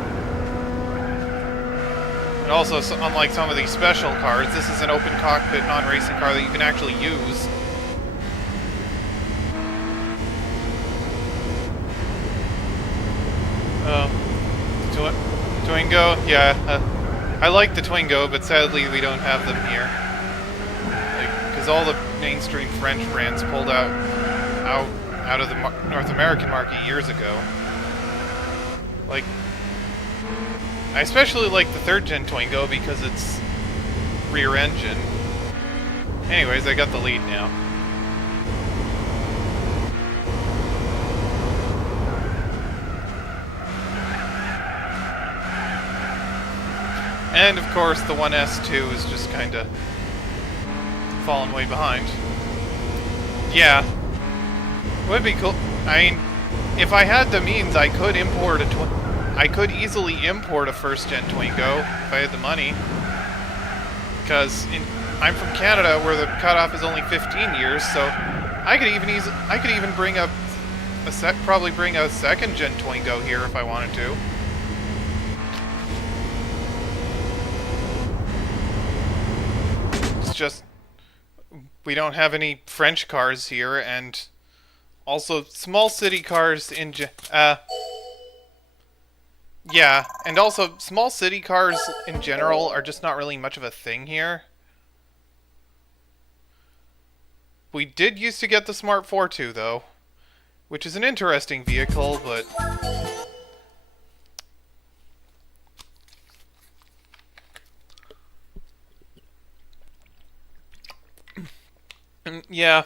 And also, unlike some of these special cars, this is an open cockpit non-racing car that you can actually use. Twingo, yeah. I like the Twingo, but sadly we don't have them here. Because all the mainstream French brands pulled out of the North American market years ago. Like, I especially like the 3rd gen Twingo because it's rear engine. Anyways, I got the lead now. And of course, the 1S2 is just kind of falling way behind. Yeah, would be cool. I mean, if I had the means, I could import I could easily import a 1st gen Twingo if I had the money. Because I'm from Canada, where the cutoff is only 15 years, so I could even bring up probably bring a 2nd gen Twingo here if I wanted to. Just we don't have any French cars here, and also small city cars yeah, and also small city cars in general are just not really much of a thing here. We did used to get the Smart 4.2 though, which is an interesting vehicle, but yeah.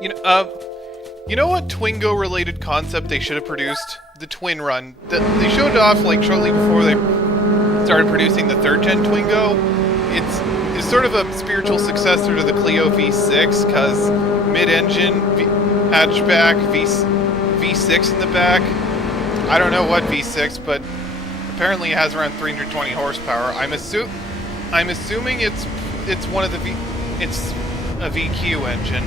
You know what Twingo-related concept they should have produced? The Twin Run. They showed it off like shortly before they started producing the 3rd gen Twingo. It's sort of a spiritual successor to the Clio V6 because mid-engine hatchback V6 in the back. I don't know what V6, but apparently it has around 320 horsepower. I'm assuming it's one of the it's a VQ engine.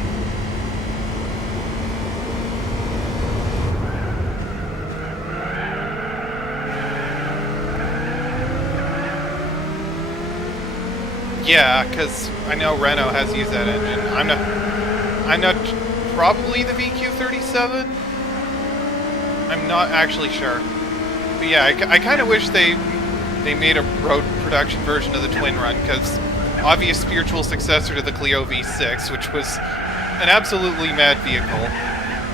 Yeah, because I know Renault has used that engine. I'm not probably the VQ37. I'm not actually sure. But yeah, I kind of wish they made a road production version of the Twin Run, because obvious spiritual successor to the Clio V6, which was an absolutely mad vehicle.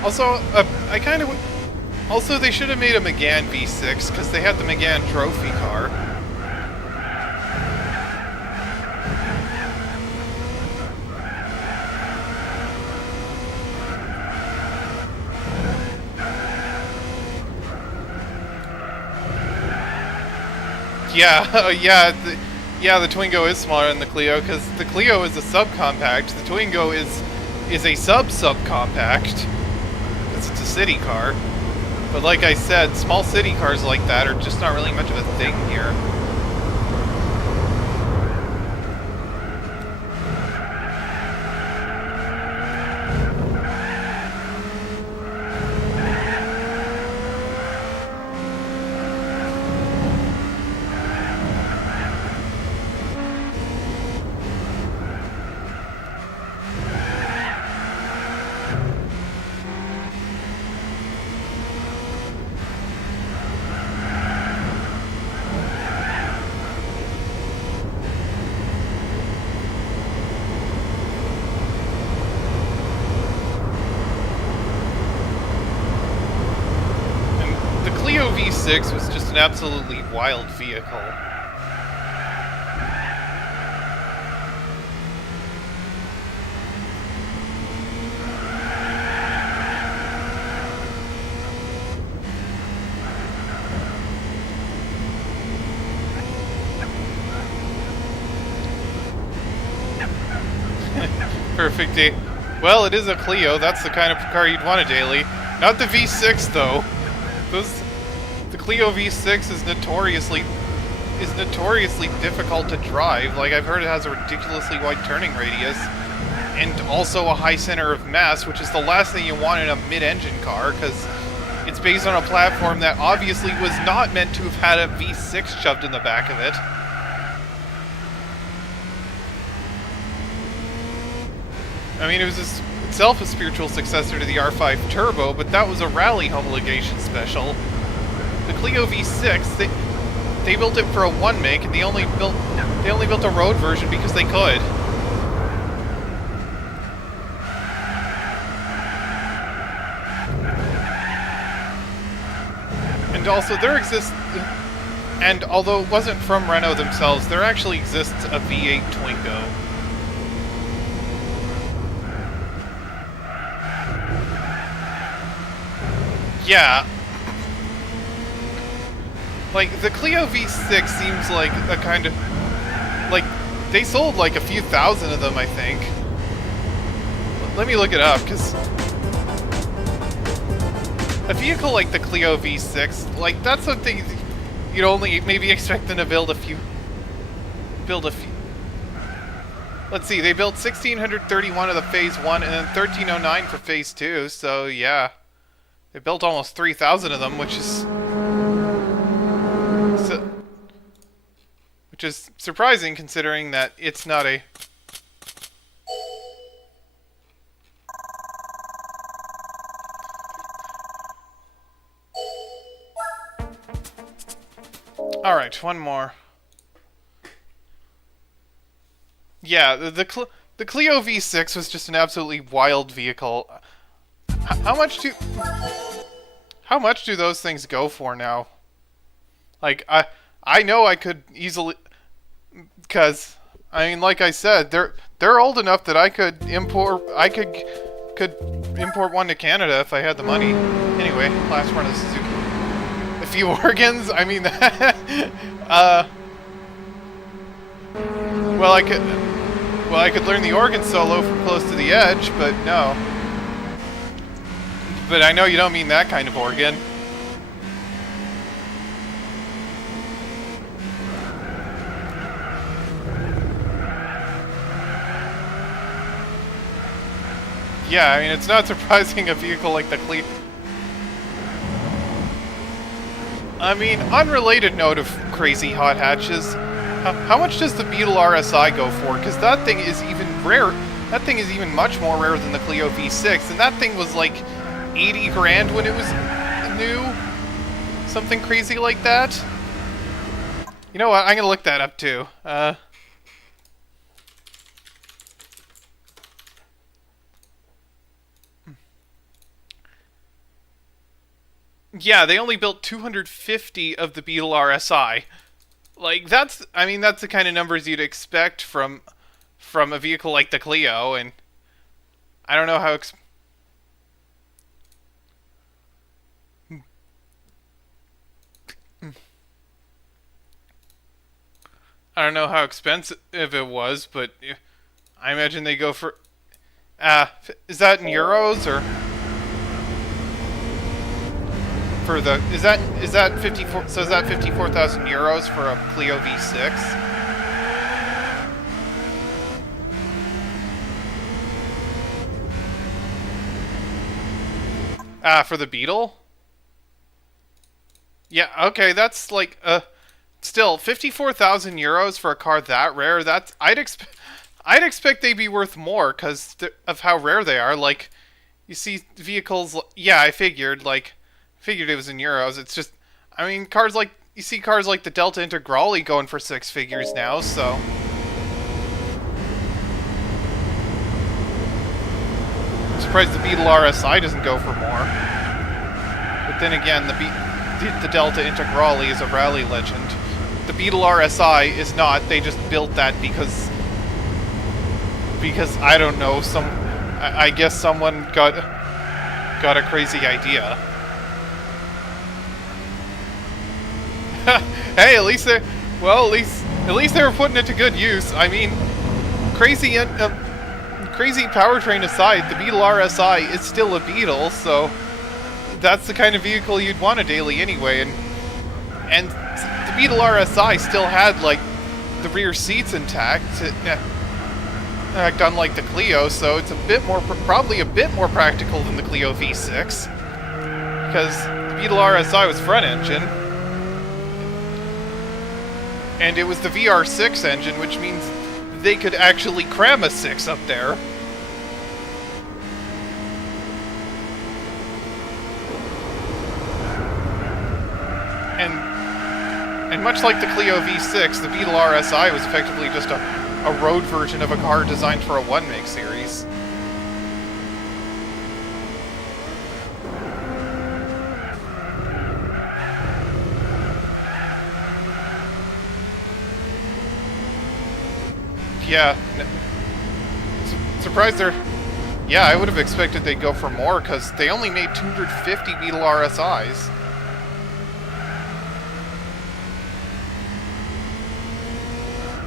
Also, also they should have made a Megane V6 because they had the Megane trophy car. Yeah, the Twingo is smaller than the Clio, because the Clio is a subcompact. The Twingo is a subcompact, because it's a city car. But like I said, small city cars like that are just not really much of a thing here. V6 was just an absolutely wild vehicle. Perfect day. Well, it is a Clio. That's the kind of car you'd want a daily. Not the V6 though. The Clio V6 is notoriously difficult to drive. Like, I've heard it has a ridiculously wide turning radius and also a high center of mass, which is the last thing you want in a mid-engine car, because it's it's based on a platform that obviously was not meant to have had a V6 shoved in the back of it. I mean, it was itself a spiritual successor to the R5 Turbo, but that was a rally homologation special. The Clio V6, they built it for a one make, and they only built a road version because they could. And also, and although it wasn't from Renault themselves, there actually exists a V8 Twingo. Yeah. Like, the Clio V6 seems like a kind of... Like, they sold like a few thousand of them, I think. Let me look it up, because... A vehicle like the Clio V6, like, that's something you'd only maybe expect them to build a few... Let's see, they built 1,631 of the Phase 1 and then 1,309 for Phase 2, so yeah. They built almost 3,000 of them, which is surprising considering that it's not a... Alright, one more. Yeah, the Clio V6 was just an absolutely wild vehicle. How much do those things go for now? Like, I know I could easily... Because, I mean, like I said, they're old enough that I could import one to Canada if I had the money. Anyway, last run of Suzuki. A few organs? I mean, well, I could learn the organ solo from Close to the Edge, but no. But I know you don't mean that kind of organ. Yeah, I mean, it's not surprising a vehicle like the Clio... I mean, unrelated note of crazy hot hatches, how much does the Beetle RSI go for? Because that thing is even rare. That thing is even much more rare than the Clio V6, and that thing was like 80 grand when it was new. Something crazy like that. You know what? I'm gonna look that up too. Yeah, they only built 250 of the Beetle RSI. Like, I mean, that's the kind of numbers you'd expect from a vehicle like the Clio, and I don't know how I don't know how expensive it was, but I imagine they go for... is that in euros, or... For the... Is that 54... So is that 54,000 euros for a Clio V6? For the Beetle? Yeah, okay, that's like, still, 54,000 euros for a car that rare, that's... I'd expect they'd be worth more, because of how rare they are. Like, you see vehicles... Yeah, I figured it was in euros. It's just... I mean, cars like... You see cars like the Delta Integrale going for 6 figures now, so... I'm surprised the Beetle RSI doesn't go for more. But then again, the Delta Integrale is a rally legend. The Beetle RSI is not. They just built that because I don't know, I guess someone got a crazy idea. Hey, at least they were putting it to good use. I mean, crazy powertrain aside, the Beetle RSI is still a Beetle, so that's the kind of vehicle you'd want a daily anyway. And the Beetle RSI still had like the rear seats intact, unlike the Clio, so it's probably a bit more practical than the Clio V6, because the Beetle RSI was front engine. And it was the VR6 engine, which means they could actually cram a 6 up there. And much like the Clio V6, the Beetle RSI was effectively just a road version of a car designed for a one-make series. Yeah. Surprised they're... Yeah, I would have expected they'd go for more, because they only made 250 Beetle RSIs.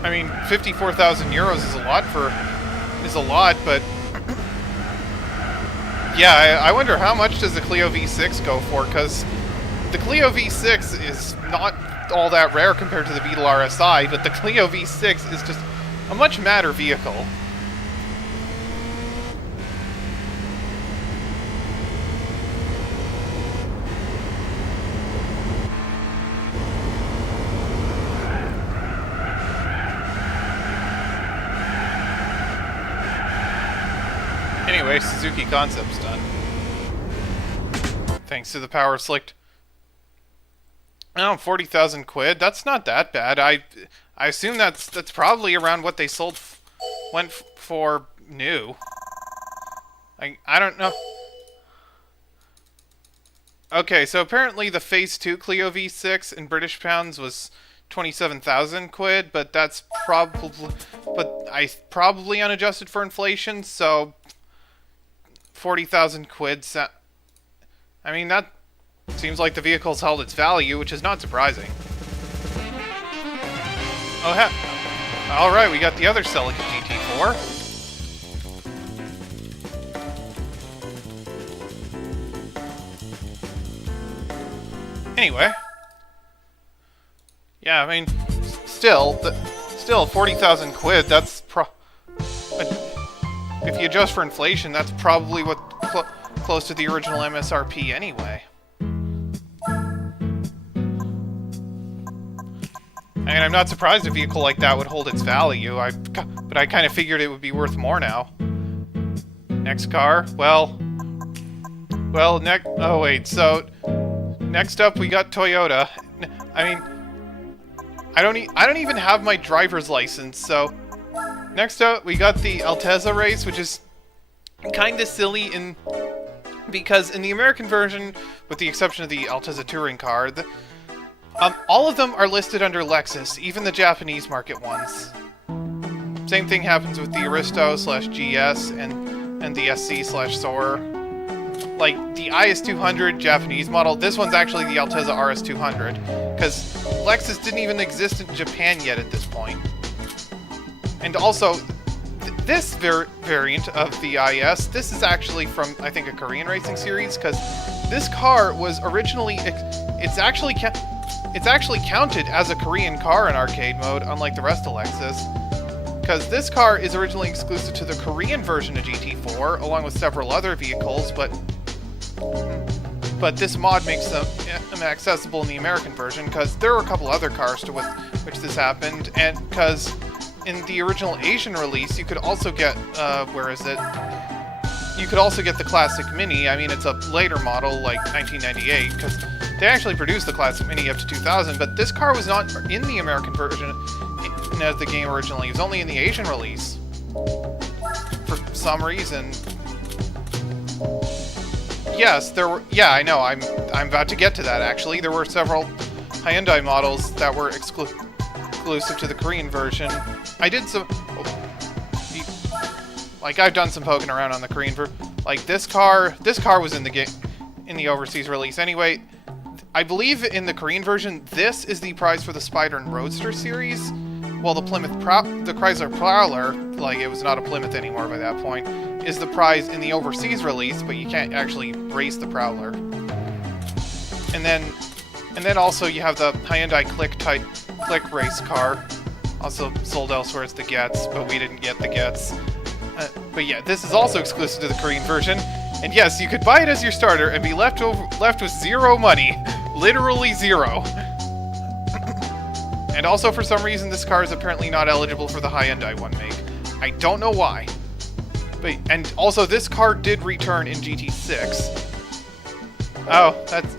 I mean, 54,000 euros is a lot, but yeah, I wonder how much does the Clio V6 go for, because the Clio V6 is not all that rare compared to the Beetle RSI, but the Clio V6 is just a much madder vehicle. Anyway, Suzuki concept's done. Thanks to the power slicked. Oh, 40,000 quid. That's not that bad. I assume that's probably around what they went for new. I don't know. Okay, so apparently the Phase 2 Clio V6 in British pounds was 27,000 quid, but that's probably unadjusted for inflation, so 40,000 quid. I mean, that seems like the vehicle's held its value, which is not surprising. Oh, heck. Alright, we got the other Celica GT4. Anyway. Yeah, I mean, still 40,000 quid, that's if you adjust for inflation, that's probably what close to the original MSRP anyway. I mean, I'm not surprised a vehicle like that would hold its value, but I kind of figured it would be worth more now. Next car, oh wait, so next up we got Toyota. I mean, I don't even have my driver's license, so next up we got the Altezza race, which is kind of silly because in the American version, with the exception of the Altezza touring car, all of them are listed under Lexus, even the Japanese market ones. Same thing happens with the Aristo/GS and the SC/Soarer. Like, the IS200 Japanese model, this one's actually the Altezza RS200, because Lexus didn't even exist in Japan yet at this point. And also, this variant of the IS, this is actually from, I think, a Korean racing series, because this car was originally... It's actually counted as a Korean car in arcade mode, unlike the rest of Lexus. Because this car is originally exclusive to the Korean version of GT4, along with several other vehicles, but this mod makes them accessible in the American version, because there were a couple other cars to which this happened, and because in the original Asian release, you could also get, You could also get the Classic Mini. I mean, it's a later model, like 1998, because they actually produced the Classic Mini up to 2000, but this car was not in the American version of the game originally. It was only in the Asian release. For some reason. Yes, there were... Yeah, I know. I'm about to get to that, actually. There were several Hyundai models that were exclusive to the Korean version. I did some... Like, I've done some poking around on the Korean version. Like, this car was in the overseas release. Anyway, I believe in the Korean version, this is the prize for the Spider and Roadster series. Well, the Chrysler Prowler, like, it was not a Plymouth anymore by that point, is the prize in the overseas release, but you can't actually race the Prowler. And then also you have the Hyundai Click race car, also sold elsewhere as the Getz, but we didn't get the Getz. But yeah, this is also exclusive to the Korean version. And yes, you could buy it as your starter and be left with zero money. Literally zero. And also, for some reason, this car is apparently not eligible for the Hyundai one make. I don't know why. But, and also, this car did return in GT6. Oh, that's...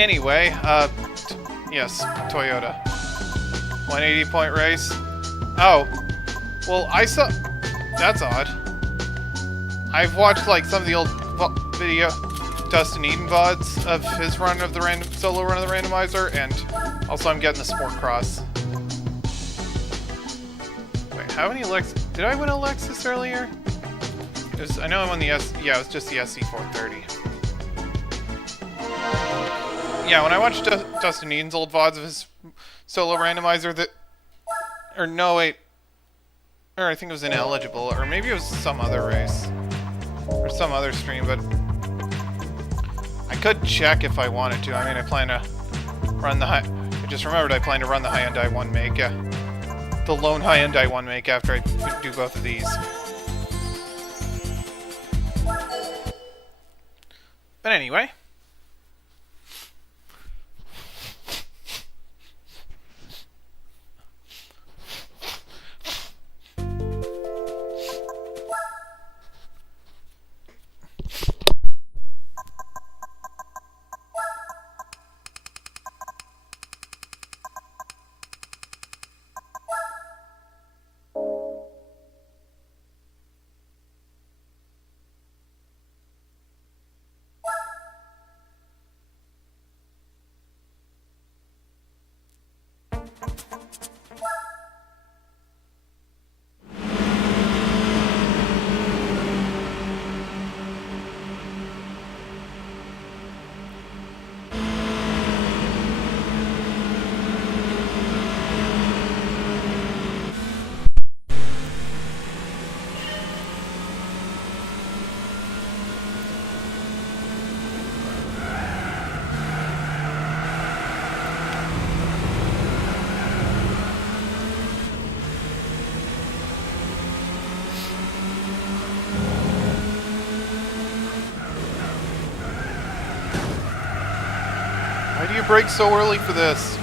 Anyway, yes, Toyota. 180 point race. Oh. Well, I saw... That's odd. I've watched, like, some of the old video... Dustin Eden VODs of his run of the solo run of the randomizer, and also I'm getting the Sport Cross. Wait, how many did I win a Lexus earlier? I know I'm on the yeah, it was just the SC430. Yeah, when I watched Dustin Eden's old VODs of his solo randomizer, or no, wait, or I think it was ineligible, or maybe it was some other race, or some other stream, but I could check if I wanted to. I mean, I plan to run I just remembered I plan to run the Hyundai one make, the lone Hyundai one make after I do both of these. But anyway. Why do you brake so early for this?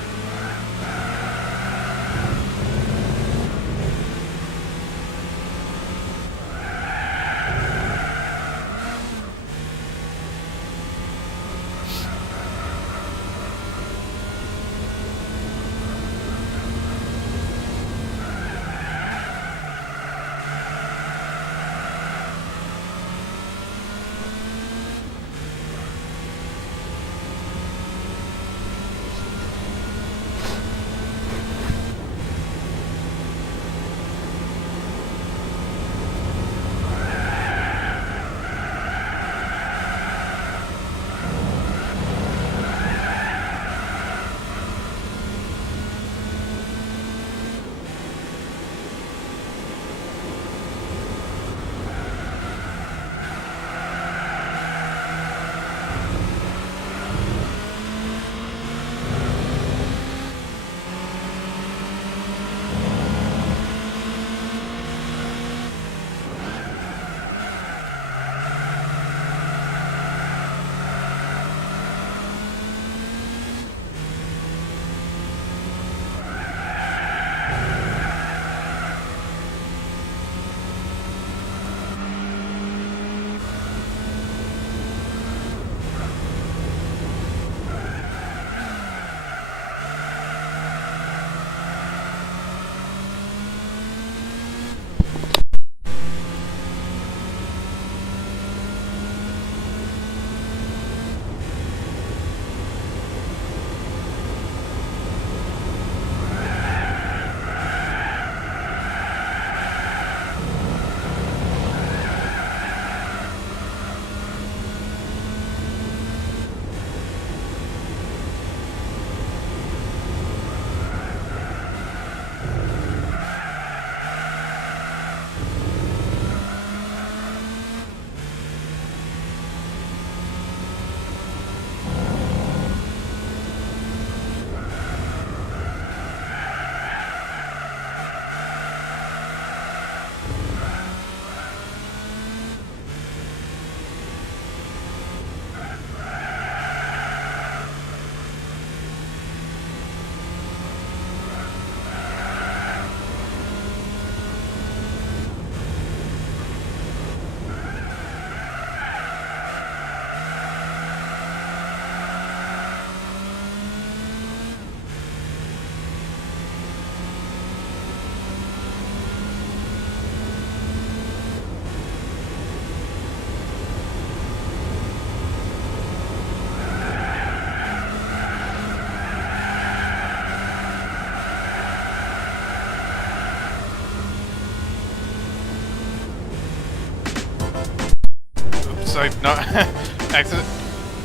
No, accident.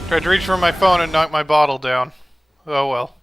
Tried to reach for my phone and knock my bottle down. Oh well.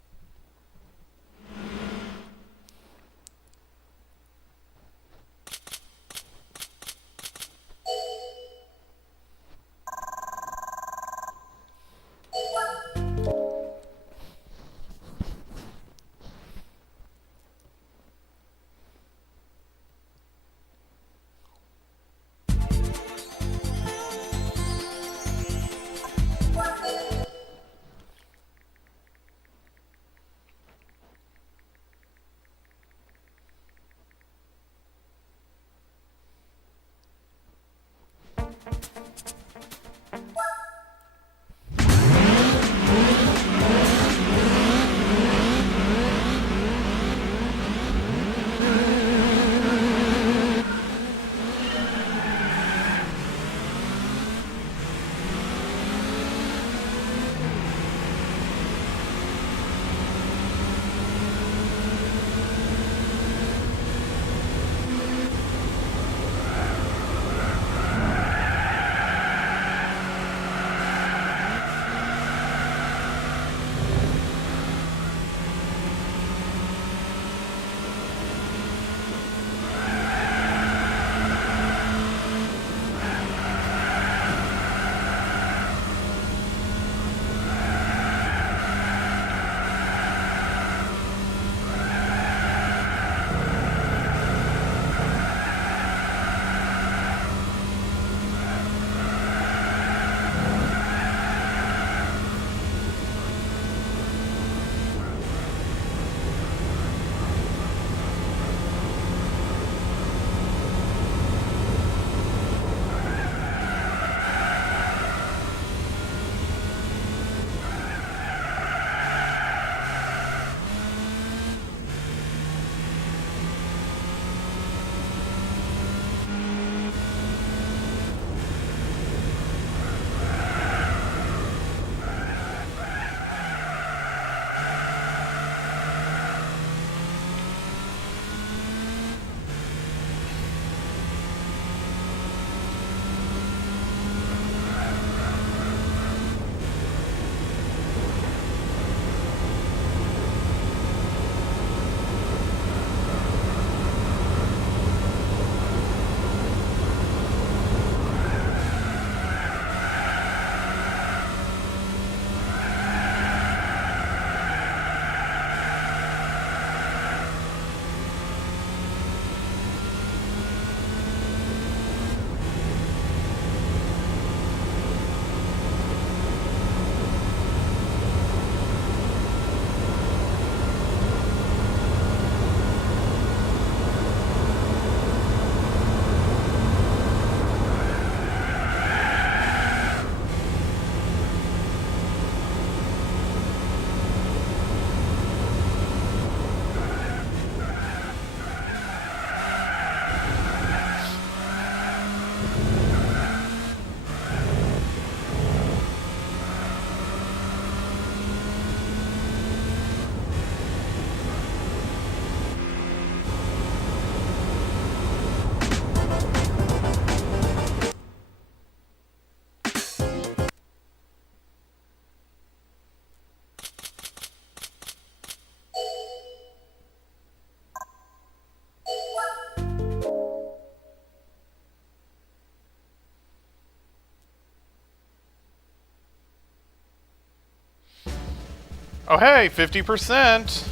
Oh hey, 50%!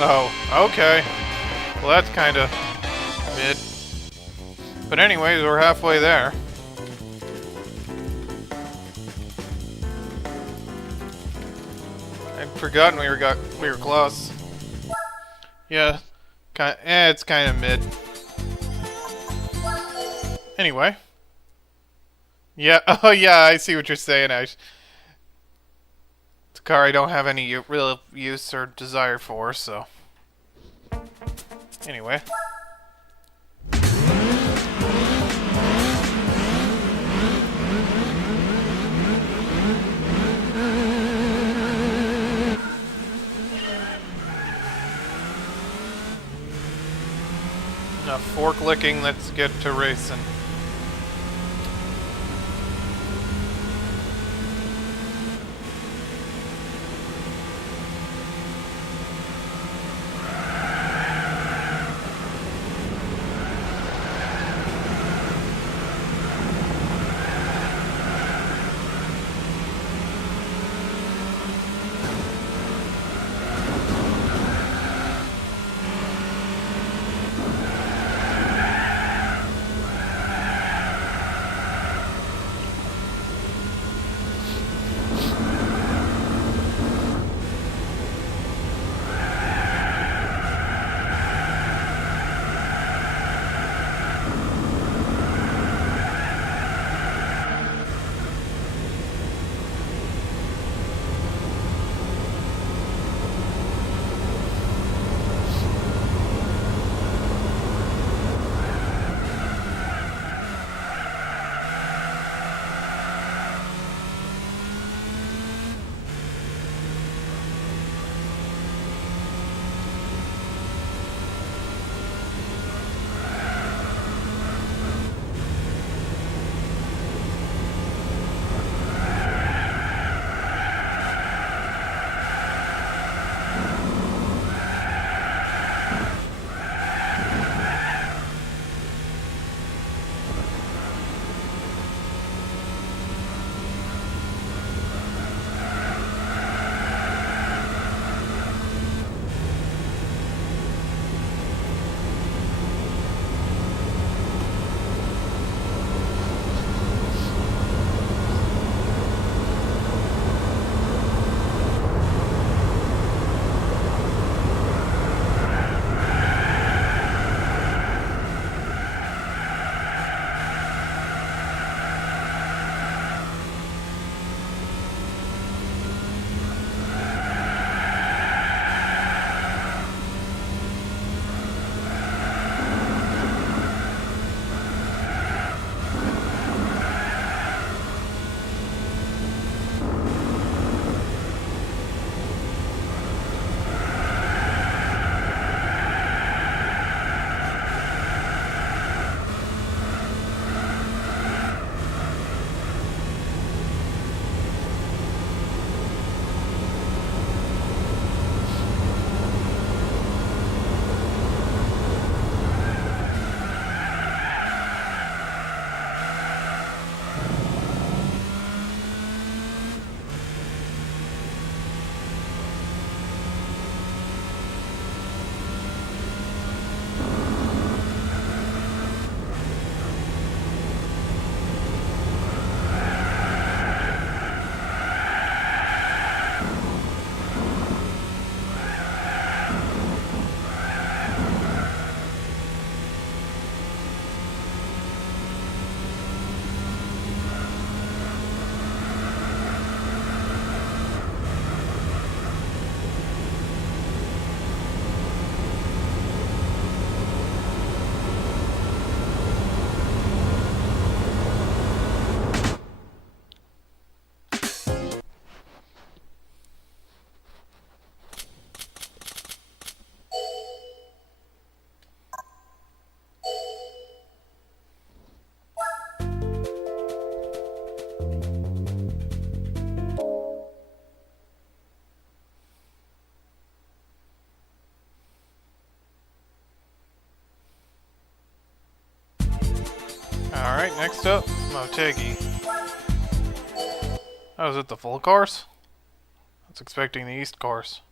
Oh, okay. Well, that's kinda mid. But anyways, we're halfway there. I'd forgotten we were close. Yeah, it's kind of mid. Anyway. Yeah, oh yeah, I see what you're saying, Ash. It's a car I don't have any real use or desire for, so... Anyway. Enough fork licking, let's get to racing. next up, Motegi. Oh, is it the full course? I was expecting the east course.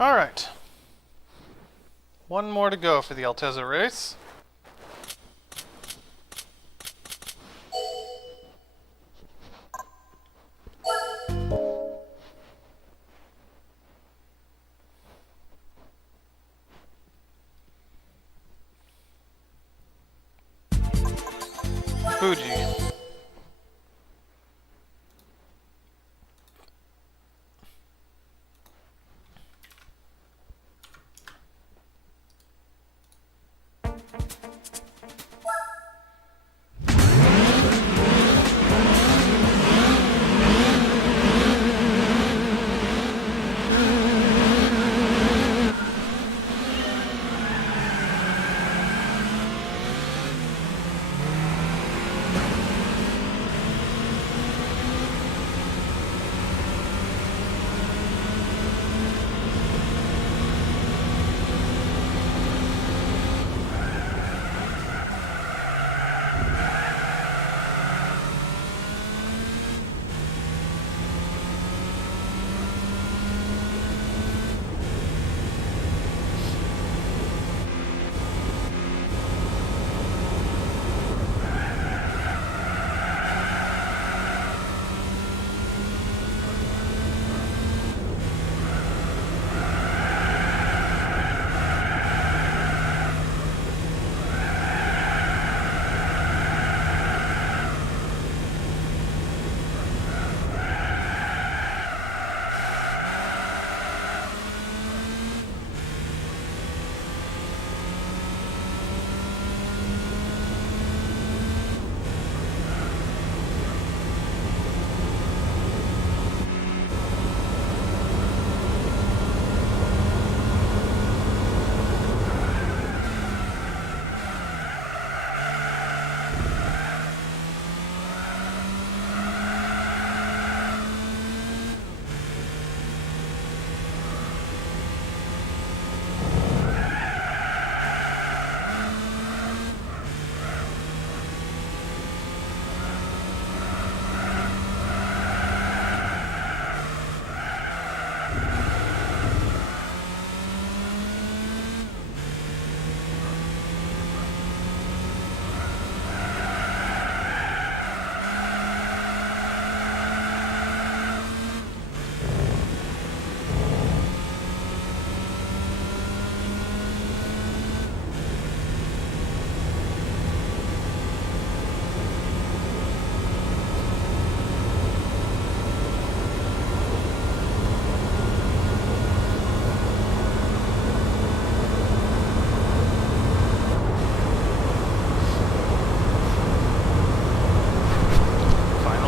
Alright. One more to go for the Altezza race. Fuji.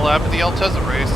Lap of the Altezza race.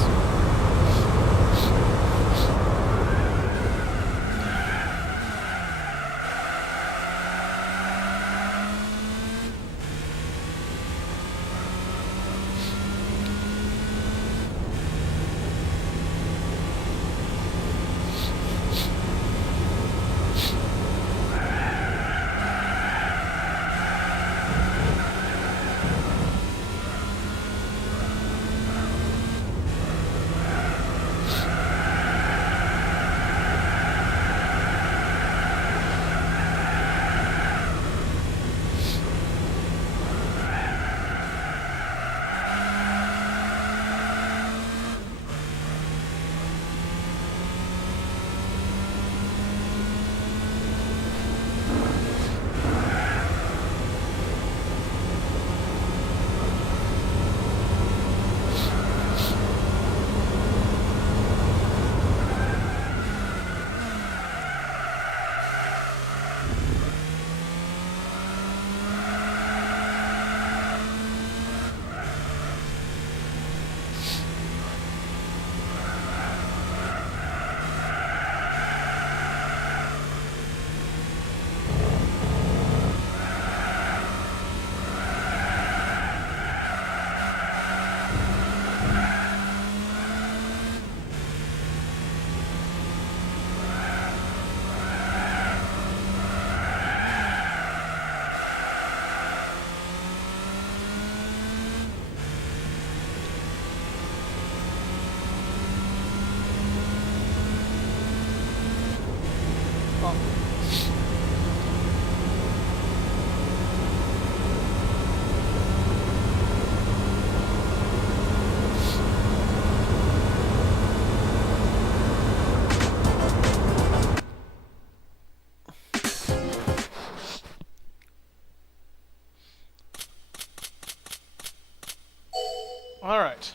Alright.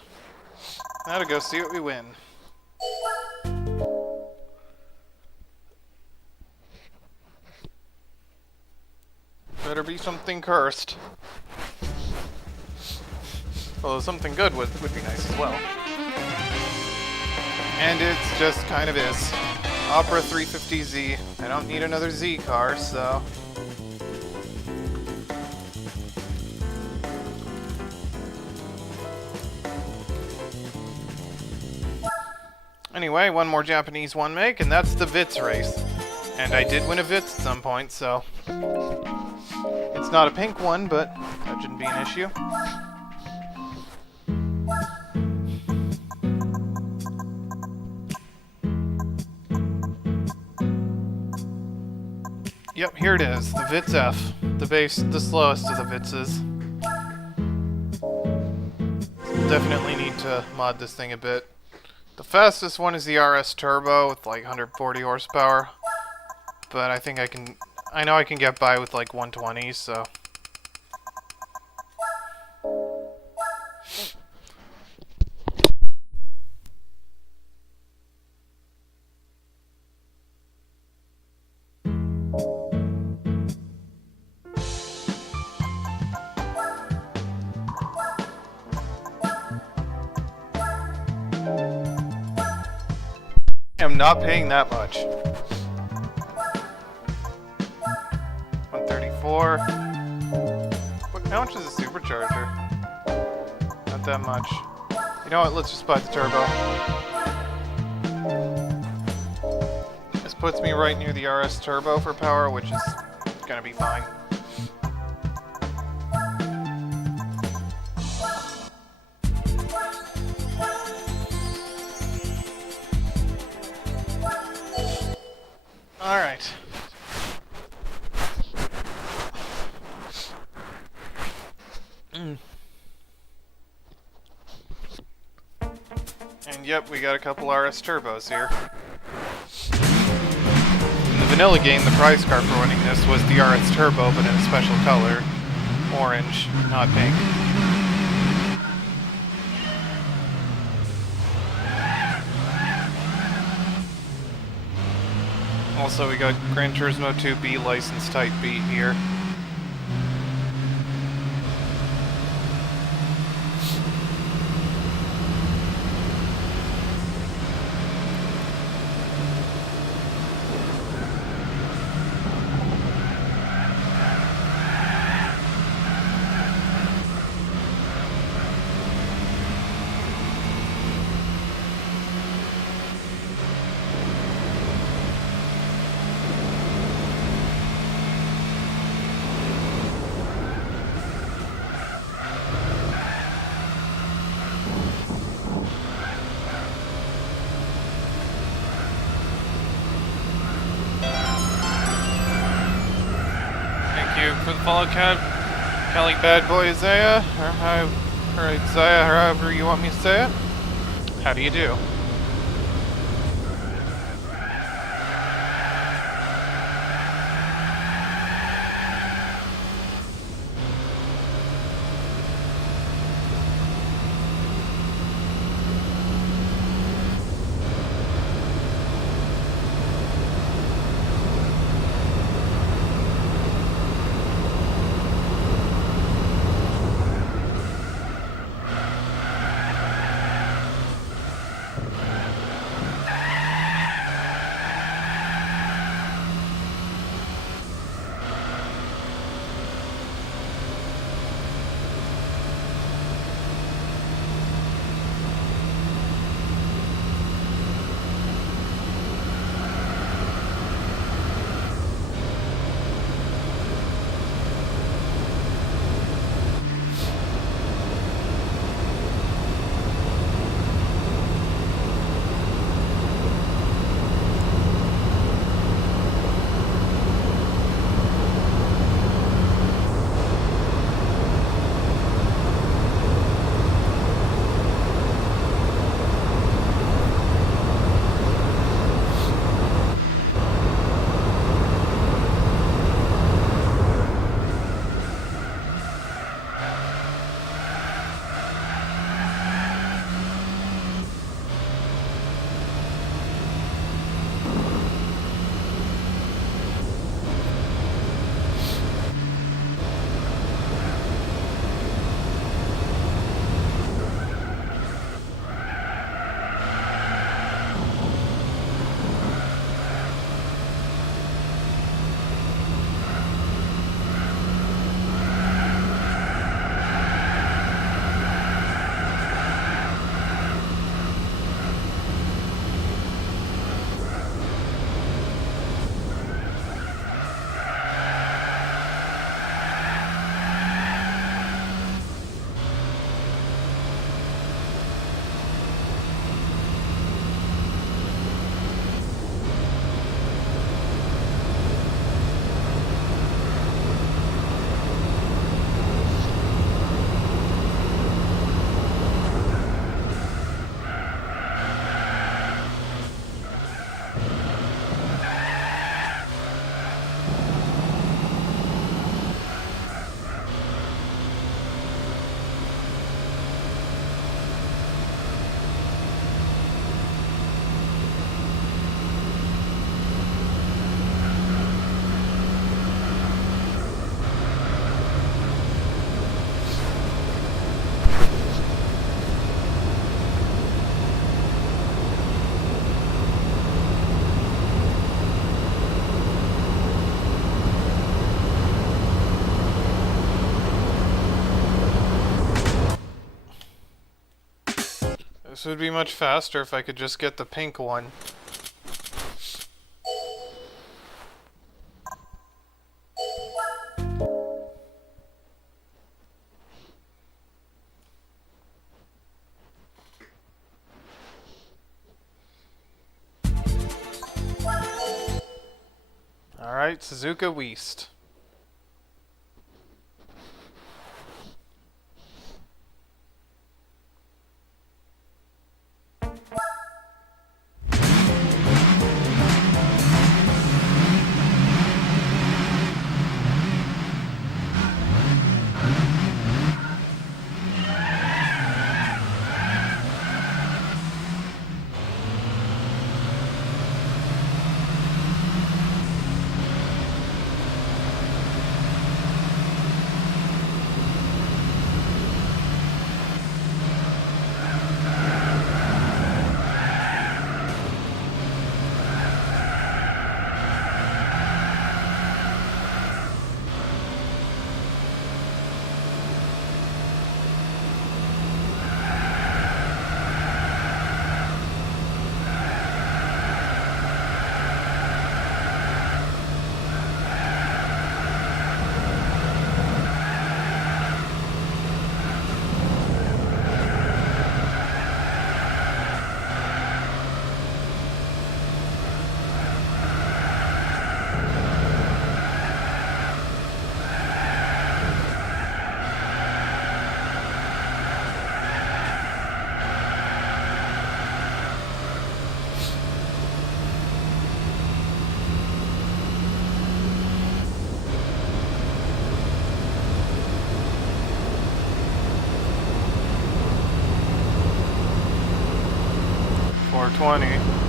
Now to go see what we win. Better be something cursed. Although something good would be nice as well. And it's just kind of is. Opera 350Z. I don't need another Z car, so... Anyway, one more Japanese one make, and that's the Vitz race. And I did win a Vitz at some point, so... It's not a pink one, but that shouldn't be an issue. Yep, here it is, the Vitz F. The slowest of the Vitzes. Definitely need to mod this thing a bit. The fastest one is the RS Turbo with like 140 horsepower. But I think I know I can get by with like 120, so... I'm not paying that much. 134. How much is a supercharger? Not that much. You know what? Let's just buy the turbo. This puts me right near the RS Turbo for power, which is gonna be fine. Alright. And yep, we got a couple RS Turbos here. In the vanilla game, the prize card for winning this was the RS Turbo, but in a special color. Orange, not pink. Also, we got Gran Turismo 2B license type beat here. For the follow Cali Bad Boy Isaiah, or Isaiah, however you want me to say it. How do you do? This would be much faster if I could just get the pink one. Alright, Suzuka West. .420.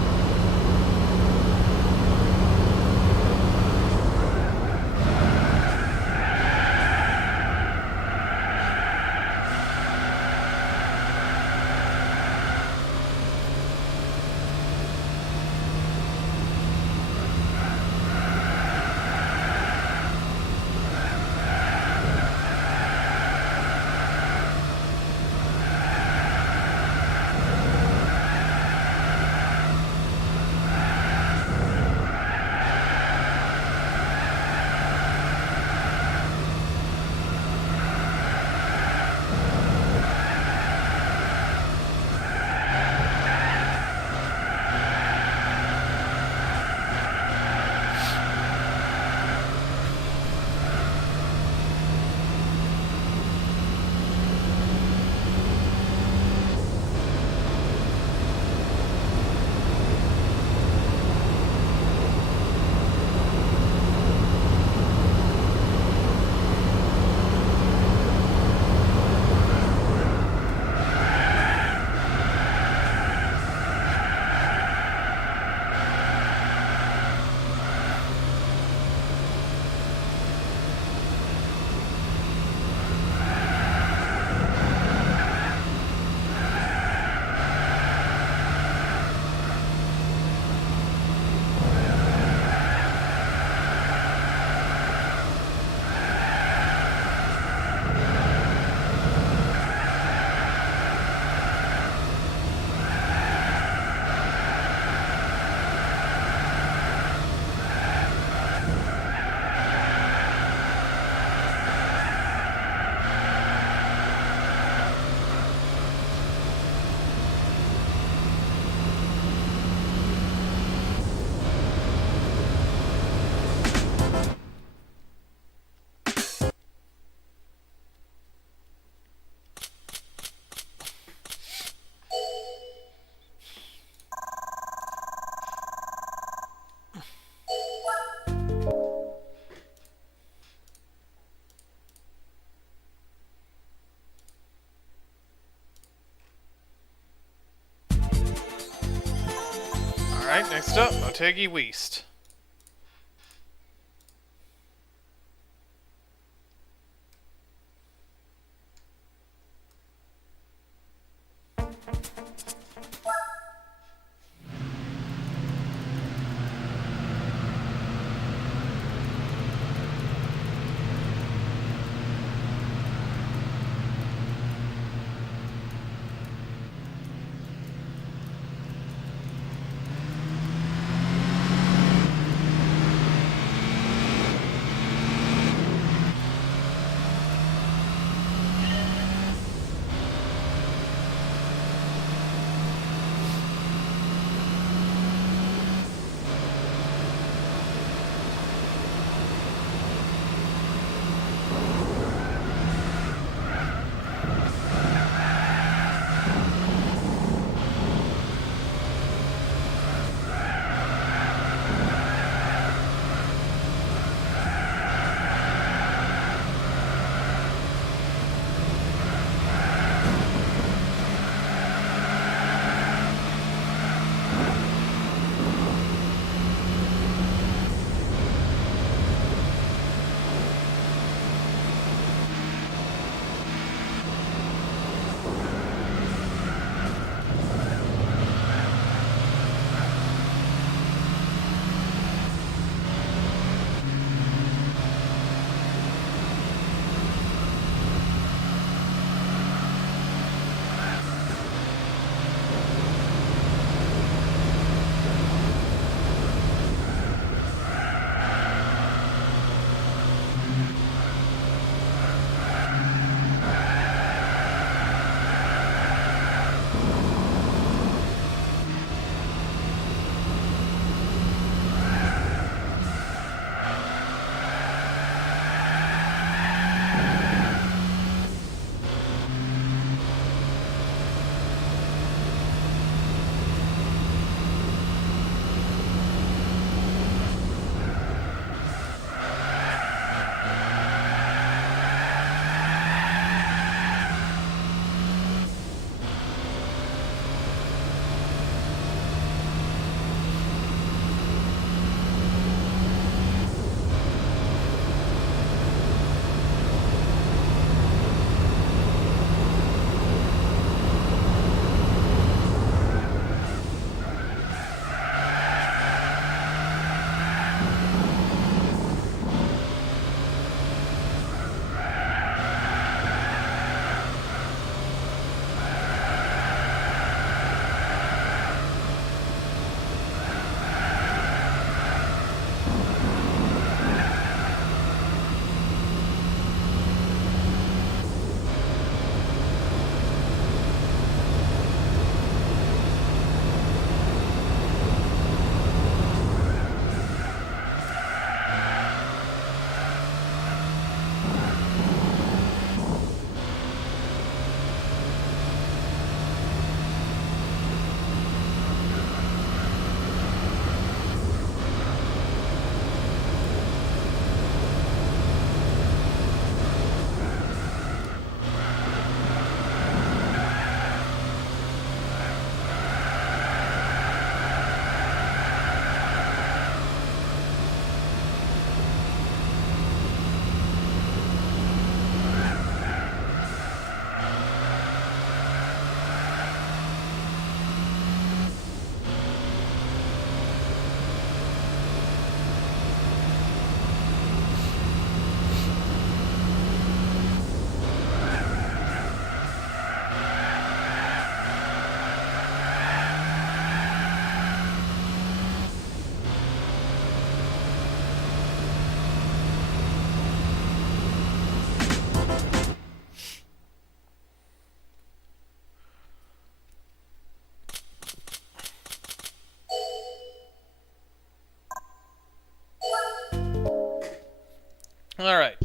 Alright, next up, Motegi West.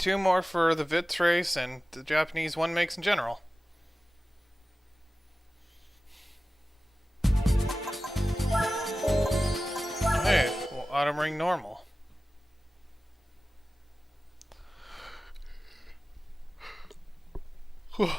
2 more for the Vitz race and the Japanese one makes in general. Hey, well, Autumn Ring normal. Whew.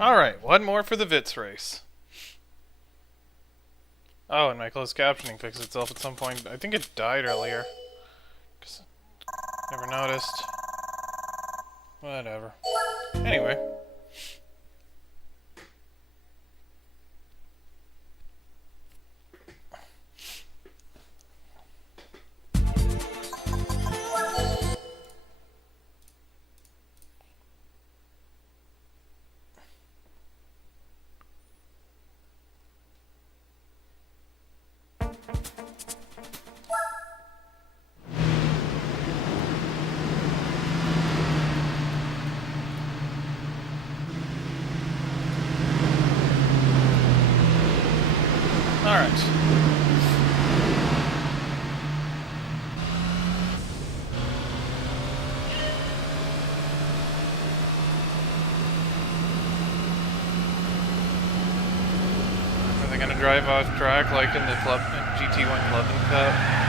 Alright, one more for the Vitz race. Oh, and my closed captioning fixed itself at some point. I think it died earlier. Never noticed. Whatever. Anyway. Alright. Are they gonna drive off track like in the club GT1 Club and Cup?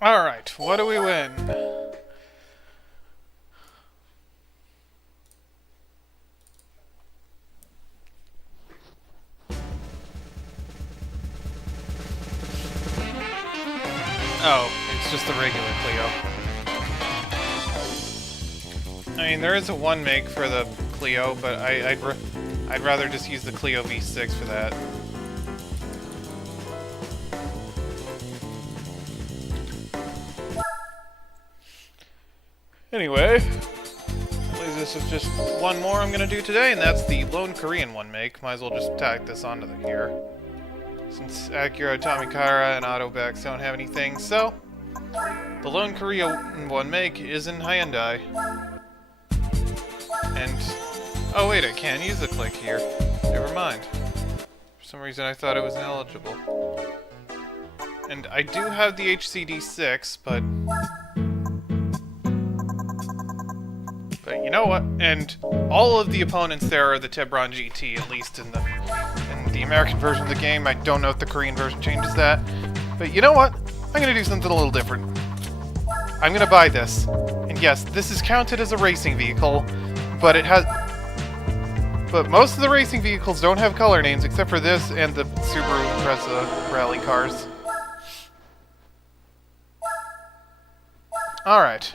Alright, what do we win? Oh, it's just the regular Clio. I mean, there is a one make for the Clio, but I'd rather just use the Clio V6 for that. Anyway, this is just one more I'm gonna do today, and that's the lone Korean one make. Might as well just tack this onto here, since Acura, Tomicara, and Autobacks don't have anything. So, the lone Korean one make is in Hyundai. And oh wait, I can't use the click here. Never mind. For some reason, I thought it was ineligible. And I do have the HCD6, but you know what? And all of the opponents there are the Tebron GT, at least in the American version of the game. I don't know if the Korean version changes that. But you know what? I'm gonna do something a little different. I'm gonna buy this and yes, this is counted as a racing vehicle, but it has... But most of the racing vehicles don't have color names, except for this and the Subaru Impreza rally cars. Alright.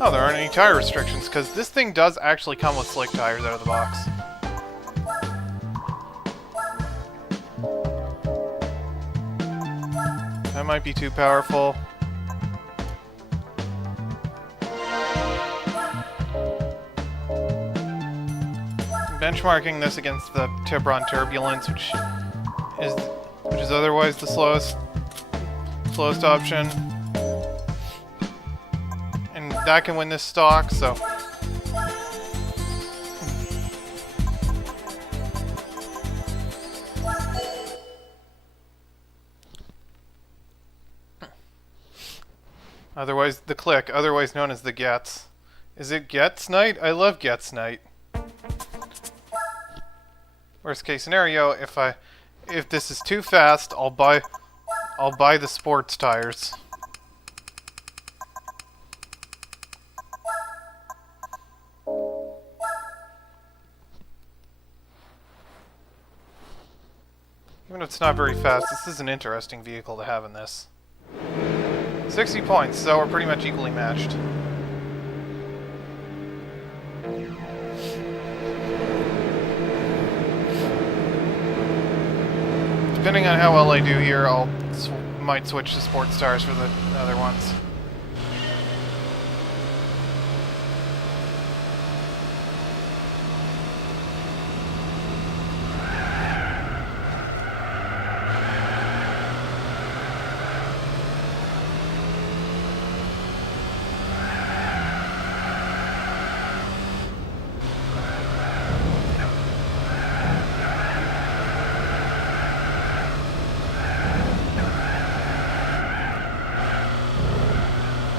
Oh, there aren't any tire restrictions, because this thing does actually come with slick tires out of the box. That might be too powerful. Benchmarking this against the Tibron Turbulence, which is otherwise the slowest option. And that can win this stock, so... Otherwise, the Click, otherwise known as the Getz. Is it Getz Night? I love Getz Night. Worst case scenario, if this is too fast, I'll buy the sports tires. Even if it's not very fast, this is an interesting vehicle to have in this. 60 points, so we're pretty much equally matched. Depending on how well I do here, I'll might switch to sports tires for the other ones.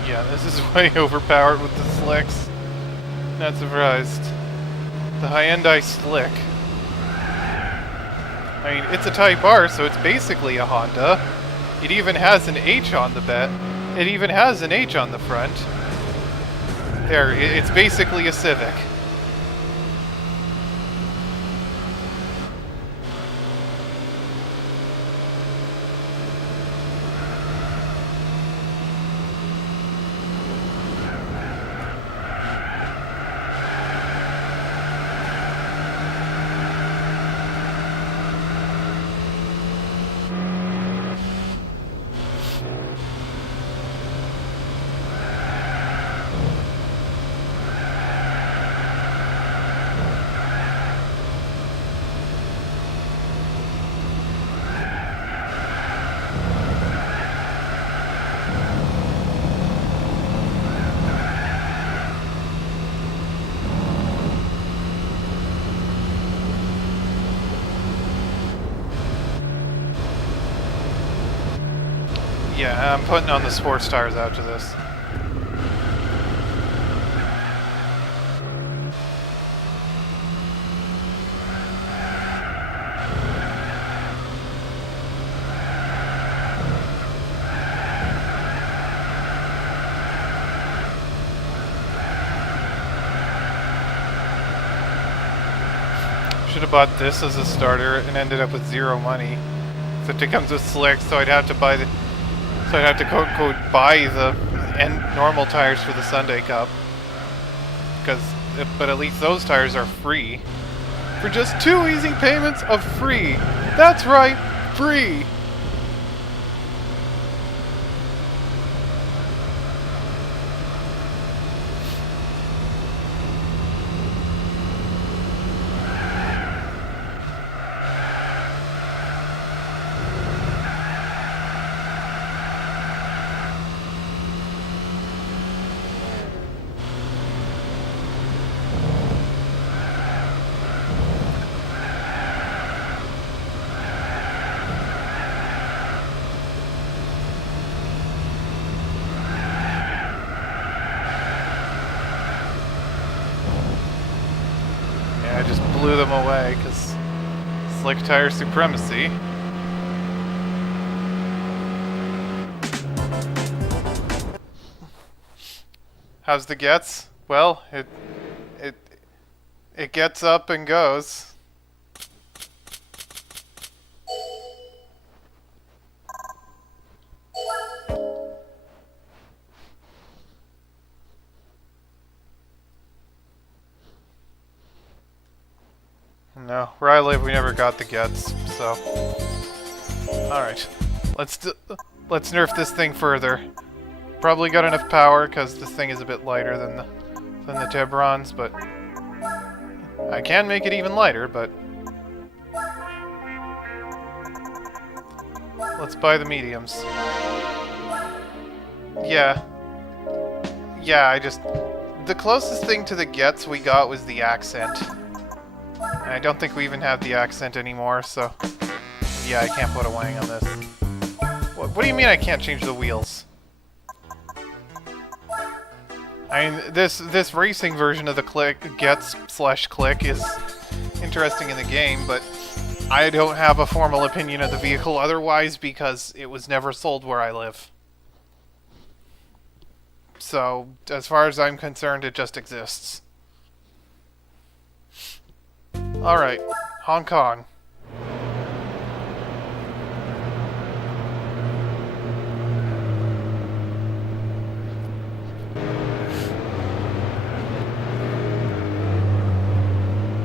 Yeah, this is way overpowered with the slicks. Not surprised. The Hyundai Slick. I mean, it's a Type R, so it's basically a Honda. It even has an H on the bed. It even has an H on the front. There, it's basically a Civic. Yeah, I'm putting on the sports tires after this. Should have bought this as a starter and ended up with 0 money. Except it comes with slicks, so I'd have to buy the... So I'd have to quote buy the normal tires for the Sunday Cup. But at least those tires are free. For just 2 easy payments of free. That's right, free! I just blew them away because slick tire supremacy. How's the gets? Well, it it gets up and goes. No, where I live we never got the gets, so. Alright. Let's nerf this thing further. Probably got enough power because this thing is a bit lighter than the Tebrons, but I can make it even lighter, but let's buy the mediums. Yeah. Yeah, the closest thing to the gets we got was the accent. And I don't think we even have the accent anymore, so yeah, I can't put a wang on this. What do you mean I can't change the wheels? I mean, this racing version of the gets/click is interesting in the game, but I don't have a formal opinion of the vehicle otherwise because it was never sold where I live. So, as far as I'm concerned, it just exists. Alright, Hong Kong.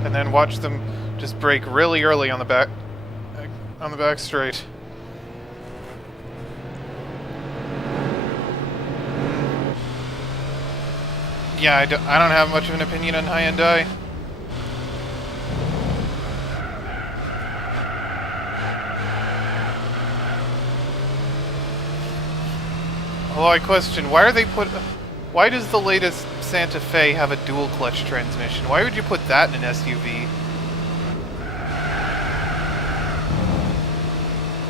And then watch them just brake really early on the back straight. Yeah, I don't have much of an opinion on Hyundai. Although I question, why does the latest Santa Fe have a dual clutch transmission? Why would you put that in an SUV?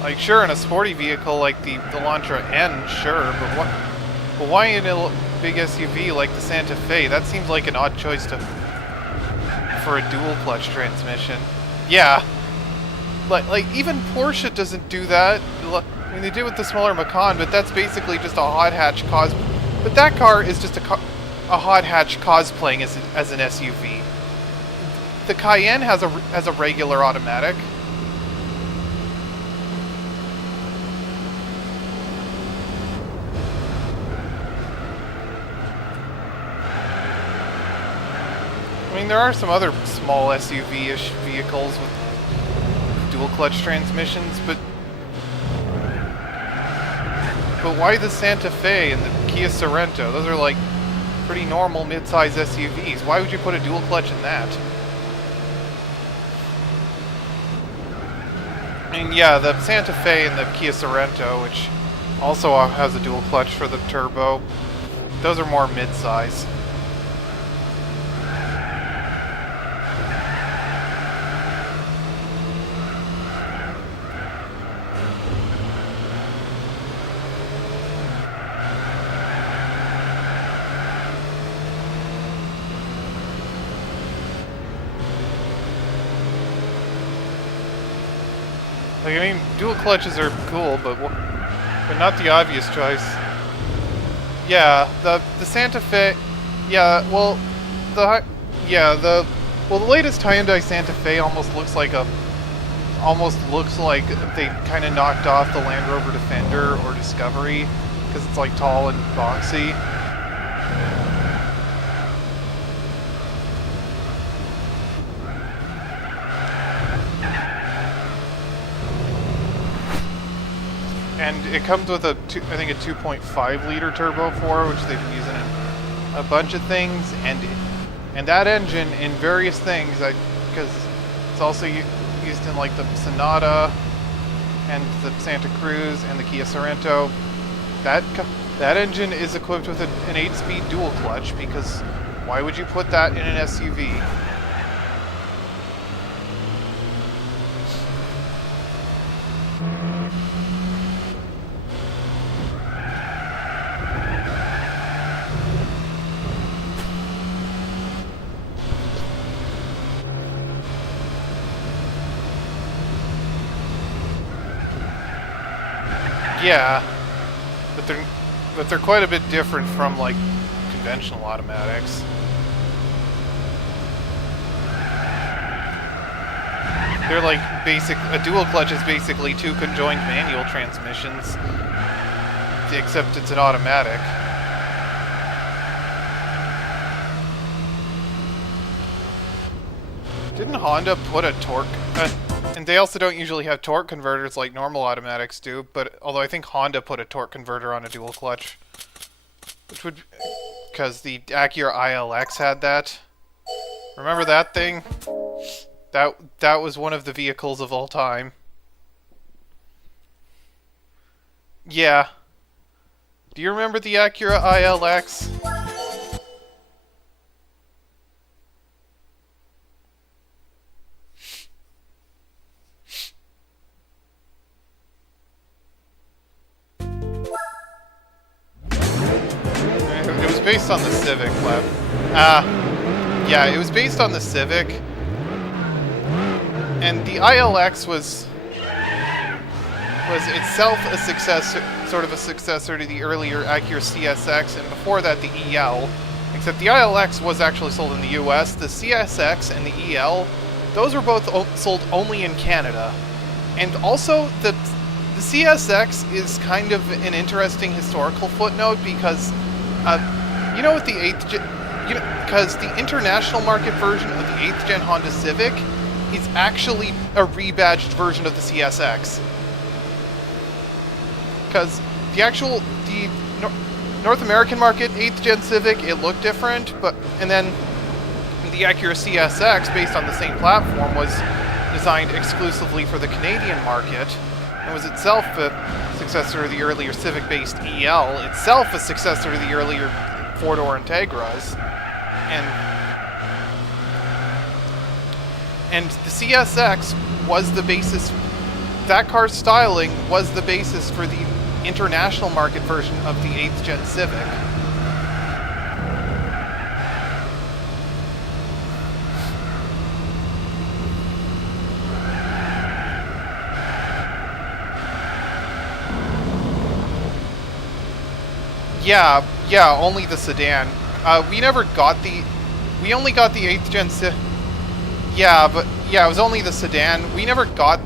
Like, sure, in a sporty vehicle like the Elantra N, sure, but why in a big SUV like the Santa Fe? That seems like an odd choice for a dual clutch transmission. Yeah, like even Porsche doesn't do that. I mean, they did with the smaller Macan, but that's basically just a hot hatch But that car is just a hot hatch cosplaying as an SUV. The Cayenne has a regular automatic. I mean, there are some other small SUV-ish vehicles with dual clutch transmissions, but why the Santa Fe and the Kia Sorento? Those are like pretty normal mid-size SUVs. Why would you put a dual clutch in that? I mean, yeah, the Santa Fe and the Kia Sorento, which also has a dual clutch for the turbo, those are more mid-size. Like, I mean, dual clutches are cool, but not the obvious choice. Yeah, the Santa Fe. Yeah, well, the latest Hyundai Santa Fe almost looks like they kind of knocked off the Land Rover Defender or Discovery because it's like tall and boxy. And it comes with I think a 2.5 liter turbo 4, which they've been using in a bunch of things, and that engine in various things, because it's also used in like the Sonata and the Santa Cruz and the Kia Sorento. That engine is equipped with an 8-speed dual clutch, because why would you put that in an SUV? Yeah, but they're quite a bit different from like conventional automatics. They're like a dual clutch is basically two conjoined manual transmissions, except it's an automatic. Didn't Honda put a torque... and they also don't usually have torque converters like normal automatics do, but although I think Honda put a torque converter on a dual clutch. Which would... because the Acura ILX had that. Remember that thing? That was one of the vehicles of all time. Yeah. Do you remember the Acura ILX? It was based on the Civic, Lev. Yeah, it was based on the Civic. And the ILX was itself a successor, sort of a successor to the earlier Acura CSX, and before that the EL. Except the ILX was actually sold in the US. The CSX and the EL, those were both sold only in Canada. And also, the CSX is kind of an interesting historical footnote because, you know, with the 8th gen, because the international market version of the 8th gen Honda Civic is actually a rebadged version of the CSX. Because the North American market 8th gen Civic, it looked different, and then the Acura CSX, based on the same platform, was designed exclusively for the Canadian market, and was itself a successor to the earlier Civic-based EL, itself a successor to the earlier four-door Integras, and the CSX was the basis, that car's styling was the basis for the international market version of the 8th gen Civic. Yeah, only the sedan. We only got the 8th gen Civic. Yeah, it was only the sedan. We never got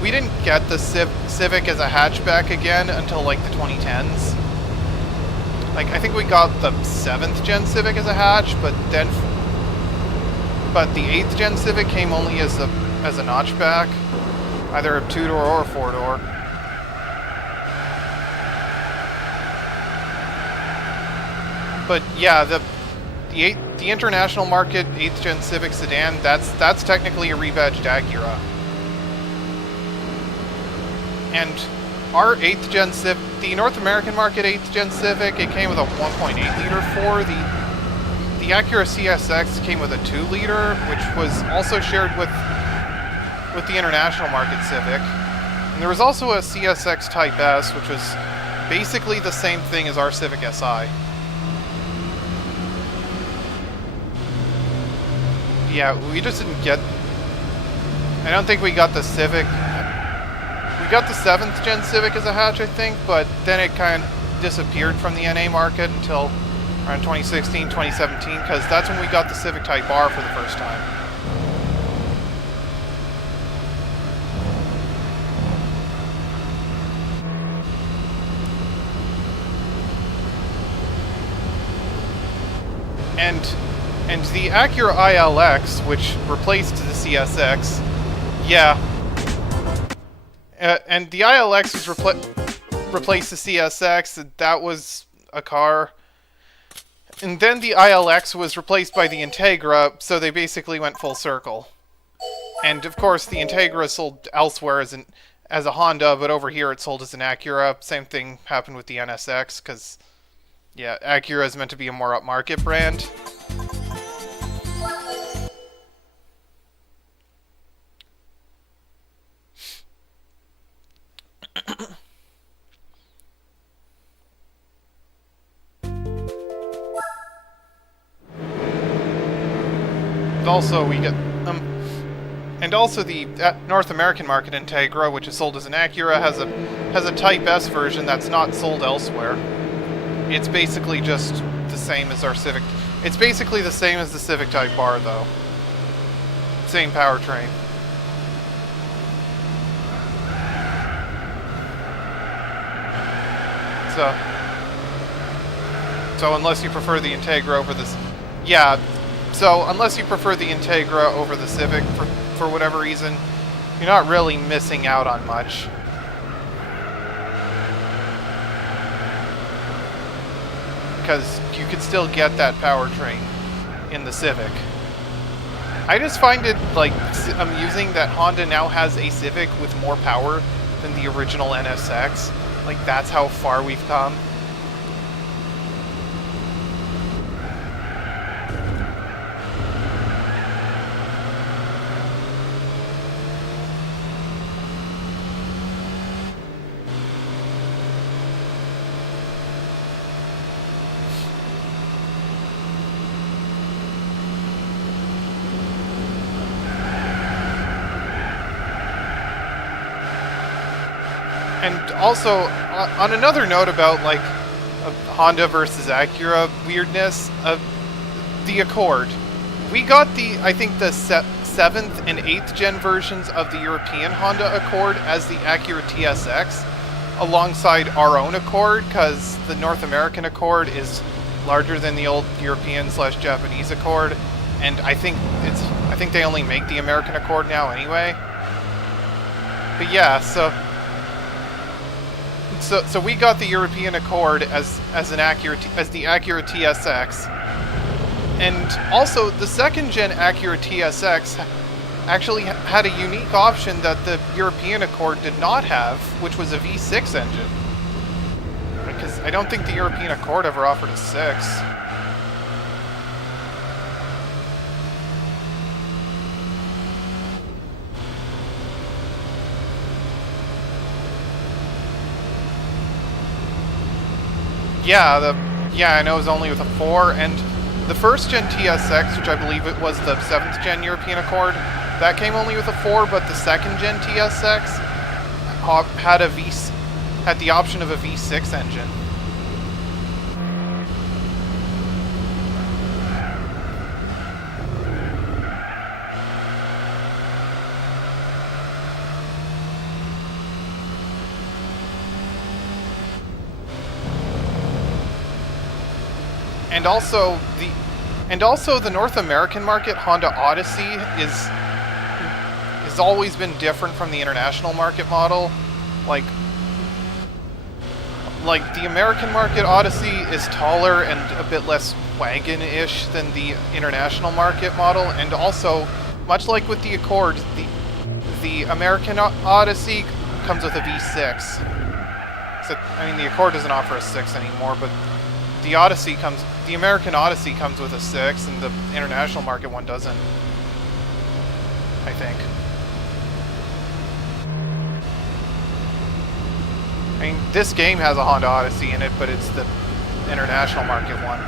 we didn't get the Civic as a hatchback again until like the 2010s. Like, I think we got the 7th gen Civic as a hatch, but the 8th gen Civic came only as a notchback, either a 2-door or a 4-door. But yeah, the international market 8th gen Civic sedan, that's technically a rebadged Acura. And our 8th gen Civic, the North American market 8th gen Civic, it came with a 1.8 liter 4. The Acura CSX came with a 2 liter, which was also shared with the international market Civic. And there was also a CSX Type S, which was basically the same thing as our Civic Si. Yeah, we just didn't get... I don't think we got the Civic... We got the 7th gen Civic as a hatch, I think, but then it kind of disappeared from the NA market until around 2016, 2017, because that's when we got the Civic Type R for the first time. And the Acura ILX, which replaced the CSX, yeah. And the ILX was replaced the CSX, that was a car. And then the ILX was replaced by the Integra, so they basically went full circle. And of course, the Integra sold elsewhere as a Honda, but over here it sold as an Acura. Same thing happened with the NSX, because, yeah, Acura is meant to be a more upmarket brand. Also, we get and also the North American market Integra, which is sold as an Acura, has a Type S version that's not sold elsewhere. It's basically just the same as our Civic. It's basically the same as the Civic Type R, though. Same powertrain. So unless you prefer the Integra over this... Yeah, so unless you prefer the Integra over the Civic for whatever reason, you're not really missing out on much. Because you could still get that powertrain in the Civic. I just find it, like, amusing that Honda now has a Civic with more power than the original NSX. Like, that's how far we've come. And also, on another note about, like, Honda versus Acura weirdness, the Accord. We got the, I think, the 7th and 8th gen versions of the European Honda Accord as the Acura TSX, alongside our own Accord, because the North American Accord is larger than the old European/Japanese Accord, and I think they only make the American Accord now anyway. But yeah, so we got the European Accord as the Acura TSX, and also the second gen Acura TSX actually had a unique option that the European Accord did not have, which was a V6 engine. Because I don't think the European Accord ever offered a 6. Yeah, I know it was only with a 4, and the first gen TSX, which I believe it was the 7th gen European Accord, that came only with a 4, but the second gen TSX had the option of a V6 engine. And also the North American market, Honda Odyssey has always been different from the international market model. Like the American market Odyssey is taller and a bit less wagon-ish than the international market model, and also, much like with the Accord, the American Odyssey comes with a V6. Except, I mean, the Accord doesn't offer a 6 anymore, but the American Odyssey comes with a 6, and the international market one doesn't, I think. I mean, this game has a Honda Odyssey in it, but it's the international market one.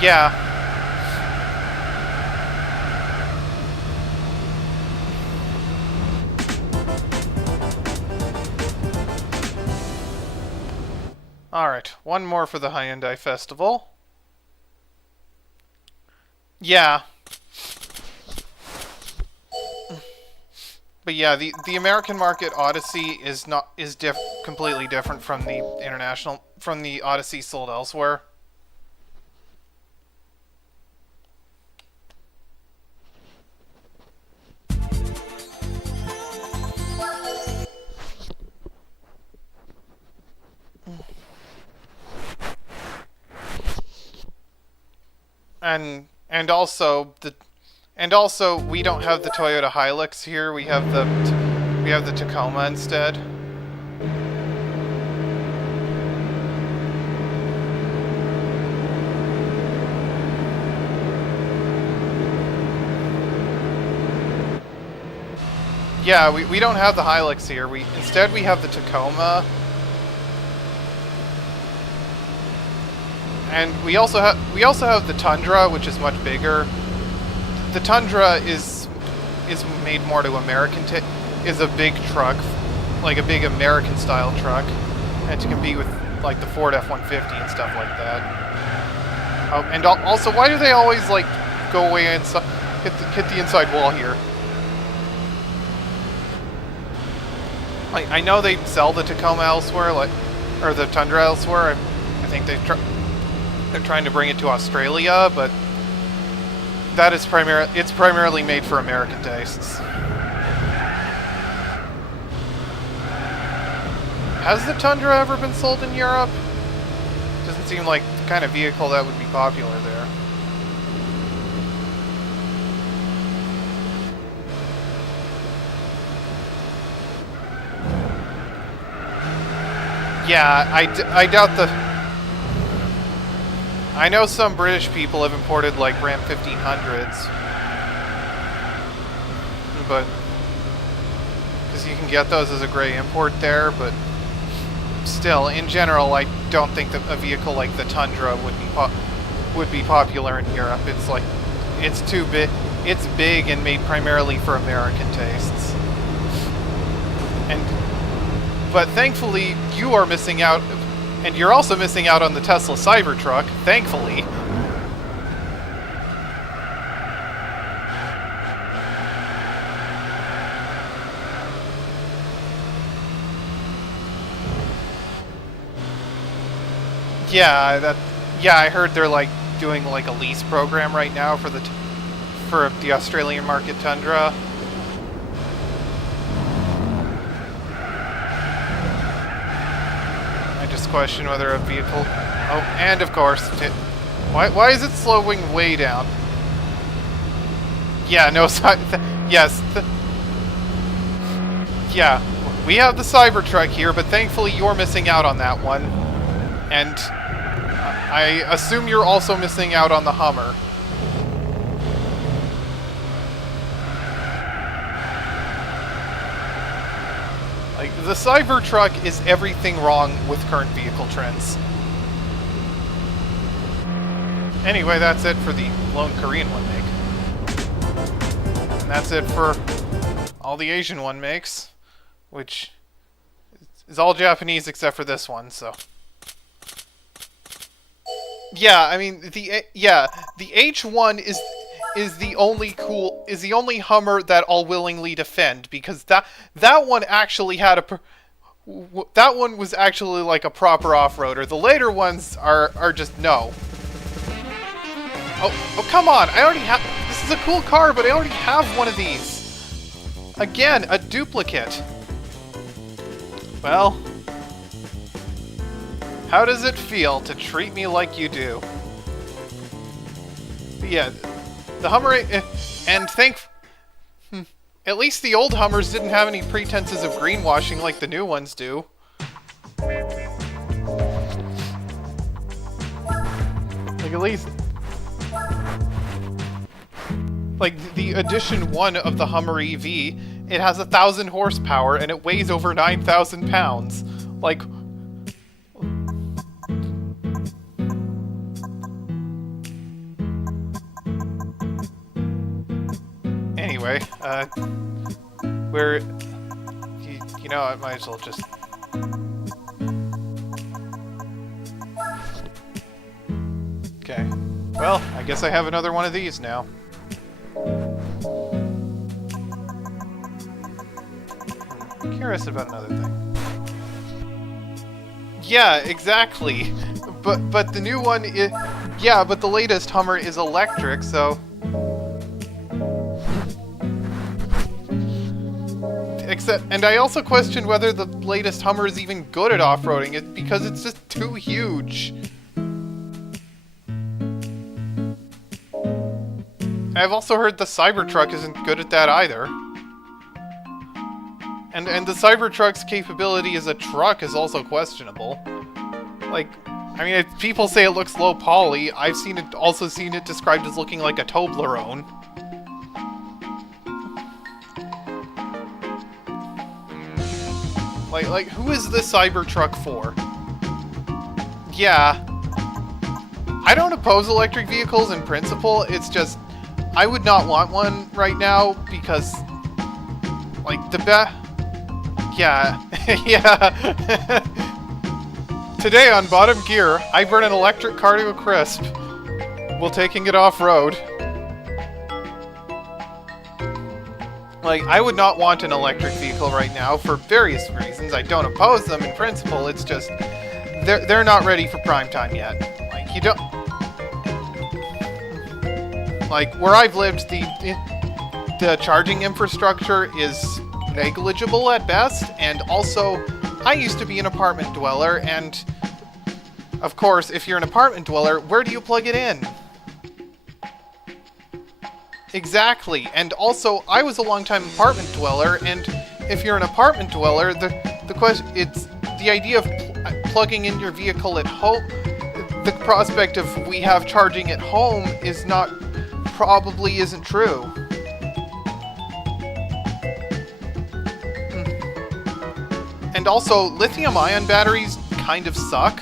Yeah. Alright, one more for the Hyundai Festival. Yeah. But yeah, the American market Odyssey is completely different from the Odyssey sold elsewhere. And also we don't have the Toyota Hilux here. We have the Tacoma instead. Yeah, we don't have the Hilux here. Instead we have the Tacoma. And we also have the Tundra, which is much bigger. The Tundra is made more to American is a big truck, like a big American style truck. and to compete with like the Ford F-150 and stuff like that. Oh, and also, why do they always like go away inside, hit the inside wall here? I know they sell the Tacoma elsewhere, like, or the Tundra elsewhere. I think they're trying to bring it to Australia, but that is it's primarily made for American tastes. Has the Tundra ever been sold in Europe? Doesn't seem like the kind of vehicle that would be popular there. Yeah, I doubt the... I know some British people have imported, like, Ram 1500s. But... because you can get those as a gray import there, but... still, in general, I don't think that a vehicle like the Tundra would be popular in Europe. It's like... it's too big... it's big and made primarily for American tastes. But thankfully, you are missing out, and you're also missing out on the Tesla Cybertruck, thankfully. Yeah, I heard they're like doing like a lease program right now for the Australian market Tundra. Question whether a vehicle... oh, and of course... why is it slowing way down? Yeah, no... yes. Yeah, we have the Cybertruck here, but thankfully you're missing out on that one. And I assume you're also missing out on the Hummer. Like, the Cybertruck is everything wrong with current vehicle trends. Anyway, that's it for the lone Korean one make. And that's it for all the Asian one makes, which is all Japanese except for this one, so... yeah, I mean, the H1 is the only Hummer that I'll willingly defend, because that one actually had that one was actually like a proper off-roader. The later ones are just no. Oh come on! I already have. This is a cool car, but I already have one of these. Again, a duplicate. Well, how does it feel to treat me like you do? But yeah. The Hummer, and at least the old Hummers didn't have any pretenses of greenwashing like the new ones do. Like, at least... like, the Edition 1 of the Hummer EV, it has 1,000 horsepower and it weighs over 9,000 pounds. Like... anyway, you know, I might as well just... okay. Well, I guess I have another one of these now. I'm curious about another thing. Yeah, exactly. But the new one is... yeah, but the latest Hummer is electric, so... and I also question whether the latest Hummer is even good at off-roading, because it's just too huge. I've also heard the Cybertruck isn't good at that either. And the Cybertruck's capability as a truck is also questionable. Like, I mean, people say it looks low poly. I've also seen it described as looking like a Toblerone. Like, who is the Cybertruck for? Yeah. I don't oppose electric vehicles in principle, it's just... I would not want one right now, because... like, yeah. Yeah. Today on Bottom Gear, I burn an electric car to a crisp while taking it off-road. Like, I would not want an electric vehicle right now for various reasons. I don't oppose them in principle, it's just they're not ready for prime time yet. Like, you don't... Like, where I've lived, the charging infrastructure is negligible at best, and also, I used to be an apartment dweller, and of course, if you're an apartment dweller, where do you plug it in? Exactly, and also, I was a long-time apartment dweller, and if you're an apartment dweller, the question, it's the idea of plugging in your vehicle at home, the prospect of we have charging at home is not, probably isn't true. And also, lithium-ion batteries kind of suck.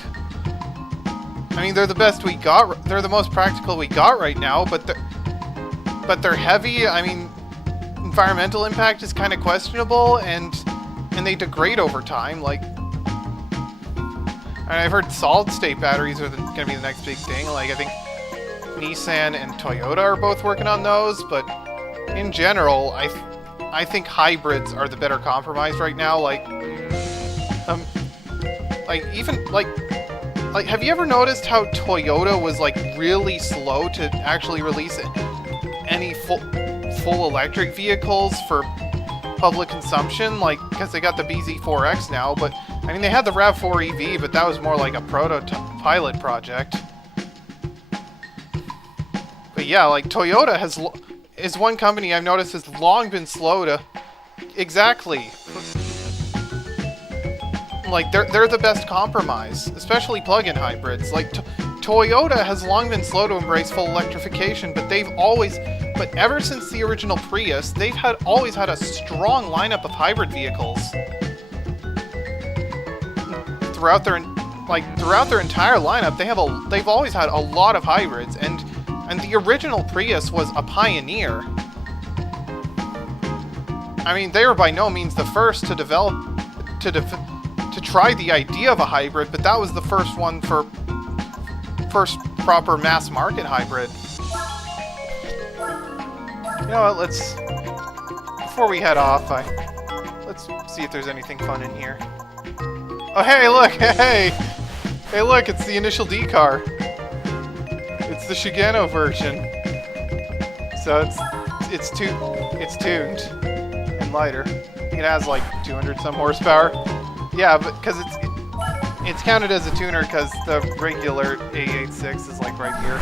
I mean, they're the best we got, they're the most practical we got right now, but they're heavy. I mean, environmental impact is kind of questionable, and they degrade over time. Like, and I've heard solid-state batteries are going to be the next big thing. Like, I think Nissan and Toyota are both working on those, but in general, I think hybrids are the better compromise right now. Like, have you ever noticed how Toyota was, like, really slow to actually release any full electric vehicles for public consumption? Like, because they got the BZ4X now, but, I mean, they had the RAV4 EV, but that was more like a pilot project. But yeah, like, Toyota is one company I've noticed has long been slow to... Exactly. Like, they're the best compromise, especially plug-in hybrids. Like, Toyota has long been slow to embrace full electrification, but but ever since the original Prius, they've always had a strong lineup of hybrid vehicles. Throughout their entire lineup, they've always had a lot of hybrids, and the original Prius was a pioneer. I mean, they were by no means the first to try the idea of a hybrid, but that was the first one first proper mass market hybrid. You know what, before we head off, let's see if there's anything fun in here. Oh hey, look, hey, look, it's the Initial D car. It's the Shigeno version. So it's tuned and lighter. It has like 200 some horsepower. Yeah, but because it's counted as a tuner because the regular A86 is like right here.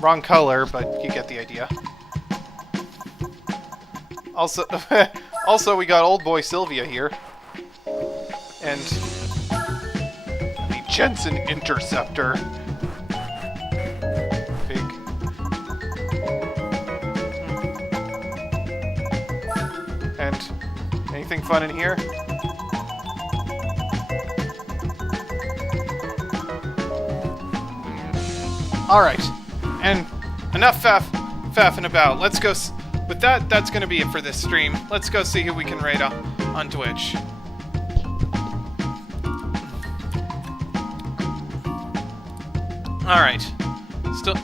Wrong color, but you get the idea. Also, we got old boy Sylvia here, and the Jensen Interceptor. Big. And anything fun in here? Alright, and enough faffing about. Let's go, with that, that's gonna be it for this stream. Let's go see who we can raid on Twitch. Alright, still...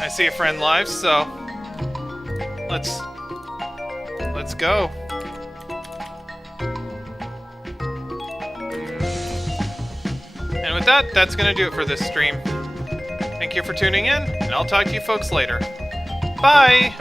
I see a friend live, so... Let's go. And with that, that's going to do it for this stream. Thank you for tuning in, and I'll talk to you folks later. Bye!